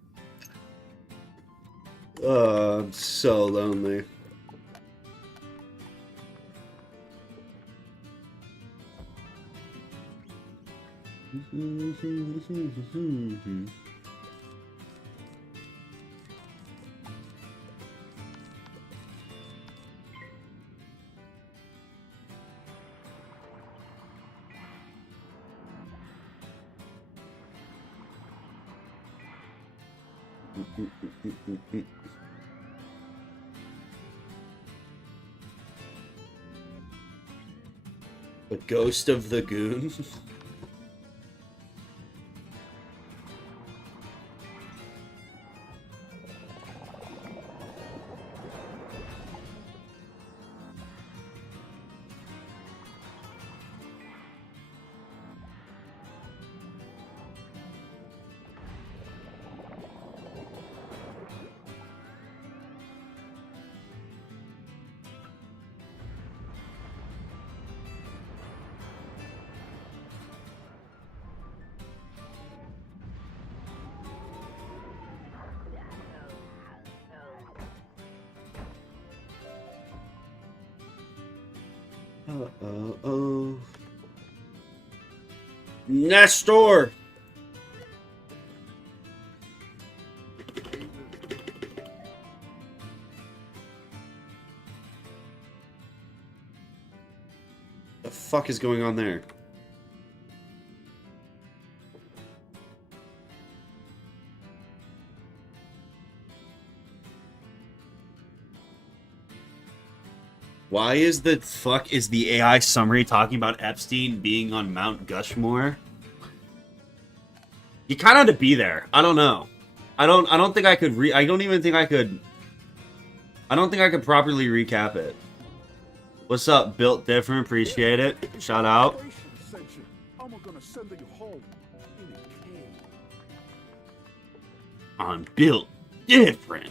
I'm so lonely. The ghost of the goon. Uh-oh. Nestor! The fuck is going on there? Why is the fuck is the AI summary talking about Epstein being on Mount Gushmore? You kind of had to be there. I don't know. I don't think I could I don't think I could properly recap it. What's up, Built Different? Appreciate it. Shout out. I'm Built Different.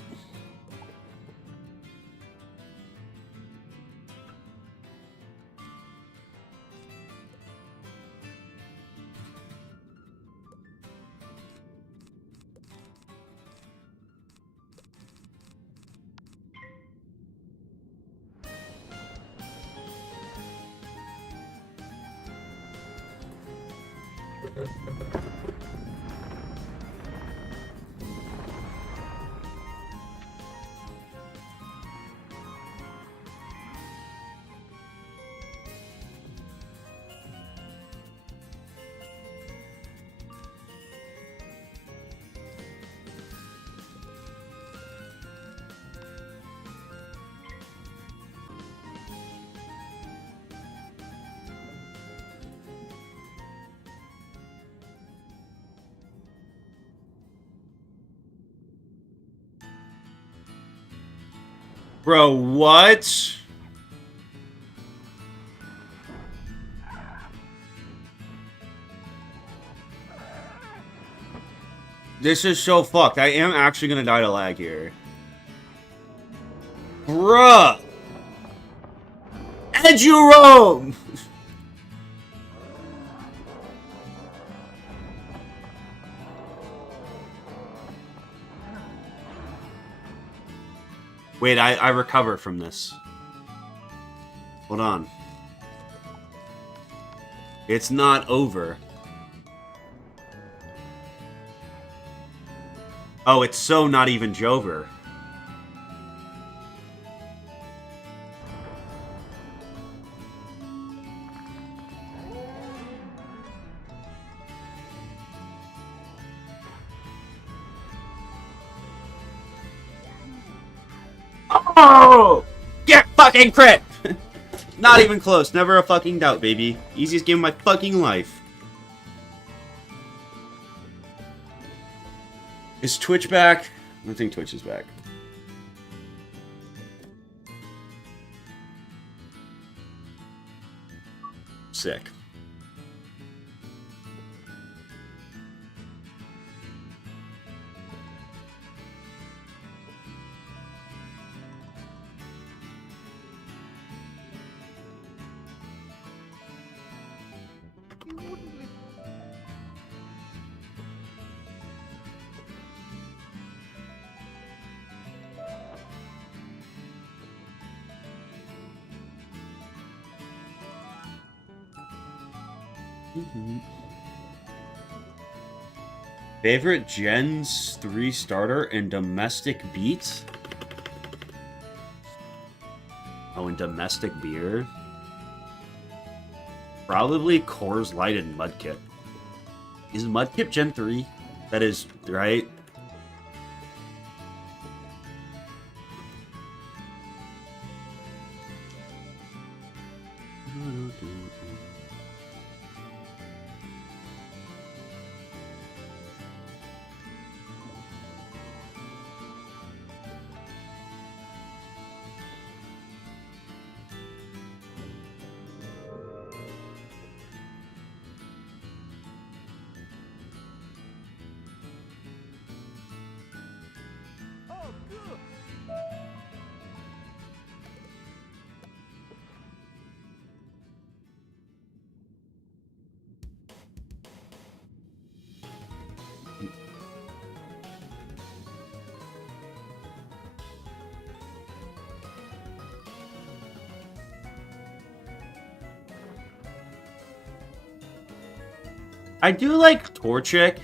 Bro, what? This is so fucked. I am actually gonna die to lag here. Bruh! Edurome! Wait, I recover from this. Hold on. It's not over. Oh, it's so not even Jover. Oh! Get fucking crit! Not even close. Never a fucking doubt, baby. Easiest game of my fucking life. Is Twitch back? I don't think Twitch is back. Sick. Favorite Gens 3 starter and domestic beats? Oh, and domestic beer? Probably Coors Light and Mudkip. Is Mudkip Gen 3? That is, right? I do like Torchic.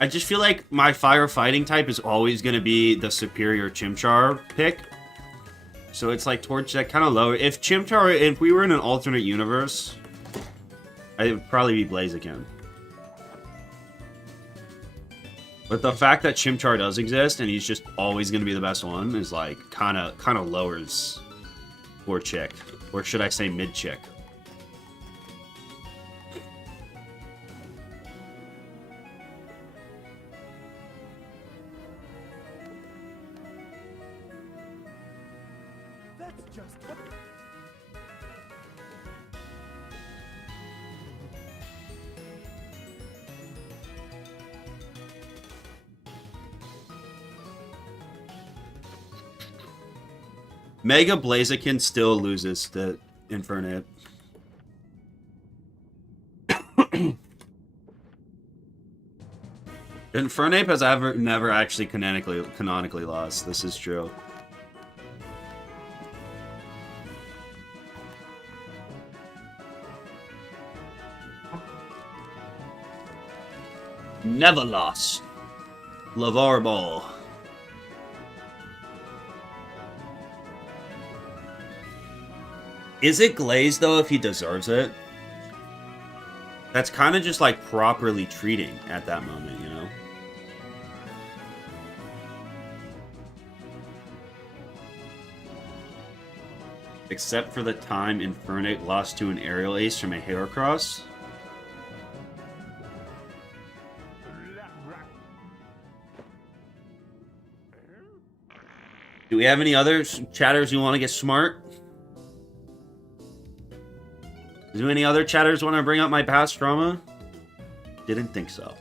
I just feel like my firefighting type is always going to be the superior Chimchar pick. So it's like Torchic kind of low. If we were in an alternate universe, it would probably be Blaziken. But the fact that Chimchar does exist and he's just always going to be the best one is like kind of lowers Torchic, or should I say mid-chick. Mega Blaziken still loses to Infernape. Infernape has never actually canonically lost. This is true. Never lost. Lavar Ball. Is it glazed, though, if he deserves it? That's kind of just, like, properly treating at that moment, you know? Except for the time Infernape lost to an Aerial Ace from a Heracross. Do we have any other chatters who want to get smart? Do any other chatters want to bring up my past trauma? Didn't think so.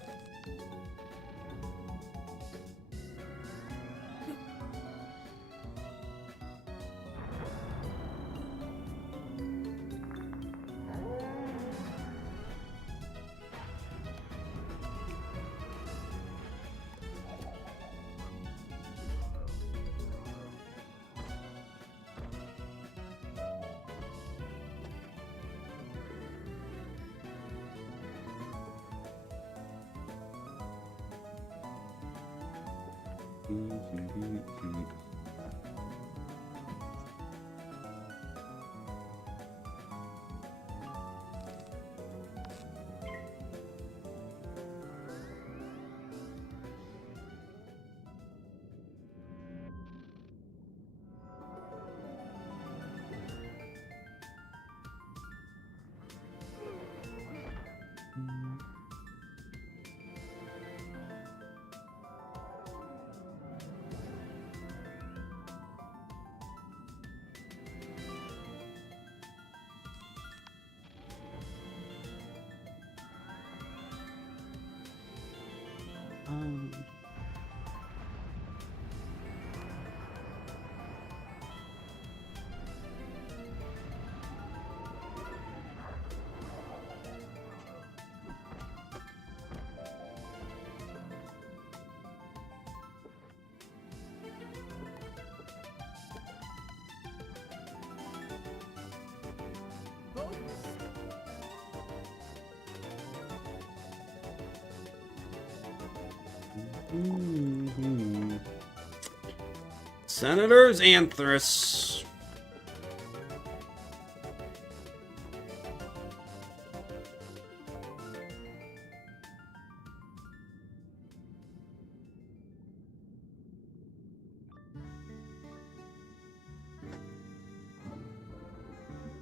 Senator's Anthrax.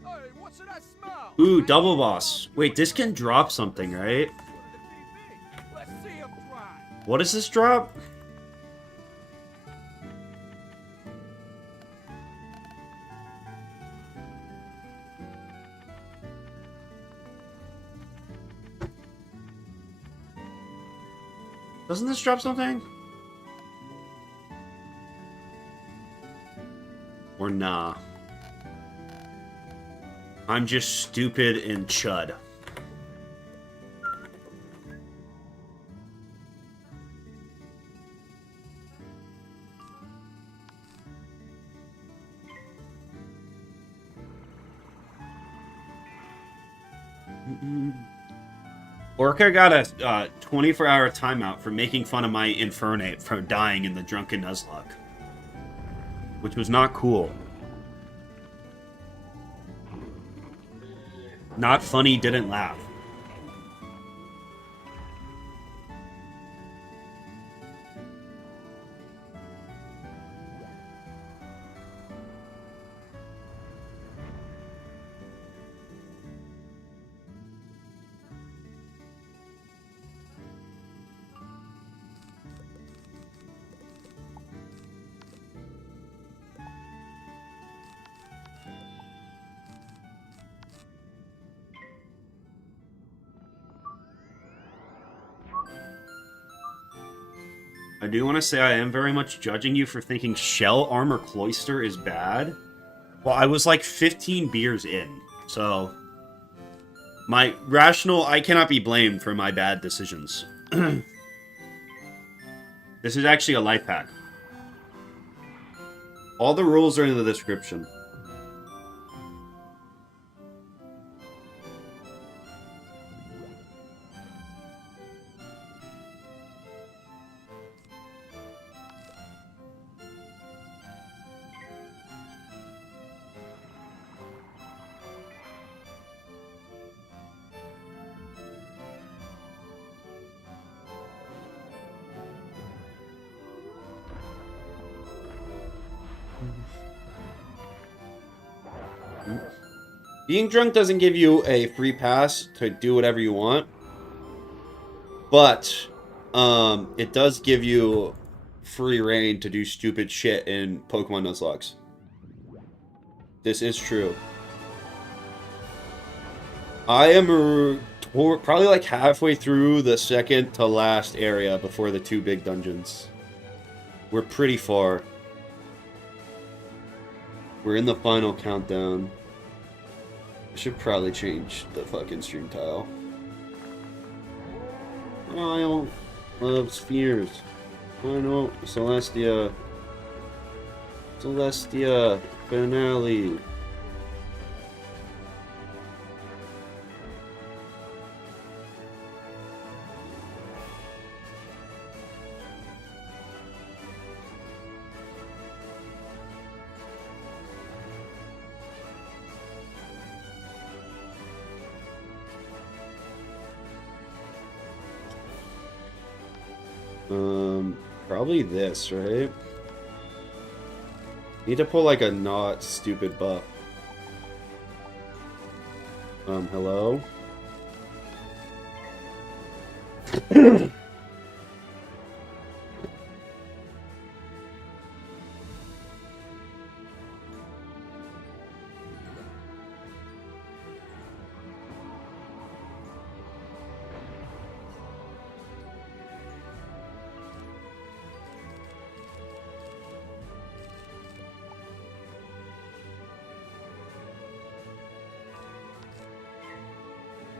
Hey, what's that smell? Ooh, double boss. Wait, this can drop something, right? Let's see him try. What does this drop? Doesn't this drop something? Or nah? I'm just stupid and chud. Orca got a 24-hour timeout for making fun of my Infernate for dying in the drunken Nuzlocke. Which was not cool. Not funny, didn't laugh. I do want to say I am very much judging you for thinking Shell Armor Cloister is bad. Well, I was like 15 beers in, so... My rational... I cannot be blamed for my bad decisions. This is actually a life hack. All the rules are in the description. Being drunk doesn't give you a free pass to do whatever you want, but it does give you free reign to do stupid shit in Pokemon Nuzlocke. This is true. I am probably like halfway through the second to last area before the two big dungeons. We're pretty far. We're in the final countdown. I should probably change the fucking stream tile. Isle of Spheres. I know. Celestia. Celestia. Finale. Probably this, right? Need to pull like a not stupid buff. Hello?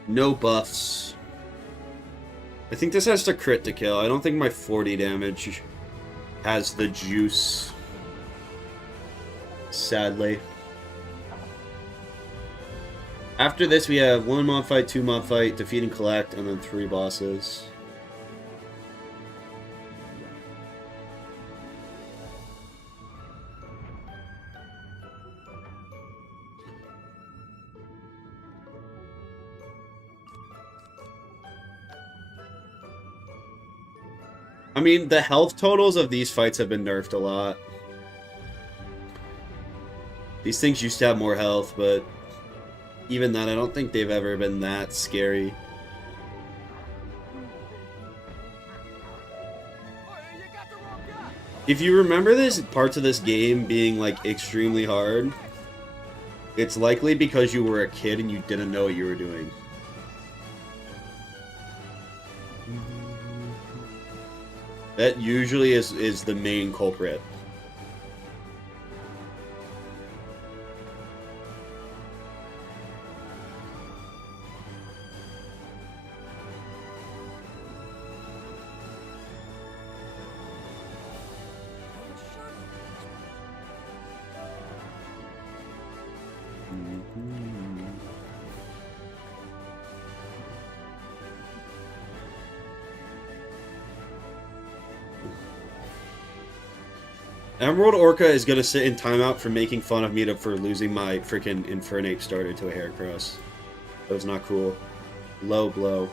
No buffs. I think this has to crit to kill. I don't think my 40 damage has the juice. Sadly. After this, we have 1 mob fight, 2 mob fight, defeat and collect, and then 3 bosses. I mean, the health totals of these fights have been nerfed a lot. These things used to have more health, but even then, I don't think they've ever been that scary. If you remember this parts of this game being like extremely hard, it's likely because you were a kid and you didn't know what you were doing. That usually is the main culprit. Emerald Orca is gonna sit in timeout for making fun of me for losing my freaking Infernape starter to a Heracross. That was not cool. Low blow.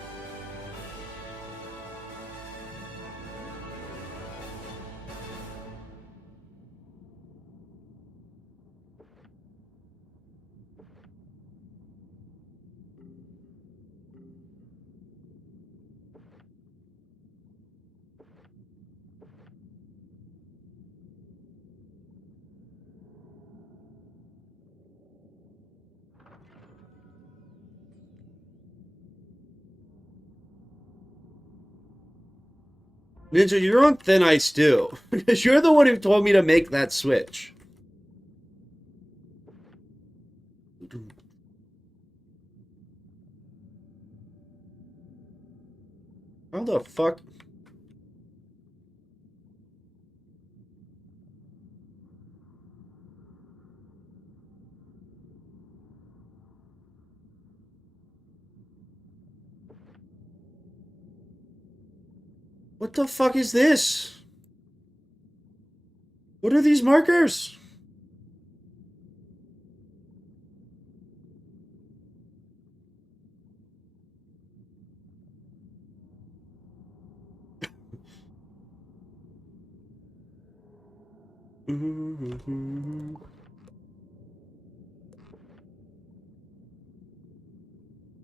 Ninja, you're on thin ice too. Because you're the one who told me to make that switch. How the fuck? What the fuck is this? What are these markers?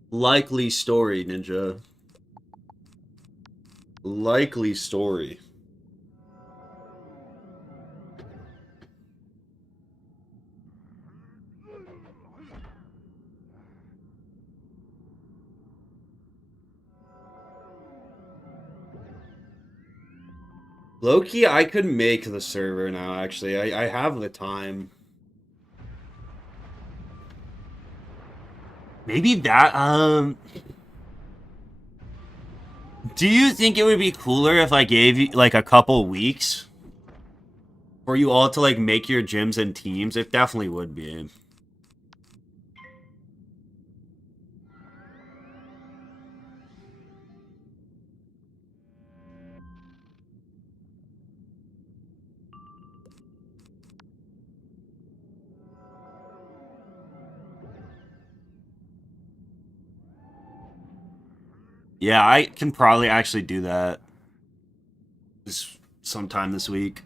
Likely story, Ninja. Likely story. Low-key, I could make the server now, actually. I have the time. Maybe that, do you think it would be cooler if I gave you, like, a couple weeks? For you all to, like, make your gyms and teams? It definitely would be. Yeah, I can probably actually do that sometime this week.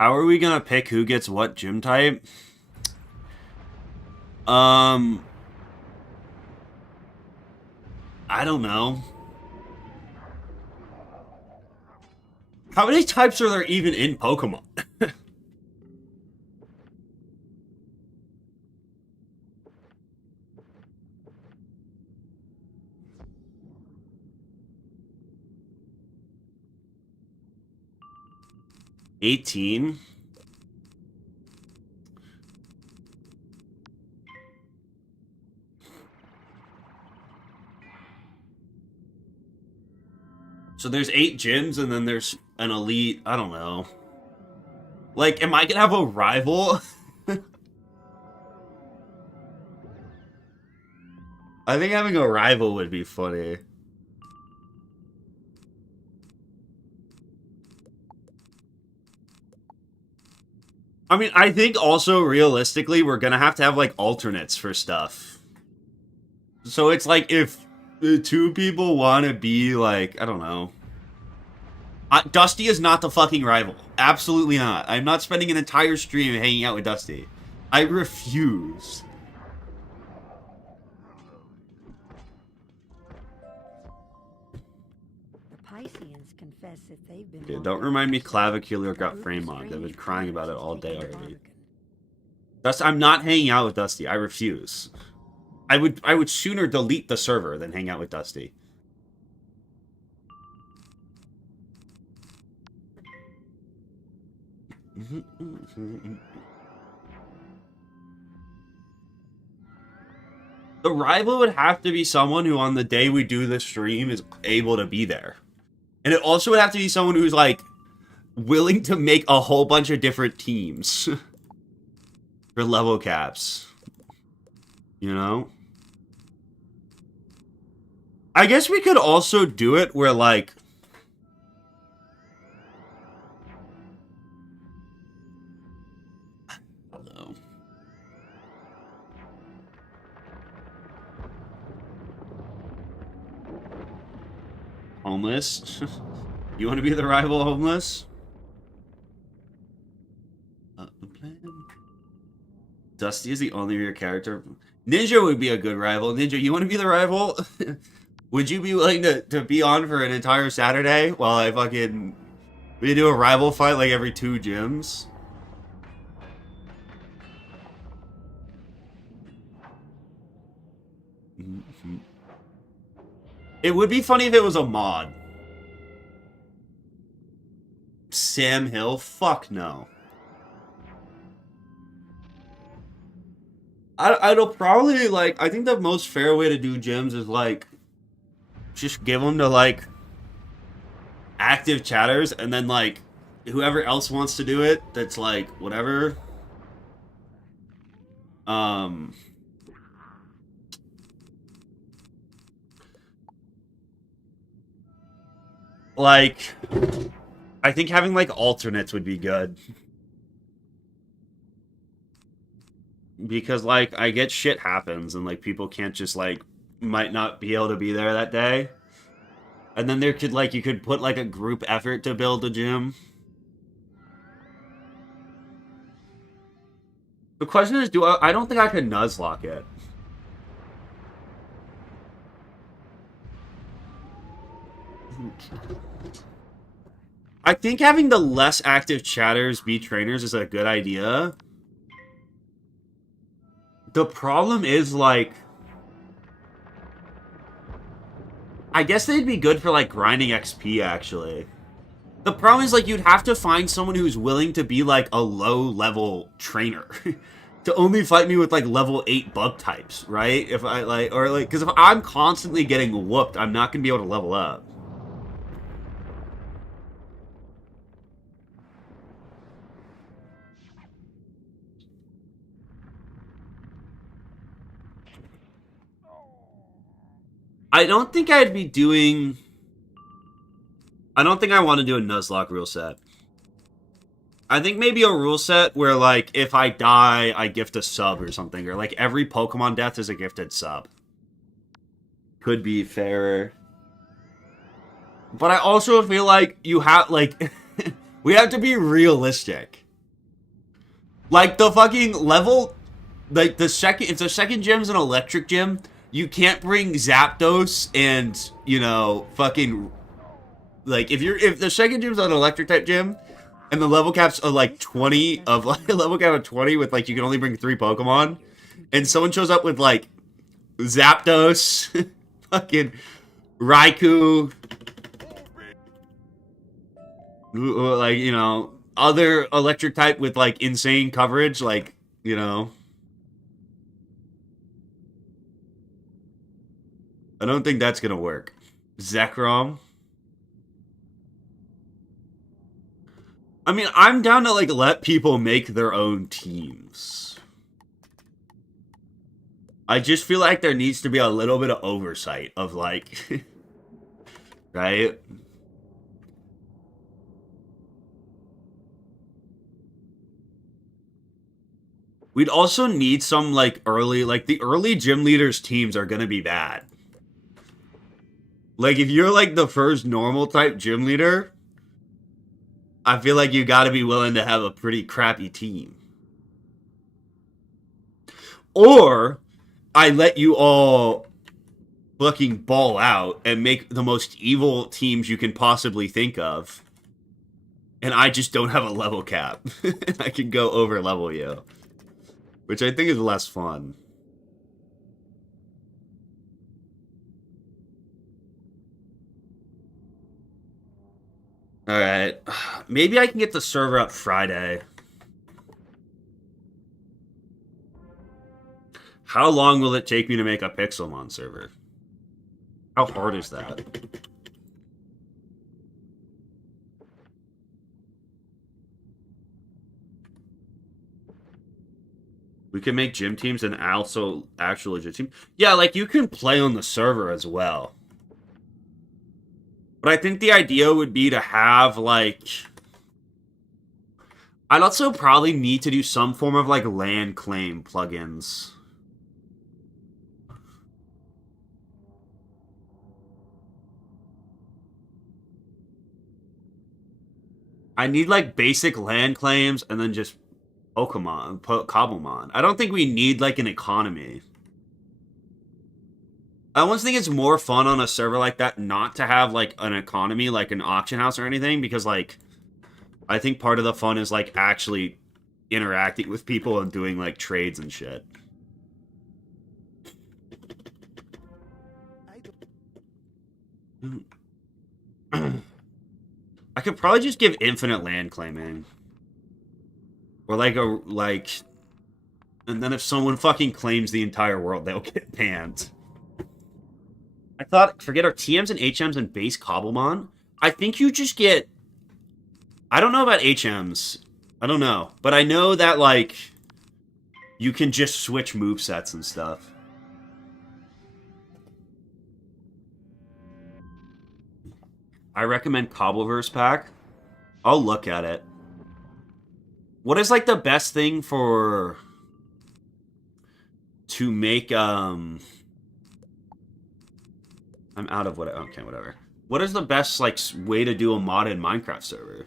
How are we gonna pick who gets what gym type? I don't know. How many types are there even in Pokemon? $18? So there's 8 gyms and then there's an elite, I don't know. Like, am I gonna have a rival? I think having a rival would be funny. I mean, I think also, realistically, we're gonna have to have, like, alternates for stuff. So it's like, if two people want to be like, I don't know. Dusty is not the fucking rival. Absolutely not. I'm not spending an entire stream hanging out with Dusty. I refuse. The Pisceans confess that they've been. Okay, don't remind me Clavicular got frame locked. I've been crying about it all day already. Dusty, I'm not hanging out with Dusty. I refuse. I would sooner delete the server than hang out with Dusty. The rival would have to be someone who on the day we do the stream is able to be there. And it also would have to be someone who's like willing to make a whole bunch of different teams for level caps. You know? I guess we could also do it where like homeless. You want to be the rival homeless? The plan. Dusty is the only real character. Ninja would be a good rival. Ninja, you want to be the rival? Would you be willing to be on for an entire Saturday while I fucking... We do a rival fight like every 2 gyms? It would be funny if it was a mod. Sam Hill? Fuck no. I'll probably, like, I think the most fair way to do gyms is, like, just give them to, like, active chatters, and then, like, whoever else wants to do it, that's, like, whatever. Like, I think having, like, alternates would be good. Because, like, I get shit happens, and, like, people can't just, like, might not be able to be there that day. And then there could, like, you could put, like, a group effort to build a gym. The question is, I don't think I can nuzlocke it. I think having the less active chatters be trainers is a good idea. The problem is, like... I guess they'd be good for, like, grinding XP, actually. The problem is, like, you'd have to find someone who's willing to be, like, a low-level trainer. To only fight me with, like, level 8 bug types, right? If I, like... Or, like... Because if I'm constantly getting whooped, I'm not gonna be able to level up. I don't think I'd be doing... I don't think I want to do a Nuzlocke rule set. I think maybe a rule set where, like, if I die, I gift a sub or something. Or, like, every Pokemon death is a gifted sub. Could be fairer. But I also feel like you have, like... we have to be realistic. Like, the fucking level... Like, the second... If the second gym's an electric gym... You can't bring Zapdos and, you know, fucking, like, if the second gym's an electric type gym, and the level caps are, like, 20, of, like, a level cap of 20 with, like, you can only bring 3 Pokemon, and someone shows up with, like, Zapdos, fucking Raikou, like, you know, other electric type with, like, insane coverage, like, you know... I don't think that's gonna work. Zekrom. I mean, I'm down to, like, let people make their own teams. I just feel like there needs to be a little bit of oversight of, like... right? We'd also need some, like, early... Like, the early gym leaders' teams are gonna be bad. Like, if you're like the first normal type gym leader, I feel like you gotta be willing to have a pretty crappy team. Or I let you all fucking ball out and make the most evil teams you can possibly think of. And I just don't have a level cap. And I can go over level you. Which I think is less fun. Alright. Maybe I can get the server up Friday. How long will it take me to make a Pixelmon server? How hard is that? We can make gym teams and also actual legit team. Yeah, like you can play on the server as well. But I think the idea would be to have like... I'd also probably need to do some form of like land claim plugins. I need like basic land claims and then just Pokemon, Cobblemon. I don't think we need like an economy. I almost think it's more fun on a server like that not to have like an economy, like an auction house or anything, because like I think part of the fun is like actually interacting with people and doing like trades and shit. I could probably just give infinite land claiming. Or like and then if someone fucking claims the entire world, they'll get banned. I thought, forget our TMs and HMs and base Cobblemon. I think you just get... I don't know about HMs. I don't know. But I know that, like, you can just switch movesets and stuff. I recommend Cobbleverse pack. I'll look at it. What is, like, the best thing for... to make, I'm out of what... Okay, whatever. What is the best, like, way to do a modded Minecraft server?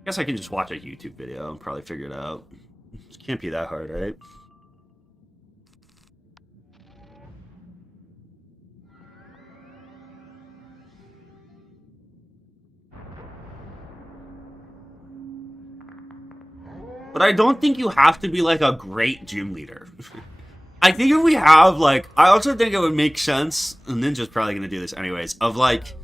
I guess I can just watch a YouTube video and probably figure it out. It can't be that hard, right? But I don't think you have to be, like, a great gym leader. I think if we have, like... I also think it would make sense, and Ninja's probably going to do this anyways, of, like,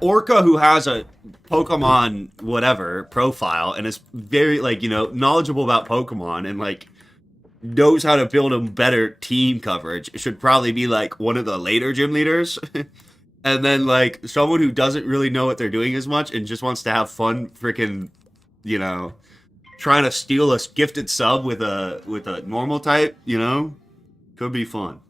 Orca who has a Pokemon whatever profile and is very, like, you know, knowledgeable about Pokemon and, like, knows how to build a better team coverage should probably be, like, one of the later gym leaders. And then, like, someone who doesn't really know what they're doing as much and just wants to have fun freaking, you know... trying to steal a gifted sub with a normal type, you know, could be fun.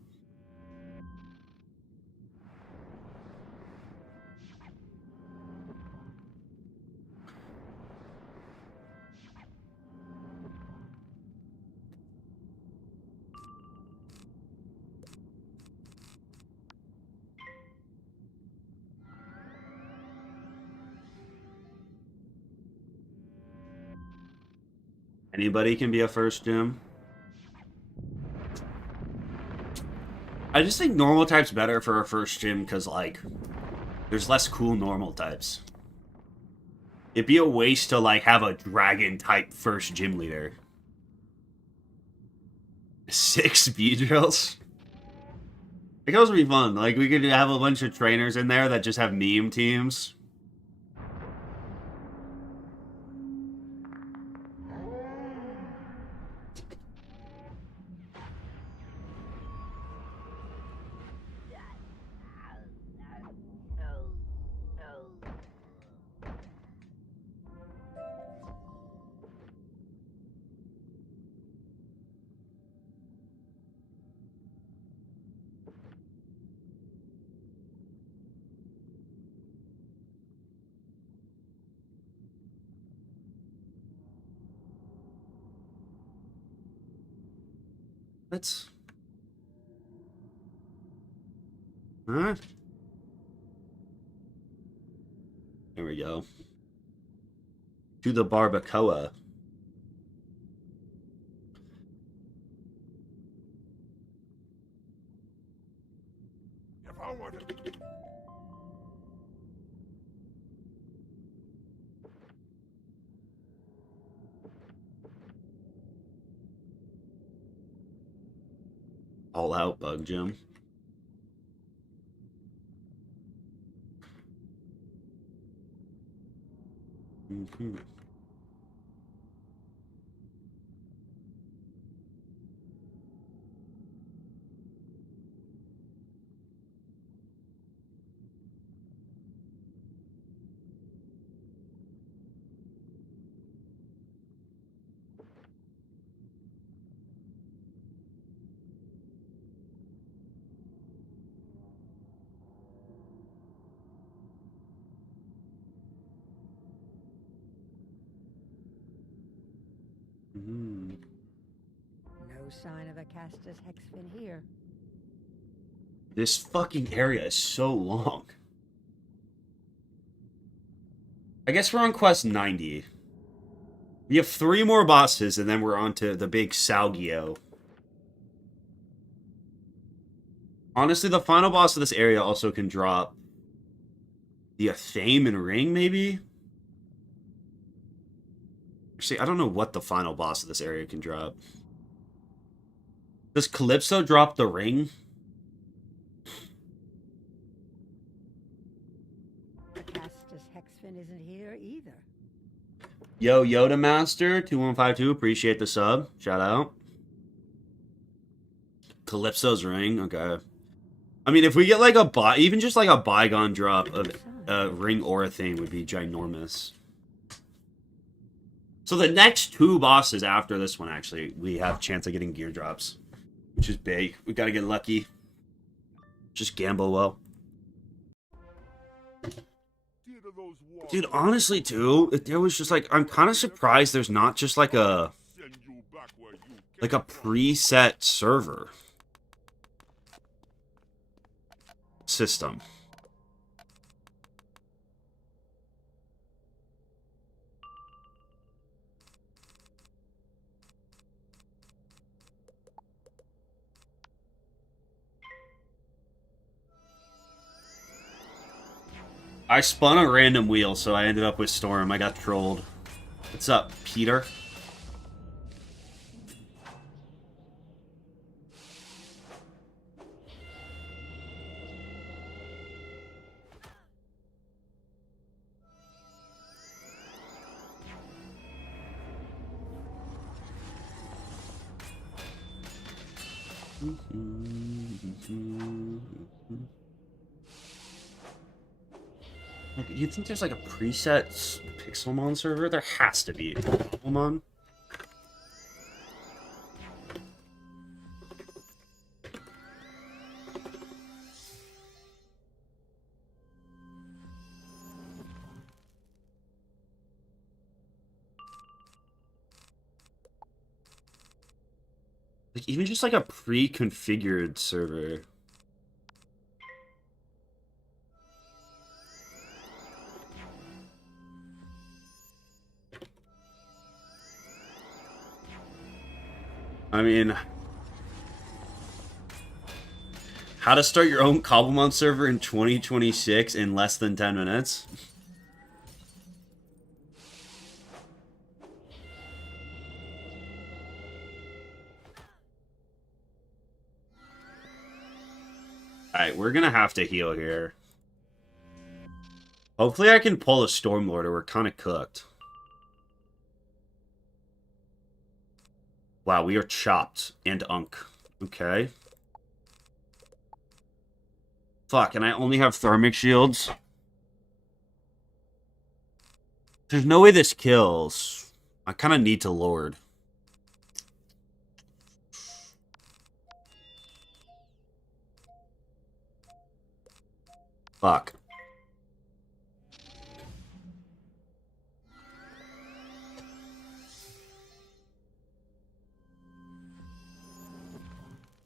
Anybody can be a first gym. I just think normal type's better for a first gym because, like, there's less cool normal types. It'd be a waste to, like, have a dragon type first gym leader. 6 speed drills? I think those would be fun. Like, we could have a bunch of trainers in there that just have meme teams. Let's... Alright. There we go. To the barbacoa. If I want to... All out bug gym. Mm-hmm. Mm. No sign of a Castus hexfin here. This fucking area is so long. I guess we're on quest 90. We have 3 more bosses, and then we're on to the big Salgio. Honestly, the final boss of this area also can drop the Athame and Ring, maybe? Actually, I don't know what the final boss of this area can drop. Does Calypso drop the ring? The Castus hexfin isn't here either. Yo, Yoda Master 2152, appreciate the sub. Shout out. Calypso's ring, okay. I mean, if we get like even just like a bygone drop of a ring or a thing would be ginormous. So the next 2 bosses after this one, actually, we have a chance of getting gear drops, which is big. We gotta get lucky. Just gamble well. Dude, honestly, too, if there was just like, I'm kind of surprised there's not just like a preset server system. I spun a random wheel, so I ended up with Storm. I got trolled. What's up, Peter? Like, you think there's like a preset Pixelmon server? There has to be. Pixelmon? Like, even just like a pre-configured server. I mean, how to start your own Cobblemon server in 2026 in less than 10 minutes? Alright, we're gonna have to heal here. Hopefully I can pull a Stormlord or we're kind of cooked. Wow, we are chopped and unk. Okay. Fuck, and I only have thermic shields. There's no way this kills. I kind of need to Lord. Fuck.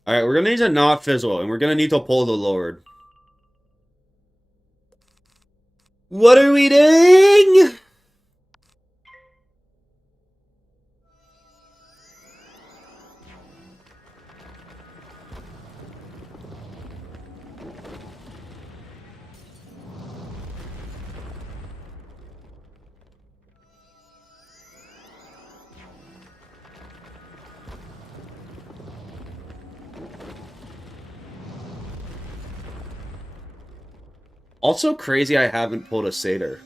Alright, we're gonna need to not fizzle, and we're gonna need to pull the Lord. What are we doing? Also crazy I haven't pulled a satyr.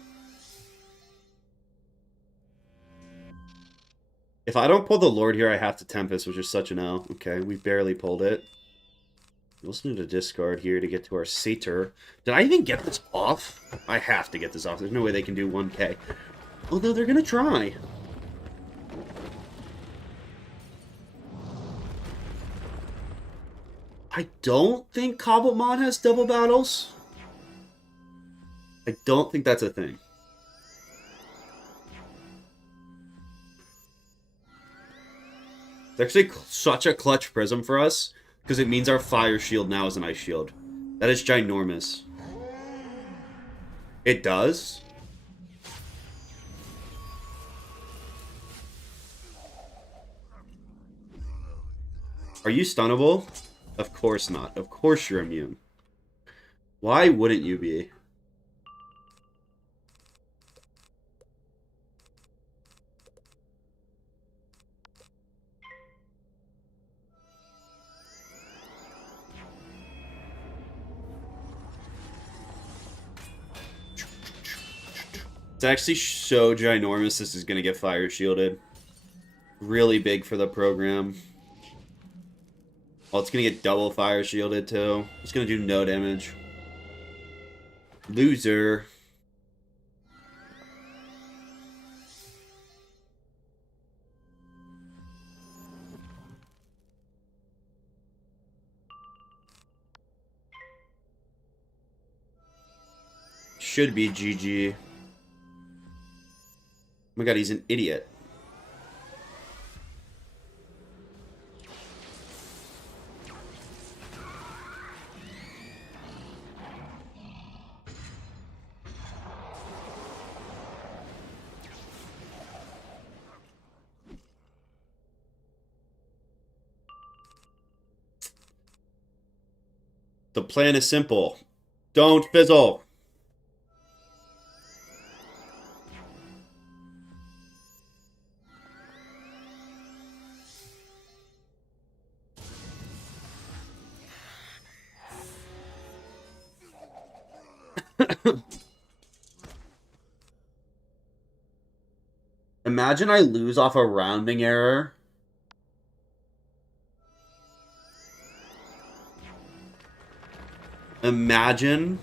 If I don't pull the Lord here, I have to Tempest, which is such an L. Okay, we barely pulled it. We also need to discard here to get to our satyr. Did I even get this off? I have to get this off. There's no way they can do 1k. Although they're gonna try. I don't think Cobblemon has double battles. I don't think that's a thing. It's actually such a clutch prism for us, because it means our fire shield now is an ice shield. That is ginormous. It does? Are you stunnable? Of course not. Of course you're immune. Why wouldn't you be? It's actually so ginormous this is going to get fire shielded. Really big for the program. Well, it's going to get double fire shielded too. It's going to do no damage. Loser. Should be GG. Oh my god, he's an idiot. The plan is simple. Don't fizzle. Imagine I lose off a rounding error. Imagine.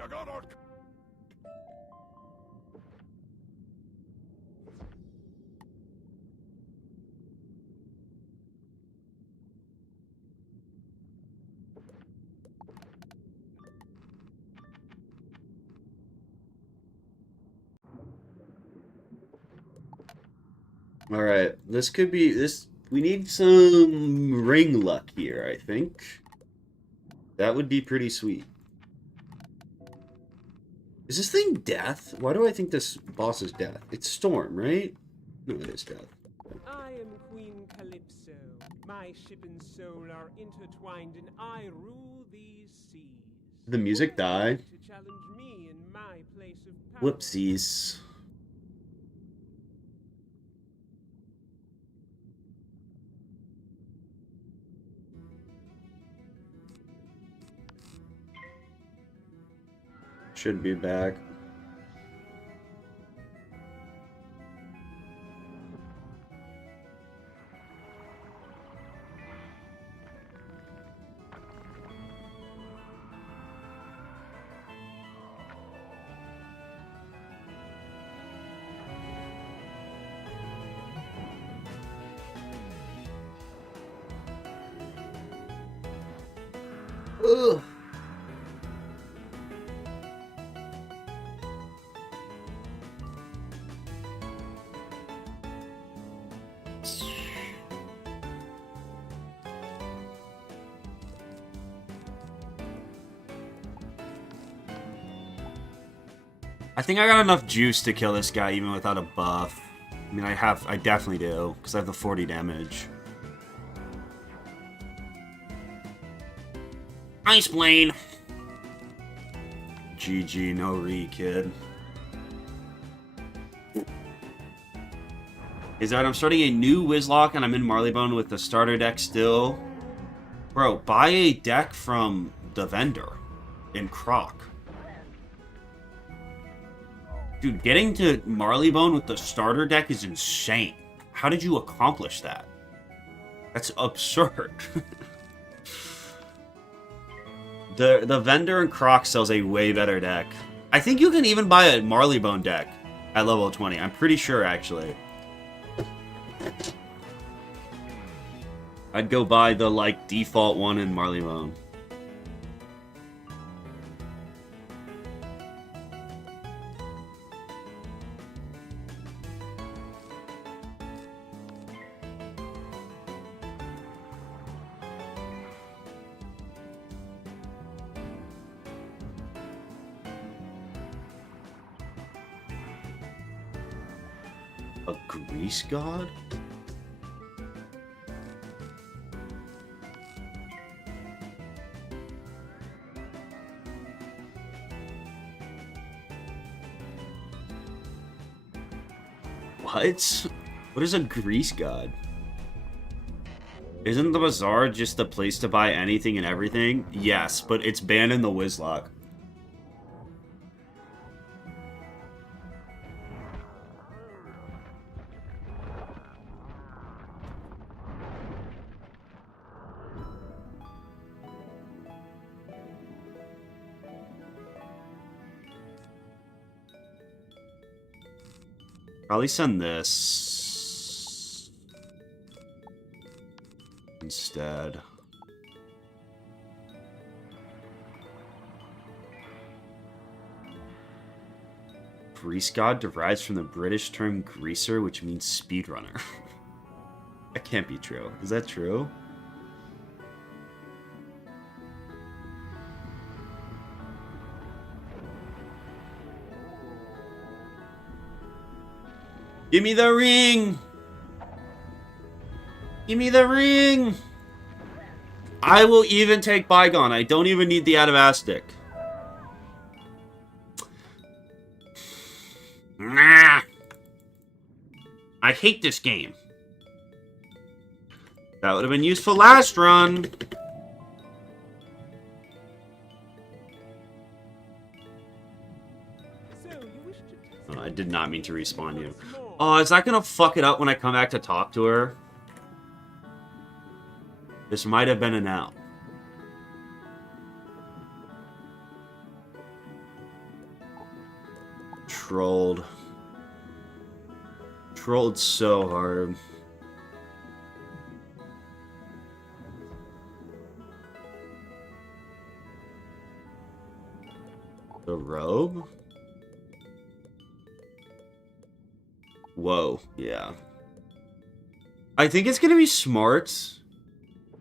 You gotta... All right, this could be this. We need some ring luck here, I think. That would be pretty sweet. Is this thing death? Why do I think this boss is death? It's Storm, right? No, it is death. I am Queen My ship and soul are intertwined, and I rule these seas. Did the music die? To challenge me in my place of power. Whoopsies. Should be back. Ugh. I think I got enough juice to kill this guy even without a buff. I mean, I definitely do, because I have the 40 damage. Ice Plane! GG, no re, kid. Is that I'm starting a new Wizlock and I'm in Marleybone with the starter deck still. Bro, buy a deck from the vendor in Croc. Dude, getting to Marleybone with the starter deck is insane. How did you accomplish that? That's absurd. The vendor in Croc sells a way better deck. I think you can even buy a Marleybone deck at level 20. I'm pretty sure, actually. I'd go buy the, like, default one in Marleybone. A grease god? What? What is a grease god? Isn't the bazaar just the place to buy anything and everything? Yes, but it's banned in the Wizlock. Probably send this instead. Grease god derives from the British term greaser, which means speedrunner. That can't be true. Is that true? Give me the ring! Give me the ring! I will even take Bygone. I don't even need the Adamastic. Nah. I hate this game. That would have been useful last run. Oh, I did not mean to respawn you. Oh, is that gonna fuck it up when I come back to talk to her? This might have been an out. Trolled. Trolled so hard. The robe? Whoa, yeah. I think it's gonna be smart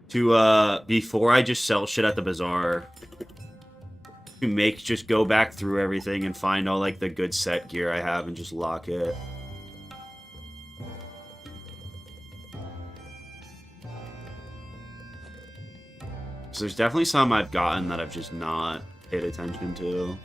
to, before I just sell shit at the bazaar, to just go back through everything and find all, like, the good set gear I have and just lock it. Because there's definitely some I've gotten that I've just not paid attention to.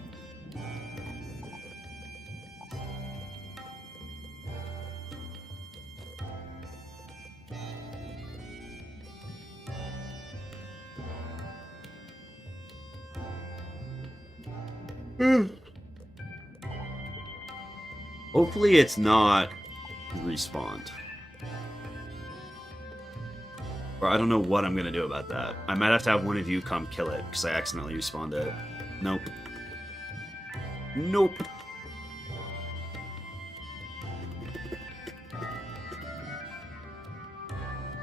Hopefully it's not respawned. Or I don't know what I'm gonna do about that. I might have to have one of you come kill it, because I accidentally respawned it. Nope. Nope.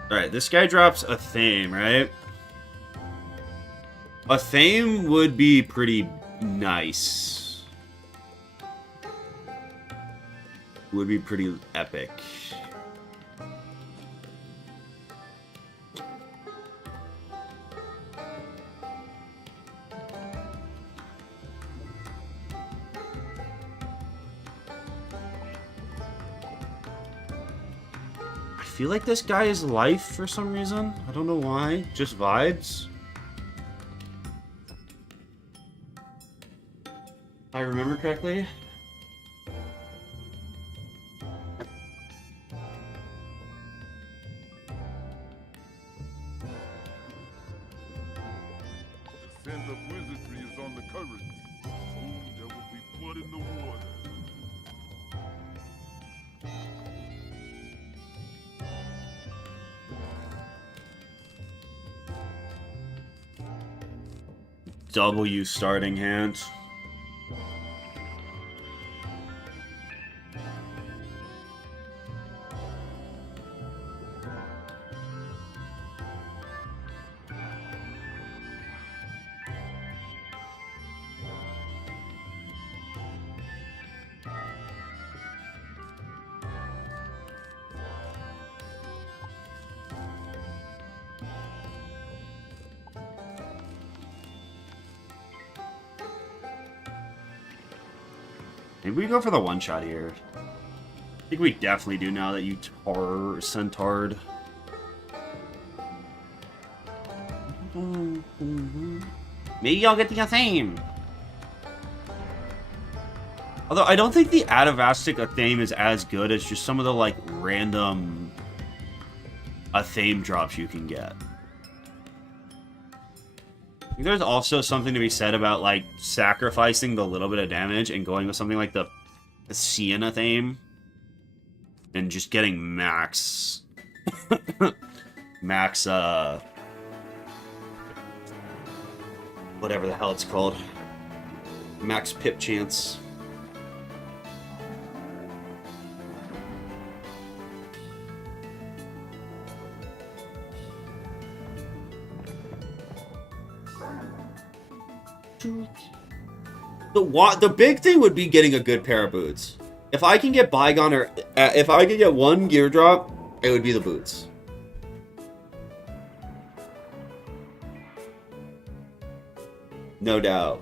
Alright, this guy drops a theme, right? A theme would be pretty nice. Would be pretty epic. I feel like this guy is life for some reason. I don't know why. Just vibes. If I remember correctly. The scent of wizardry is on the current. Soon there will be blood in the water. W starting hand. Maybe we go for the one-shot here. I think we definitely do now that you centaured. Maybe I'll get the theme. Although I don't think the Atavastic theme is as good as just some of the like random theme drops you can get. I think there's also something to be said about like sacrificing the little bit of damage and going with something like the Sienna theme and just getting max max whatever the hell it's called, max pip chance. The big thing would be getting a good pair of boots. If I can get Bygone, or if I could get one gear drop, it would be the boots. No doubt.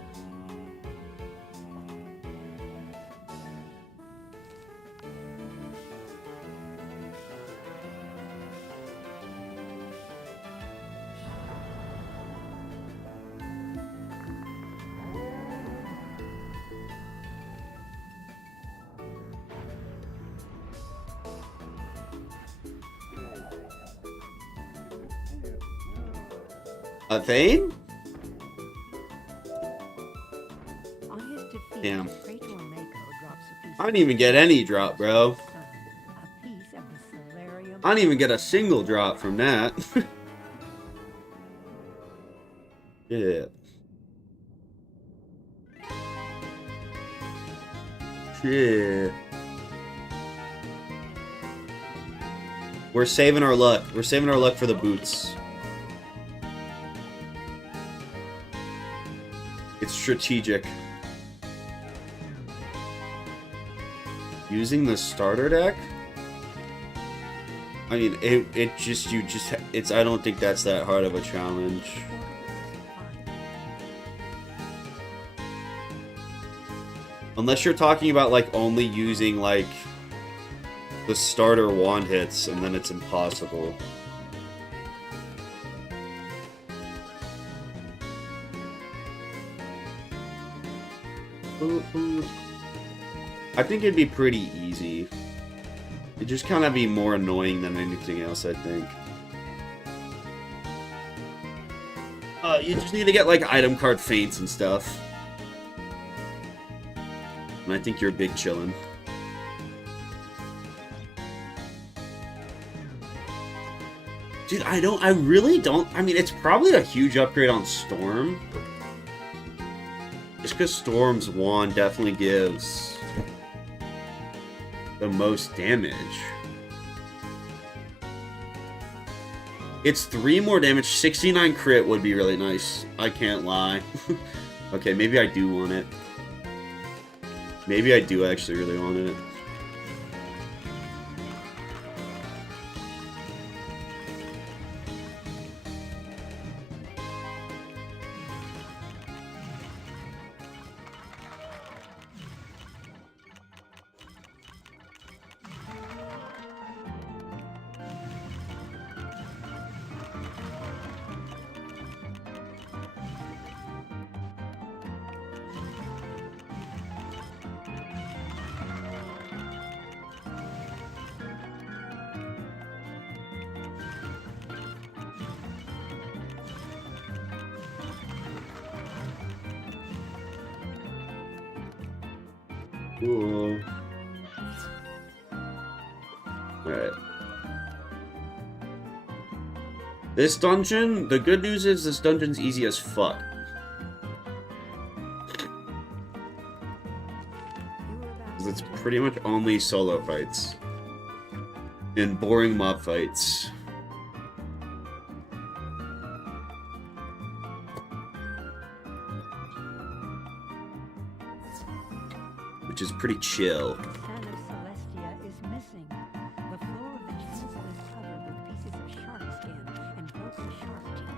A Thane? On his defeat, Damn. Praetor Mako drops a piece I didn't even get any drop, bro. of the sun, a piece of the Celestia. I didn't even get a single drop from that. Yeah. Shit. We're saving our luck. We're saving our luck for the boots. It's strategic. Using the starter deck? I mean, I don't think that's that hard of a challenge. Unless you're talking about, like, only using, like, the starter wand hits, and then it's impossible. I think it'd be pretty easy. It'd just kind of be more annoying than anything else, I think. You just need to get, like, item card feints and stuff. And I think you're big chillin'. Dude, I really don't... I mean, it's probably a huge upgrade on Storm. Just because Storm's wand definitely gives the most damage. It's 3 more damage. 69 crit would be really nice. I can't lie. Okay, maybe I do want it. Maybe I do actually really want it. Cool. Alright. This dungeon, the good news is this dungeon's easy as fuck. Because it's pretty much only solo fights. And boring mob fights. Which is pretty chill. The sand of Celestia is missing. The floor of the chancel is covered with pieces of shark skin and broken shark teeth.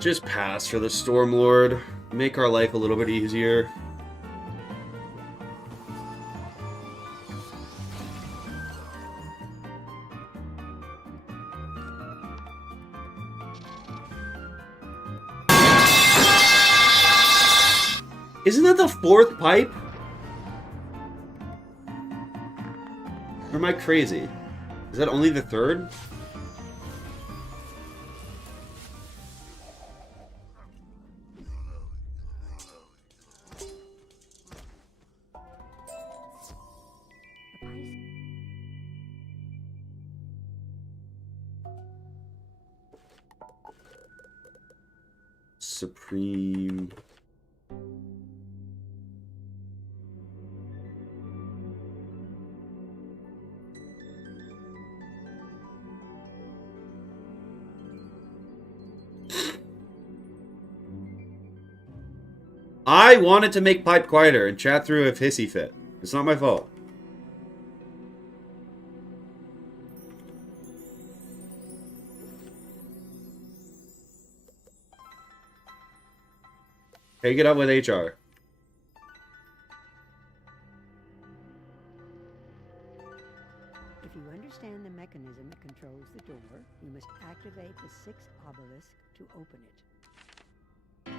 Just pass for the Stormlord. Make our life a little bit easier. Isn't that the 4th pipe? Or am I crazy? Is that only the 3rd? Supreme. I wanted to make pipe quieter and chat through a hissy fit. It's not my fault. Take it up with HR. If you understand the mechanism that controls the door, you must activate the 6th obelisk to open it.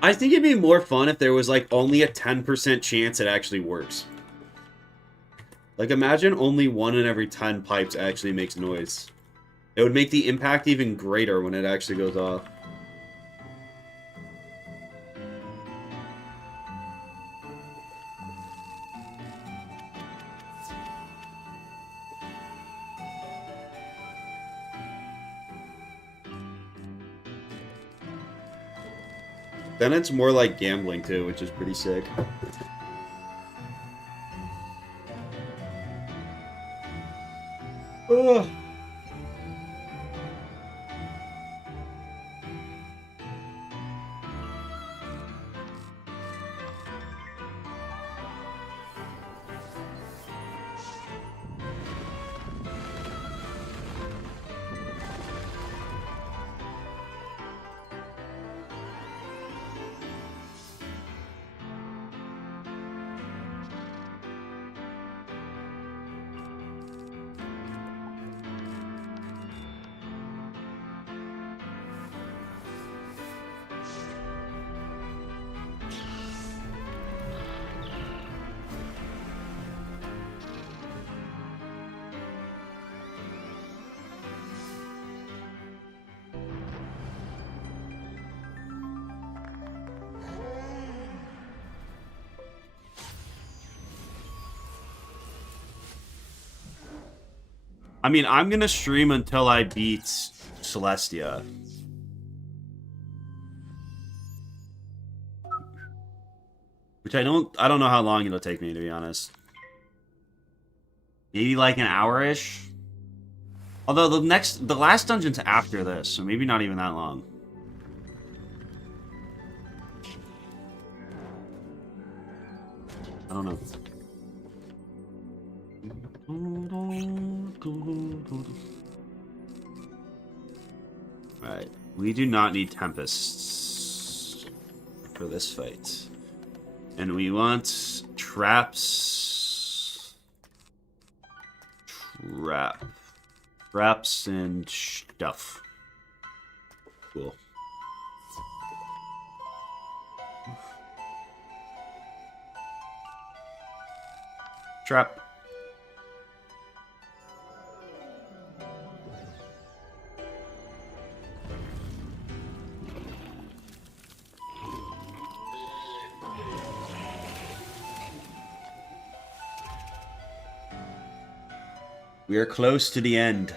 I think it'd be more fun if there was like only a 10% chance it actually works. Like imagine only 1 in every 10 pipes actually makes noise. It would make the impact even greater when it actually goes off. Then it's more like gambling too, which is pretty sick. Ugh. I mean, I'm gonna stream until I beat Celestia. Which I don't know how long it'll take me, to be honest. Maybe like an hour-ish? Although the last dungeon's after this, so maybe not even that long. I don't know. Alright. We do not need tempests for this fight. And we want traps. Traps and stuff. Cool. Trap. We are close to the end.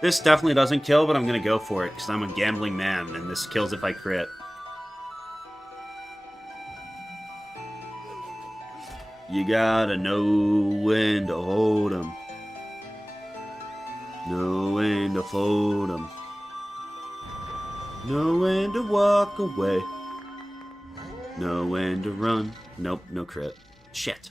This definitely doesn't kill, but I'm going to go for it, because I'm a gambling man, and this kills if I crit. You gotta know when to hold 'em. Know when to fold 'em. Know when to walk away. Know when to run. Nope, no crit. Shit.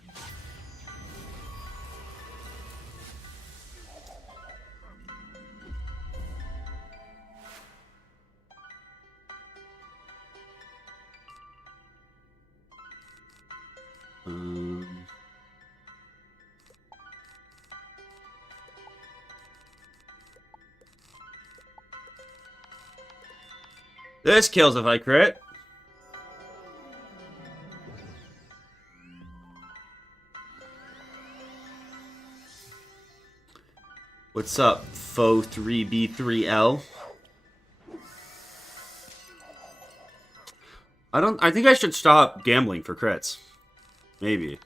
This kills if I crit. What's up, Foe 3B3L? I think I should stop gambling for crits. Maybe.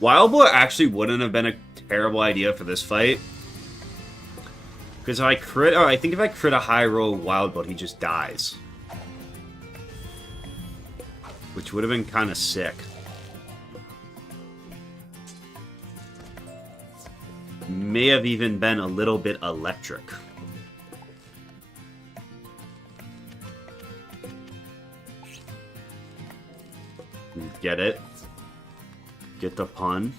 Wild Boar actually wouldn't have been a terrible idea for this fight. Because if I crit, I think if I crit a high roll Wild Boar, he just dies. Which would have been kind of sick. May have even been a little bit electric. Get it? Get the pun.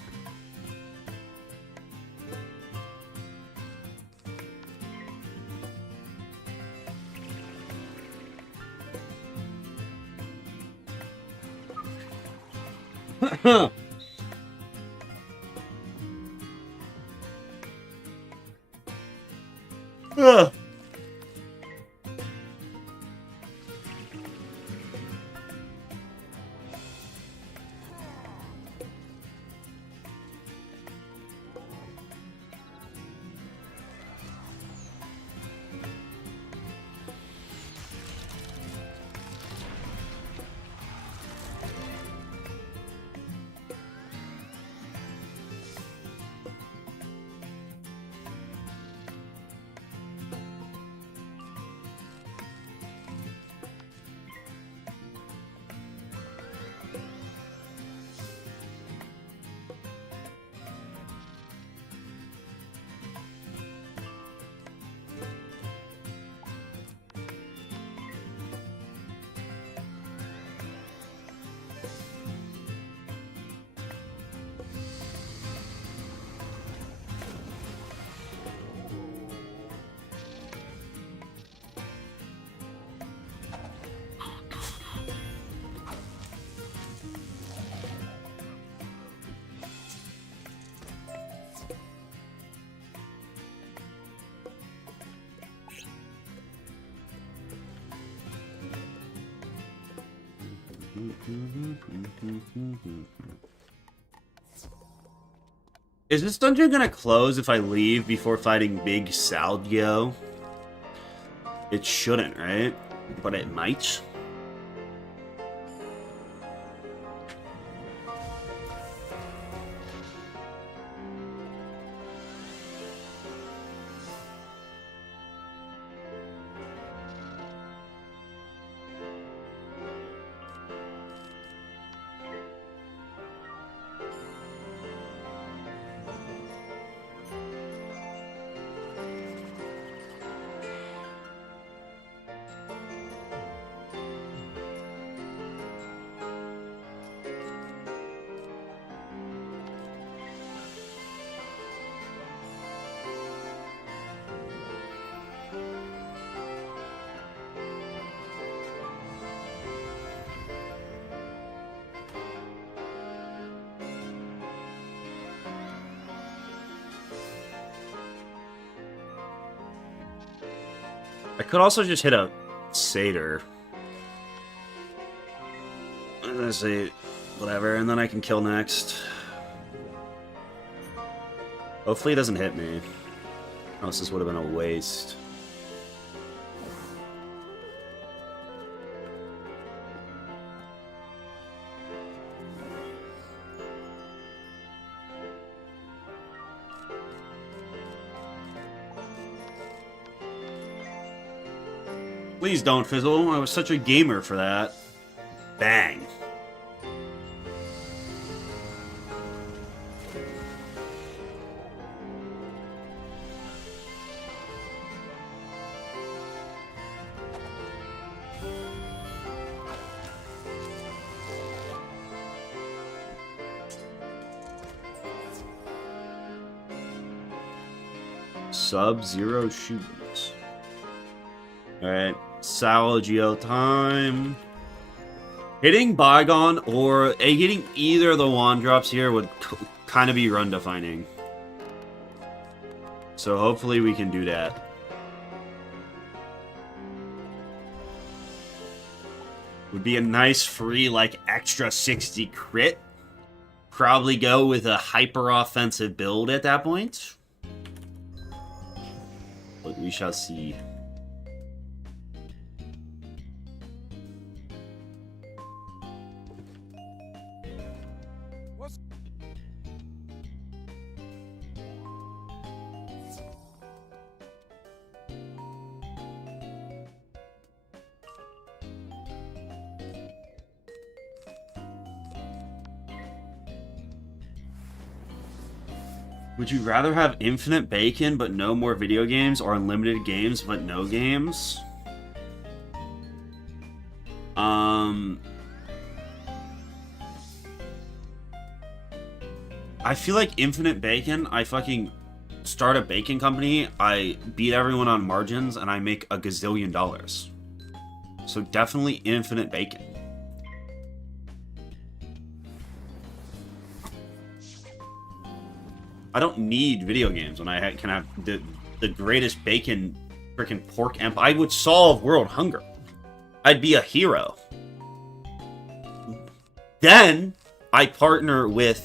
Is this dungeon gonna close if I leave before fighting Big Salgio? It shouldn't, right? But it might. I could also just hit a satyr. I'm gonna say whatever, and then I can kill next. Hopefully he doesn't hit me. Or else this would have been a waste. Please don't fizzle. I was such a gamer for that. Bang. Sub-Zero shoes. Alright. Salgio time. Hitting Bygone or hitting either of the wand drops here would kind of be run defining. So hopefully we can do that. Would be a nice free like extra 60 crit. Probably go with a hyper offensive build at that point. But we shall see. Would you rather have infinite bacon but no more video games, or unlimited games but no games? I feel like infinite bacon, I fucking start a bacon company, I beat everyone on margins, and I make a gazillion dollars. So definitely infinite bacon. I don't need video games when I can have the greatest bacon freaking pork empire. I would solve world hunger. I'd be a hero. Then I partner with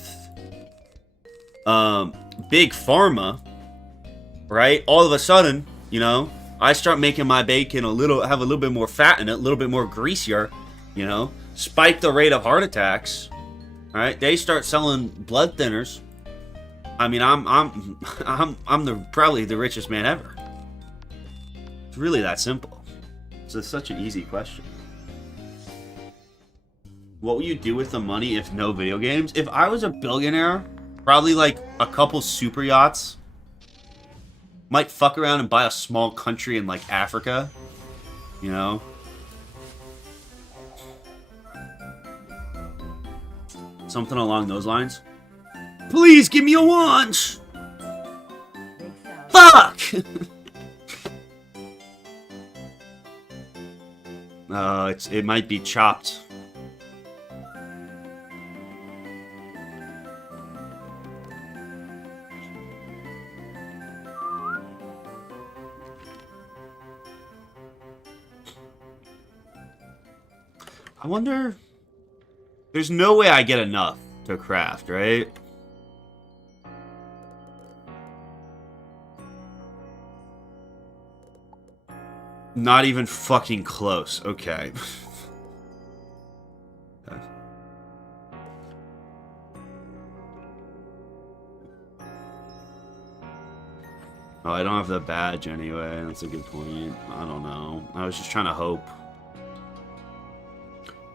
Big Pharma, right? All of a sudden, you know, I start making my bacon have a little bit more fat in it, a little bit more greasier, you know, spike the rate of heart attacks. All right, they start selling blood thinners. I mean, I'm probably the richest man ever. It's really that simple. It's such an easy question. What would you do with the money if no video games? If I was a billionaire, probably like a couple super yachts. Might fuck around and buy a small country in like Africa. You know? Something along those lines. Please give me a wand! Fuck! It might be chopped. I wonder There's no way I get enough to craft, right? Not even fucking close. Okay. Oh, I don't have the badge anyway. That's a good point. I don't know. I was just trying to hope.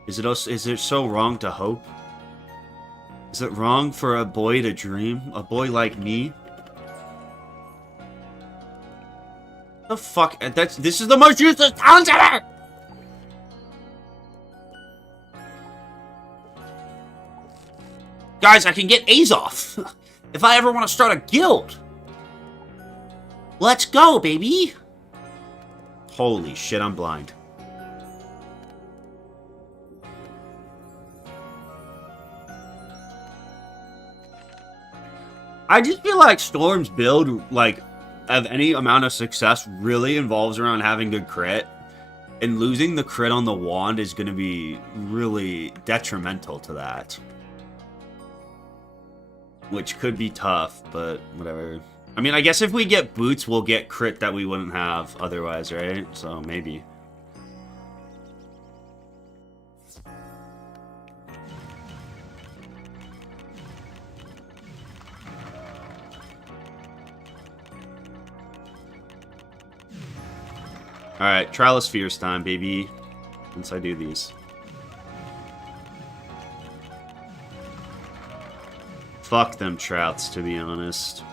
Is it so wrong to hope? Is it wrong for a boy to dream? A boy like me? The fuck? This is the most useless talent ever! Guys, I can get A's off. If I ever want to start a guild. Let's go, baby! Holy shit, I'm blind. I just feel like Storm's build, like, of any amount of success really involves around having good crit. And losing the crit on the wand is going to be really detrimental to that. Which could be tough, but whatever. I mean, I guess if we get boots, we'll get crit that we wouldn't have otherwise, right? So, maybe. Alright, Trial of Spheres time, baby. Once I do these. Fuck them trouts, to be honest.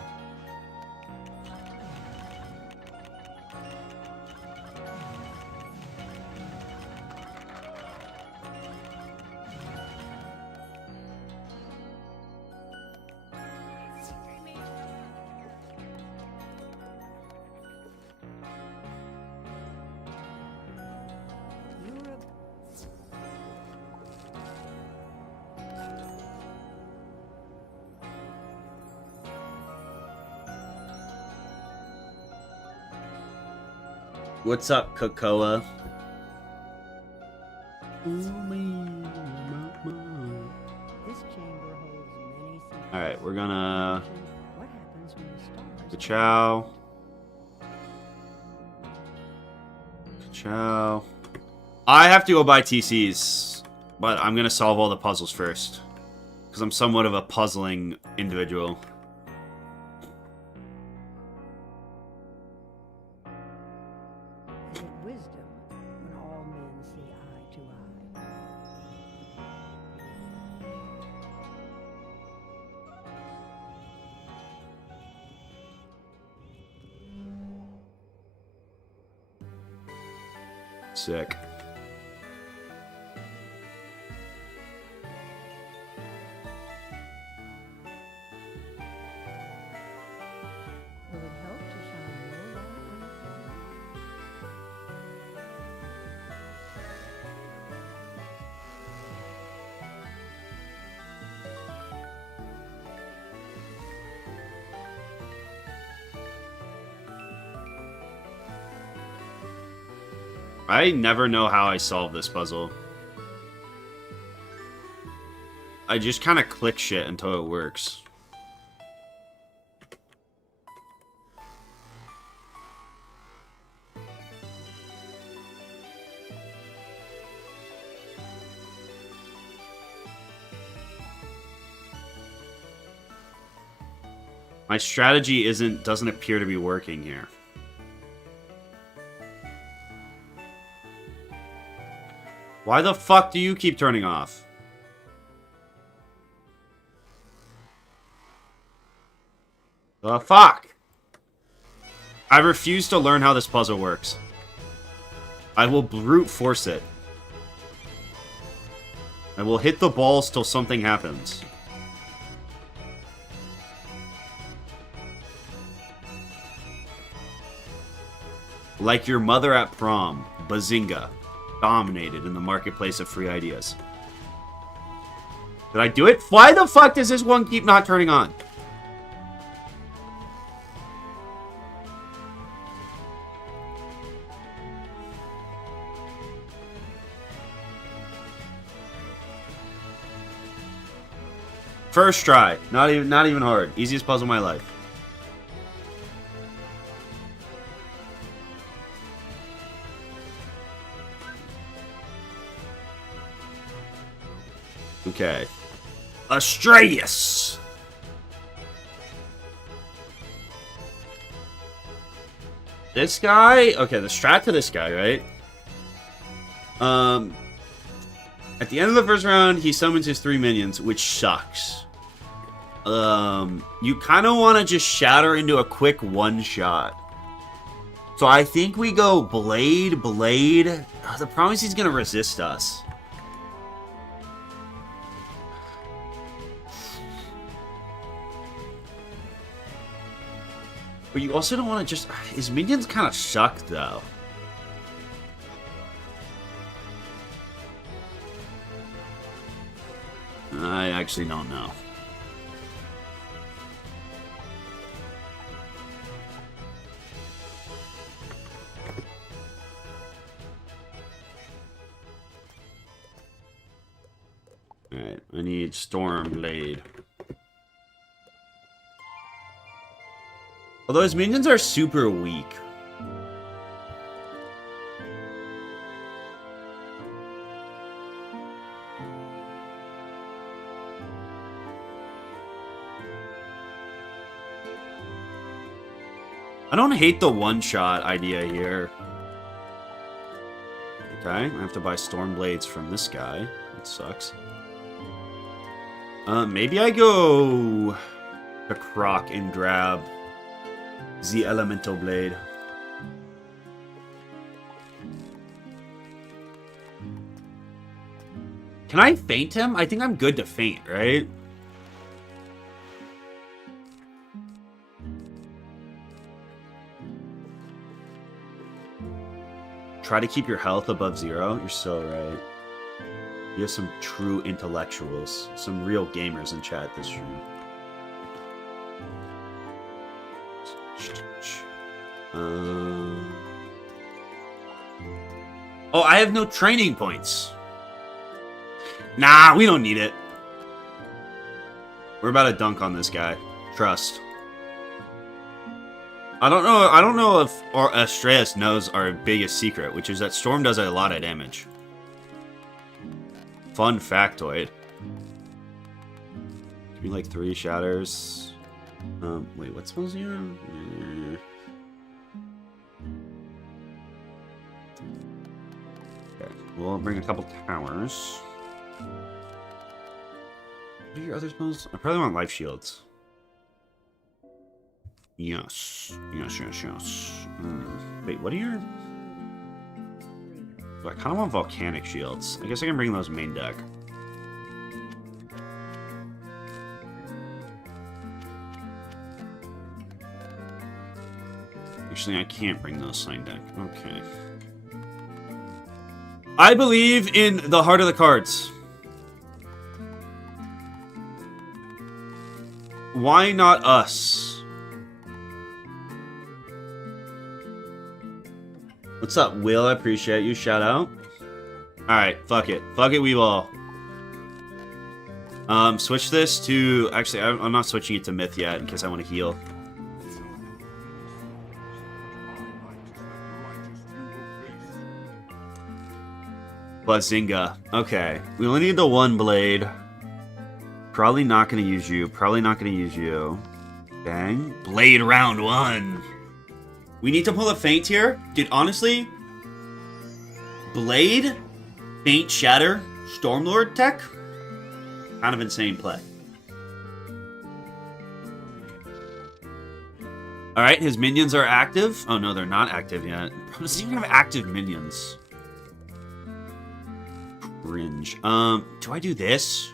What's up, Cocoa? Alright, we're gonna... Ka-chow. Ka-chow. I have to go buy TCs, but I'm gonna solve all the puzzles first. Because I'm somewhat of a puzzling individual. Sick. Will it help to shine more light on the problem? I never know how I solve this puzzle. I just kind of click shit until it works. My strategy doesn't appear to be working here. Why the fuck do you keep turning off? The fuck? I refuse to learn how this puzzle works. I will brute force it. I will hit the balls till something happens. Like your mother at prom, Bazinga. Dominated in the marketplace of free ideas. Did I do it? Why the fuck does this one keep not turning on? First try. Not even hard. Easiest puzzle of my life. Okay. Astraeus. This guy? Okay, the strat to this guy, right? At the end of the first round, he summons his 3 minions, which sucks. You kind of want to just shatter into a quick one-shot. So I think we go Blade. The problem is he's going to resist us. But you also don't want to just... His minions kind of suck, though. I actually don't know. Alright, I need Stormblade. Although his minions are super weak. I don't hate the one-shot idea here. Okay, I have to buy Stormblades from this guy. That sucks. Maybe I go to Croc and grab the Elemental Blade. Can I feint him? I think I'm good to feint, right? Try to keep your health above 0. You're so right. You have some true intellectuals. Some real gamers in chat this stream. Oh, I have no training points. Nah, we don't need it. We're about to dunk on this guy. Trust. I don't know if Astraeus knows our biggest secret, which is that Storm does a lot of damage. Fun factoid. Give me like 3 shatters. Wait, what's supposed to be? Okay, we'll bring a couple towers. What are your other spells? I probably want life shields. Yes. Wait, what are your... I kind of want volcanic shields. I guess I can bring those main deck. Actually, I can't bring those side deck. Okay. I believe in the heart of the cards. Why not us? What's up, Will? I appreciate you. Shout out. Alright, fuck it. Fuck it, we will. Switch this to... Actually, I'm not switching it to Myth yet in case I want to heal. Bazinga. Okay. We only need the 1 blade. Probably not going to use you. Probably not going to use you. Bang. Blade round 1. We need to pull a feint here. Dude, honestly, Blade, Feint, Shatter, Stormlord tech, kind of insane play. Alright, his minions are active. Oh no, they're not active yet. Does he even have active minions? Cringe. Do I do this?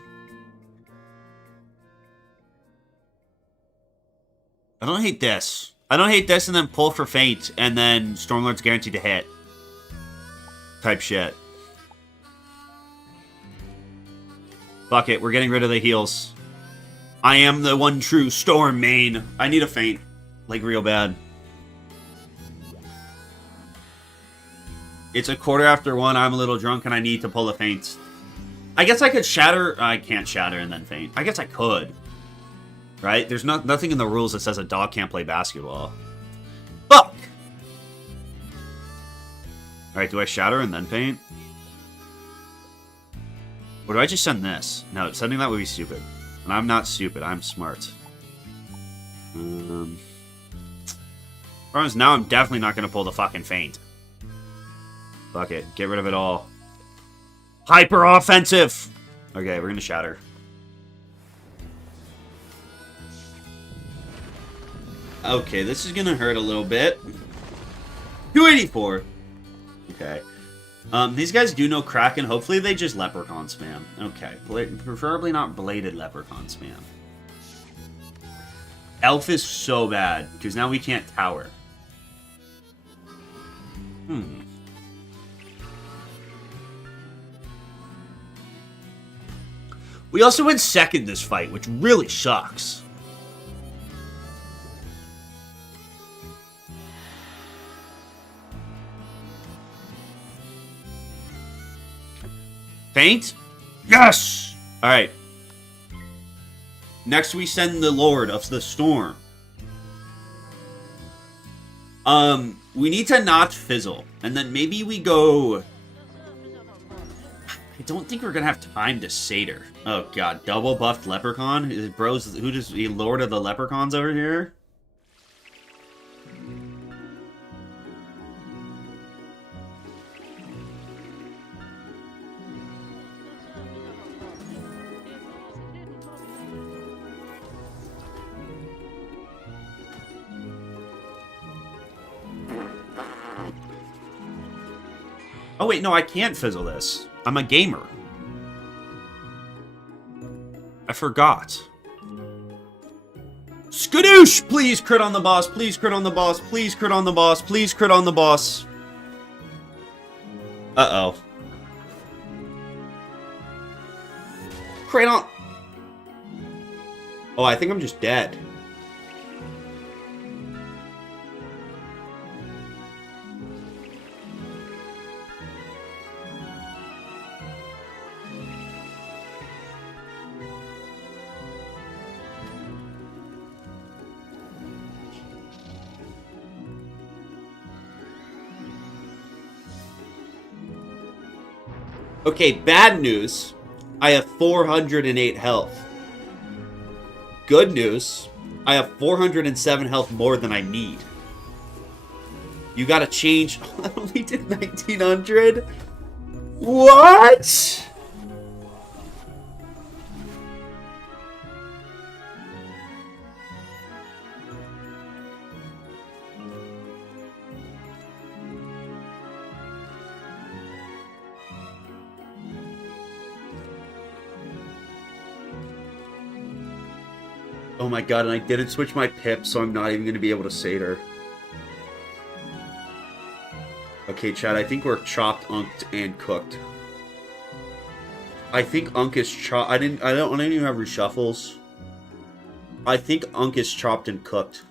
I don't hate this. I don't hate this and then pull for feint and then Stormlord's guaranteed to hit. Type shit. Fuck it, we're getting rid of the heals. I am the one true Storm main. I need a feint. Like, real bad. It's 1:15. I'm a little drunk and I need to pull a feint. I guess I could shatter. I can't shatter and then faint. I guess I could. Right? There's nothing in the rules that says a dog can't play basketball. Fuck! Alright, do I shatter and then faint? Or do I just send this? No, sending that would be stupid. And I'm not stupid, I'm smart. Problem is, now I'm definitely not going to pull the fucking feint. Fuck it, get rid of it all. Hyper offensive! Okay, we're going to shatter. Okay, this is going to hurt a little bit. 284. Okay. These guys do know Kraken. Hopefully they just Leprechaun spam. Okay. Preferably not Bladed Leprechaun spam. Elf is so bad, because now we can't tower. We also went second this fight, which really sucks. Feint? Yes! Alright. Next we send the Lord of the Storm. We need to not fizzle. And then maybe we go... I don't think we're gonna have time to Satyr. Oh god, double buffed Leprechaun? Is bros, who does the Lord of the Leprechauns over here? Oh wait, no, I can't fizzle this. I'm a gamer. I forgot. Skadoosh! Please crit on the boss, please crit on the boss, please crit on the boss, please crit on the boss. Uh-oh. Crit on... Oh, I think I'm just dead. Okay, bad news. I have 408 health. Good news. I have 407 health more than I need. You gotta change... I only did 1900? What? Oh my god, and I didn't switch my pip, so I'm not even going to be able to Satyr. Okay, Chad, I think we're chopped, unked, and cooked. I think Unk is chopped. I don't even have reshuffles. I think Unk is chopped and cooked.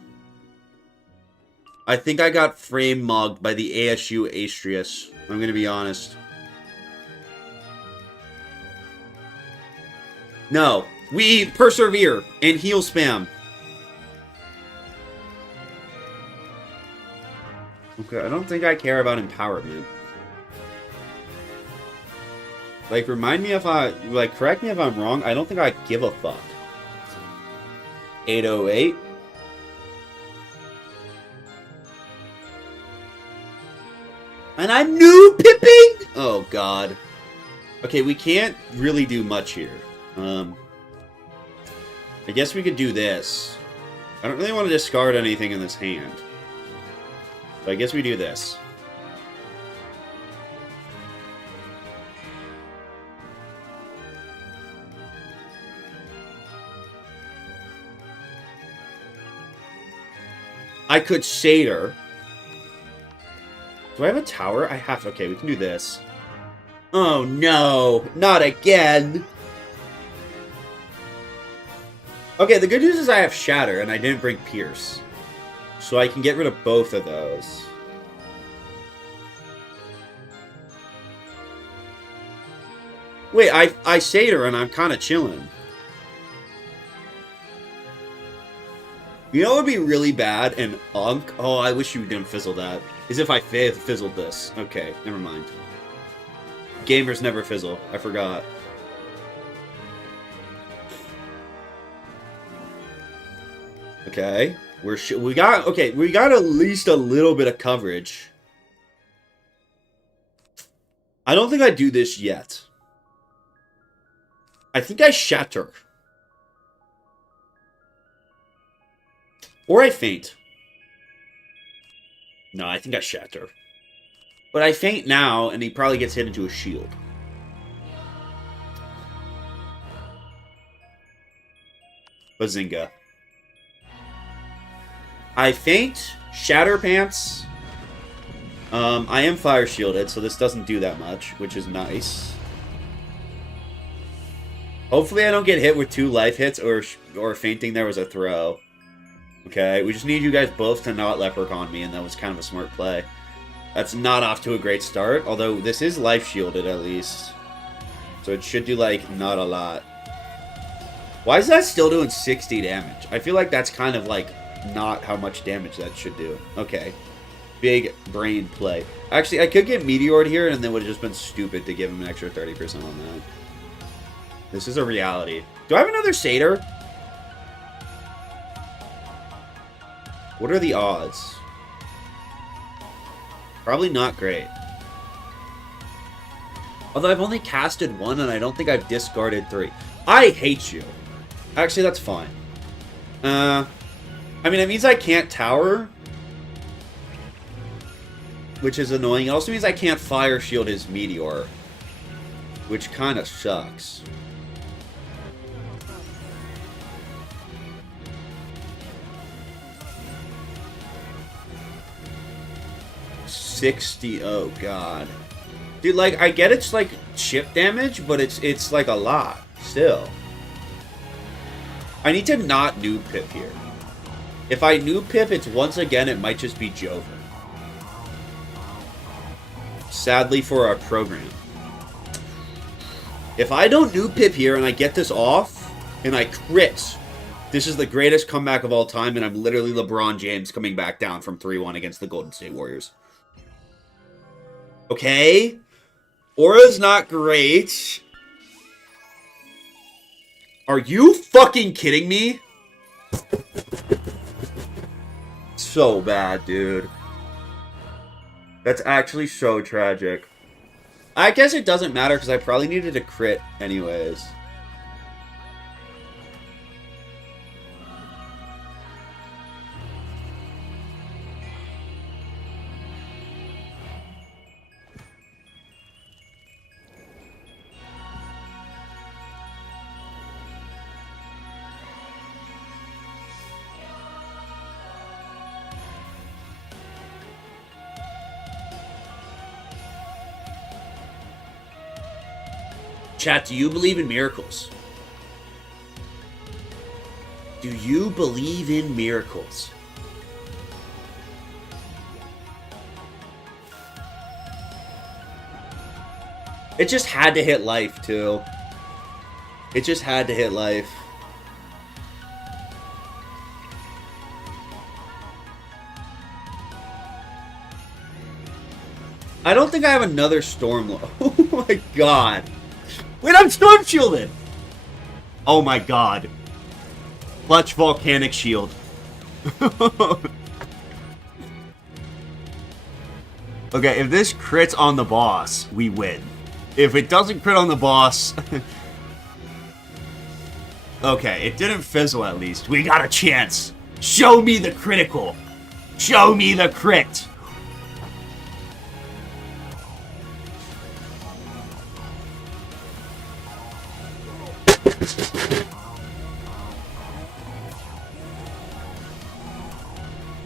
I think I got frame mugged by the ASU Astrius. I'm going to be honest. No. We persevere and heal spam. Okay, I don't think I care about empowerment. Like, remind me if I... Like, correct me if I'm wrong. I don't think I give a fuck. 808. And I'm new pipping! Oh, God. Okay, we can't really do much here. I guess we could do this. I don't really want to discard anything in this hand. But I guess we do this. I could Satyr. Do I have a tower? I have to. Okay, we can do this. Oh no, not again. Okay, the good news is I have Shatter, and I didn't bring Pierce. So I can get rid of both of those. Wait, I Satyr and I'm kind of chilling. You know what would be really bad? And Unk? Oh, I wish you didn't fizzle that. Is if I fizzled this. Okay, never mind. Gamers never fizzle. I forgot. Okay. We got at least a little bit of coverage. I don't think I do this yet. I think I shatter. Or I faint. No, I think I shatter. But I faint now, and he probably gets hit into a shield. Bazinga. I faint, shatter pants. I am fire shielded, so this doesn't do that much, which is nice. Hopefully I don't get hit with 2 life hits or fainting there was a throw. Okay, we just need you guys both to not leprechaun me, and that was kind of a smart play. That's not off to a great start, although this is life shielded at least. So it should do, like, not a lot. Why is that still doing 60 damage? I feel like that's kind of, like, not how much damage that should do. Okay. Big brain play. Actually, I could get Meteored here, and then would have just been stupid to give him an extra 30% on that. This is a reality. Do I have another Satyr? What are the odds? Probably not great. Although I've only casted 1, and I don't think I've discarded 3. I hate you. Actually, that's fine. I mean, it means I can't tower, which is annoying. It also means I can't fire shield his meteor, which kind of sucks. $60. Oh god, dude. Like, I get it's like chip damage, but it's like a lot still. I need to not noob pip here. If I noob pip, it's once again, it might just be Jover. Sadly for our program. If I don't noob pip here and I get this off and I crit, this is the greatest comeback of all time, and I'm literally LeBron James coming back down from 3-1 against the Golden State Warriors. Okay? Aura's not great. Are you fucking kidding me? So bad, dude. That's actually so tragic. I guess it doesn't matter because I probably needed a crit anyways. Chat, do you believe in miracles? Do you believe in miracles? It just had to hit life, too. It just had to hit life. I don't think I have another Storm. Oh my god. Wait, I'm Storm Shielded! Oh my god. Clutch Volcanic Shield. Okay, if this crits on the boss, we win. If it doesn't crit on the boss... Okay, it didn't fizzle at least. We got a chance. Show me the critical. Show me the crit.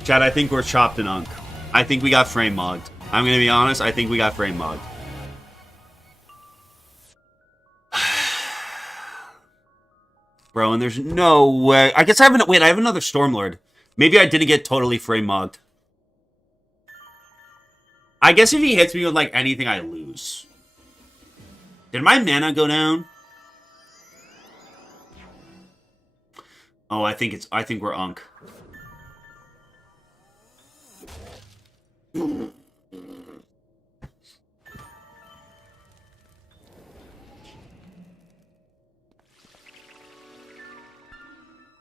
Chad, I think we're chopped and unk. I think we got frame mogged. I'm gonna be honest, I think we got frame mogged. Bro, and there's no way. I guess I have wait, I have another Stormlord. Maybe I didn't get totally frame mogged. I guess if he hits me with like anything, I lose. Did my mana go down? Oh, I think we're Unk.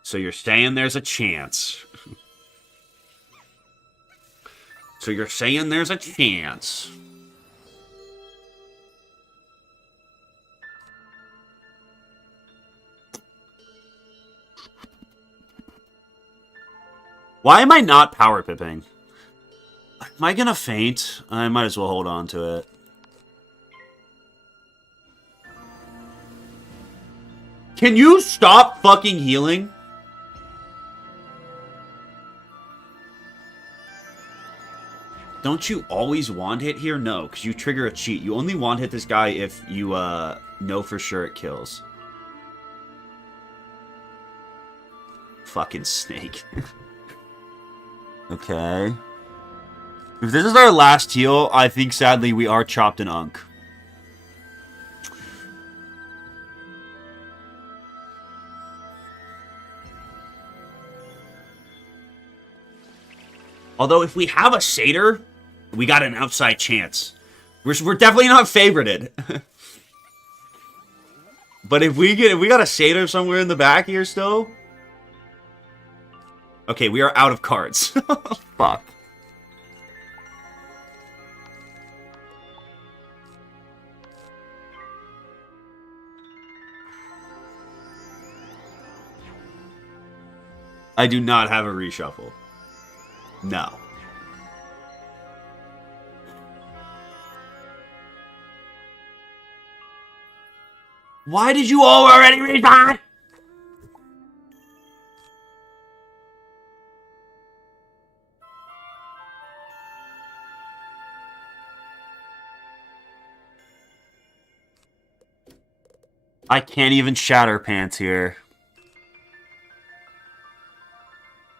So you're saying there's a chance. So you're saying there's a chance. Why am I not power pipping? Am I gonna faint? I might as well hold on to it. Can you stop fucking healing? Don't you always one-hit here? No, because you trigger a cheat. You only one-hit this guy if you know for sure it kills. Fucking snake. Okay. If this is our last heal, I think sadly we are chopped in Unk. Although if we have a satyr, we got an outside chance. We're definitely not favorited. But if we got a satyr somewhere in the back here still. Okay, we are out of cards. Fuck. I do not have a reshuffle. No. Why did you all already read that? I can't even shatter pants here.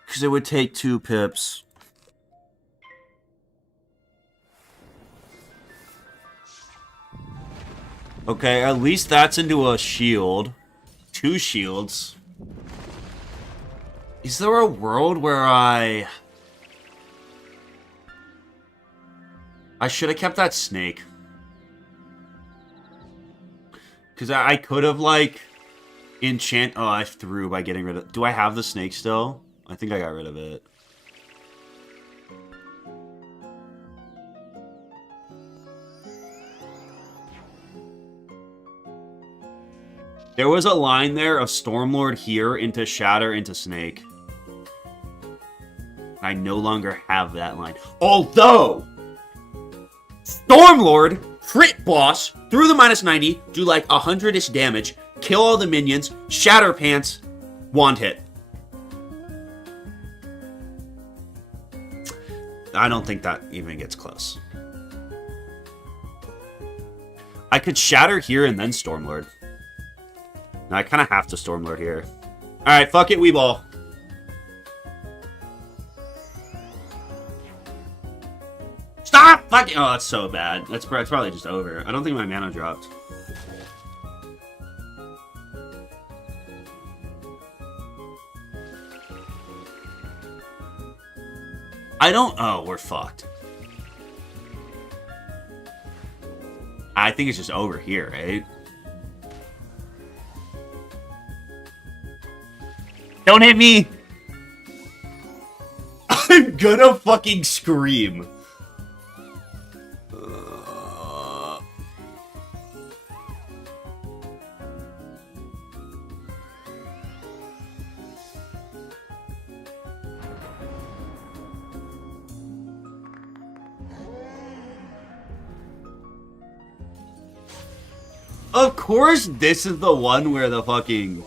Because it would take 2 pips. Okay, at least that's into a shield. 2 shields. Is there a world where I should have kept that snake. Because I could have, like, enchant... Oh, I threw by getting rid of... Do I have the snake still? I think I got rid of it. There was a line there of Stormlord here into Shatter into Snake. I no longer have that line. Although... Stormlord, crit boss, through the -90, do like 100-ish damage, kill all the minions, shatter pants, wand hit. I don't think that even gets close. I could shatter here and then Stormlord. No, I kind of have to Stormlord here. Alright, fuck it, Weeball. Stop! Fucking... Oh, that's so bad. That's probably just over. I don't think my mana dropped. I don't... Oh, we're fucked. I think it's just over here, right? Don't hit me! I'm gonna fucking scream. Of course, this is the one where the fucking...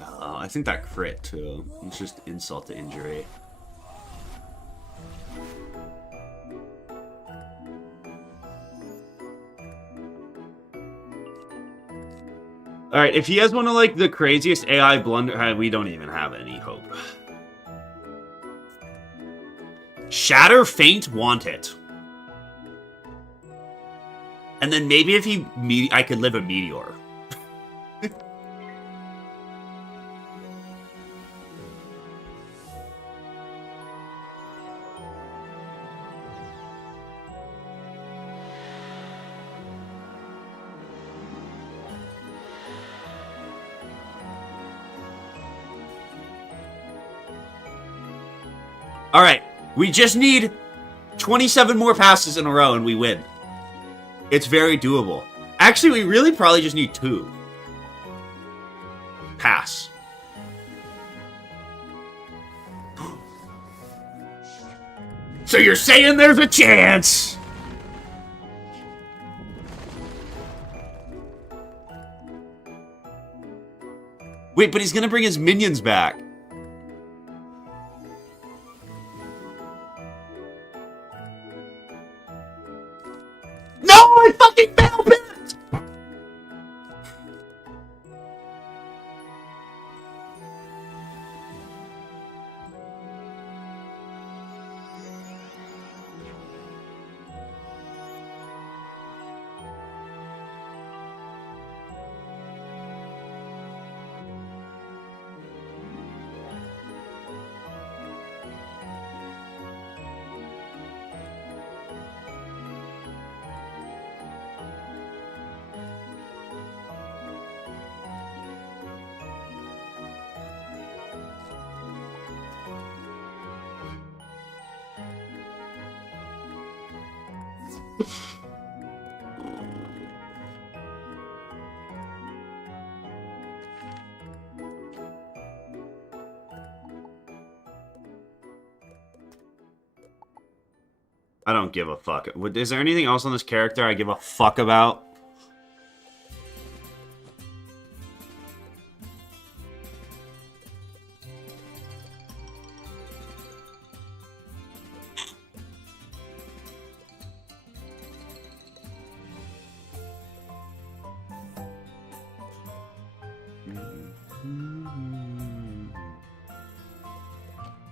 Oh, I think that crit, too. It's just insult to injury. Alright, if he has one of, like, the craziest AI blunder... We don't even have any hope. Shatter, Faint, Want It. And then maybe if I could live a meteor. All right, we just need 27 more passes in a row and we win. It's very doable. Actually, we really probably just need 2. Pass. So you're saying there's a chance? Wait, but he's gonna bring his minions back. No, I fucking failed it! I don't give a fuck. Is there anything else on this character I give a fuck about?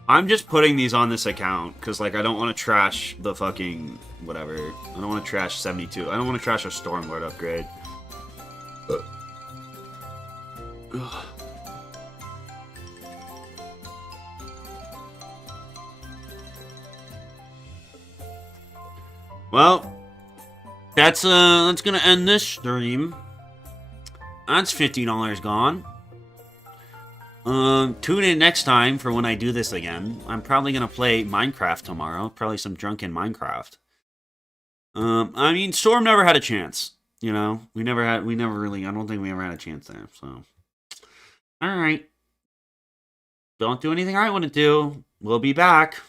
I'm just putting these on this account because, like, I don't want to trash the fucking whatever. I don't want to trash 72. I don't want to trash a Stormlord upgrade. Well, that's gonna end this stream. That's $50 gone. Tune in next time for when I do this again. I'm probably gonna play Minecraft tomorrow. Probably some drunken Minecraft. I mean, Storm never had a chance. You know, we never really, I don't think we ever had a chance there, so. Alright. Don't do anything I want to do. We'll be back.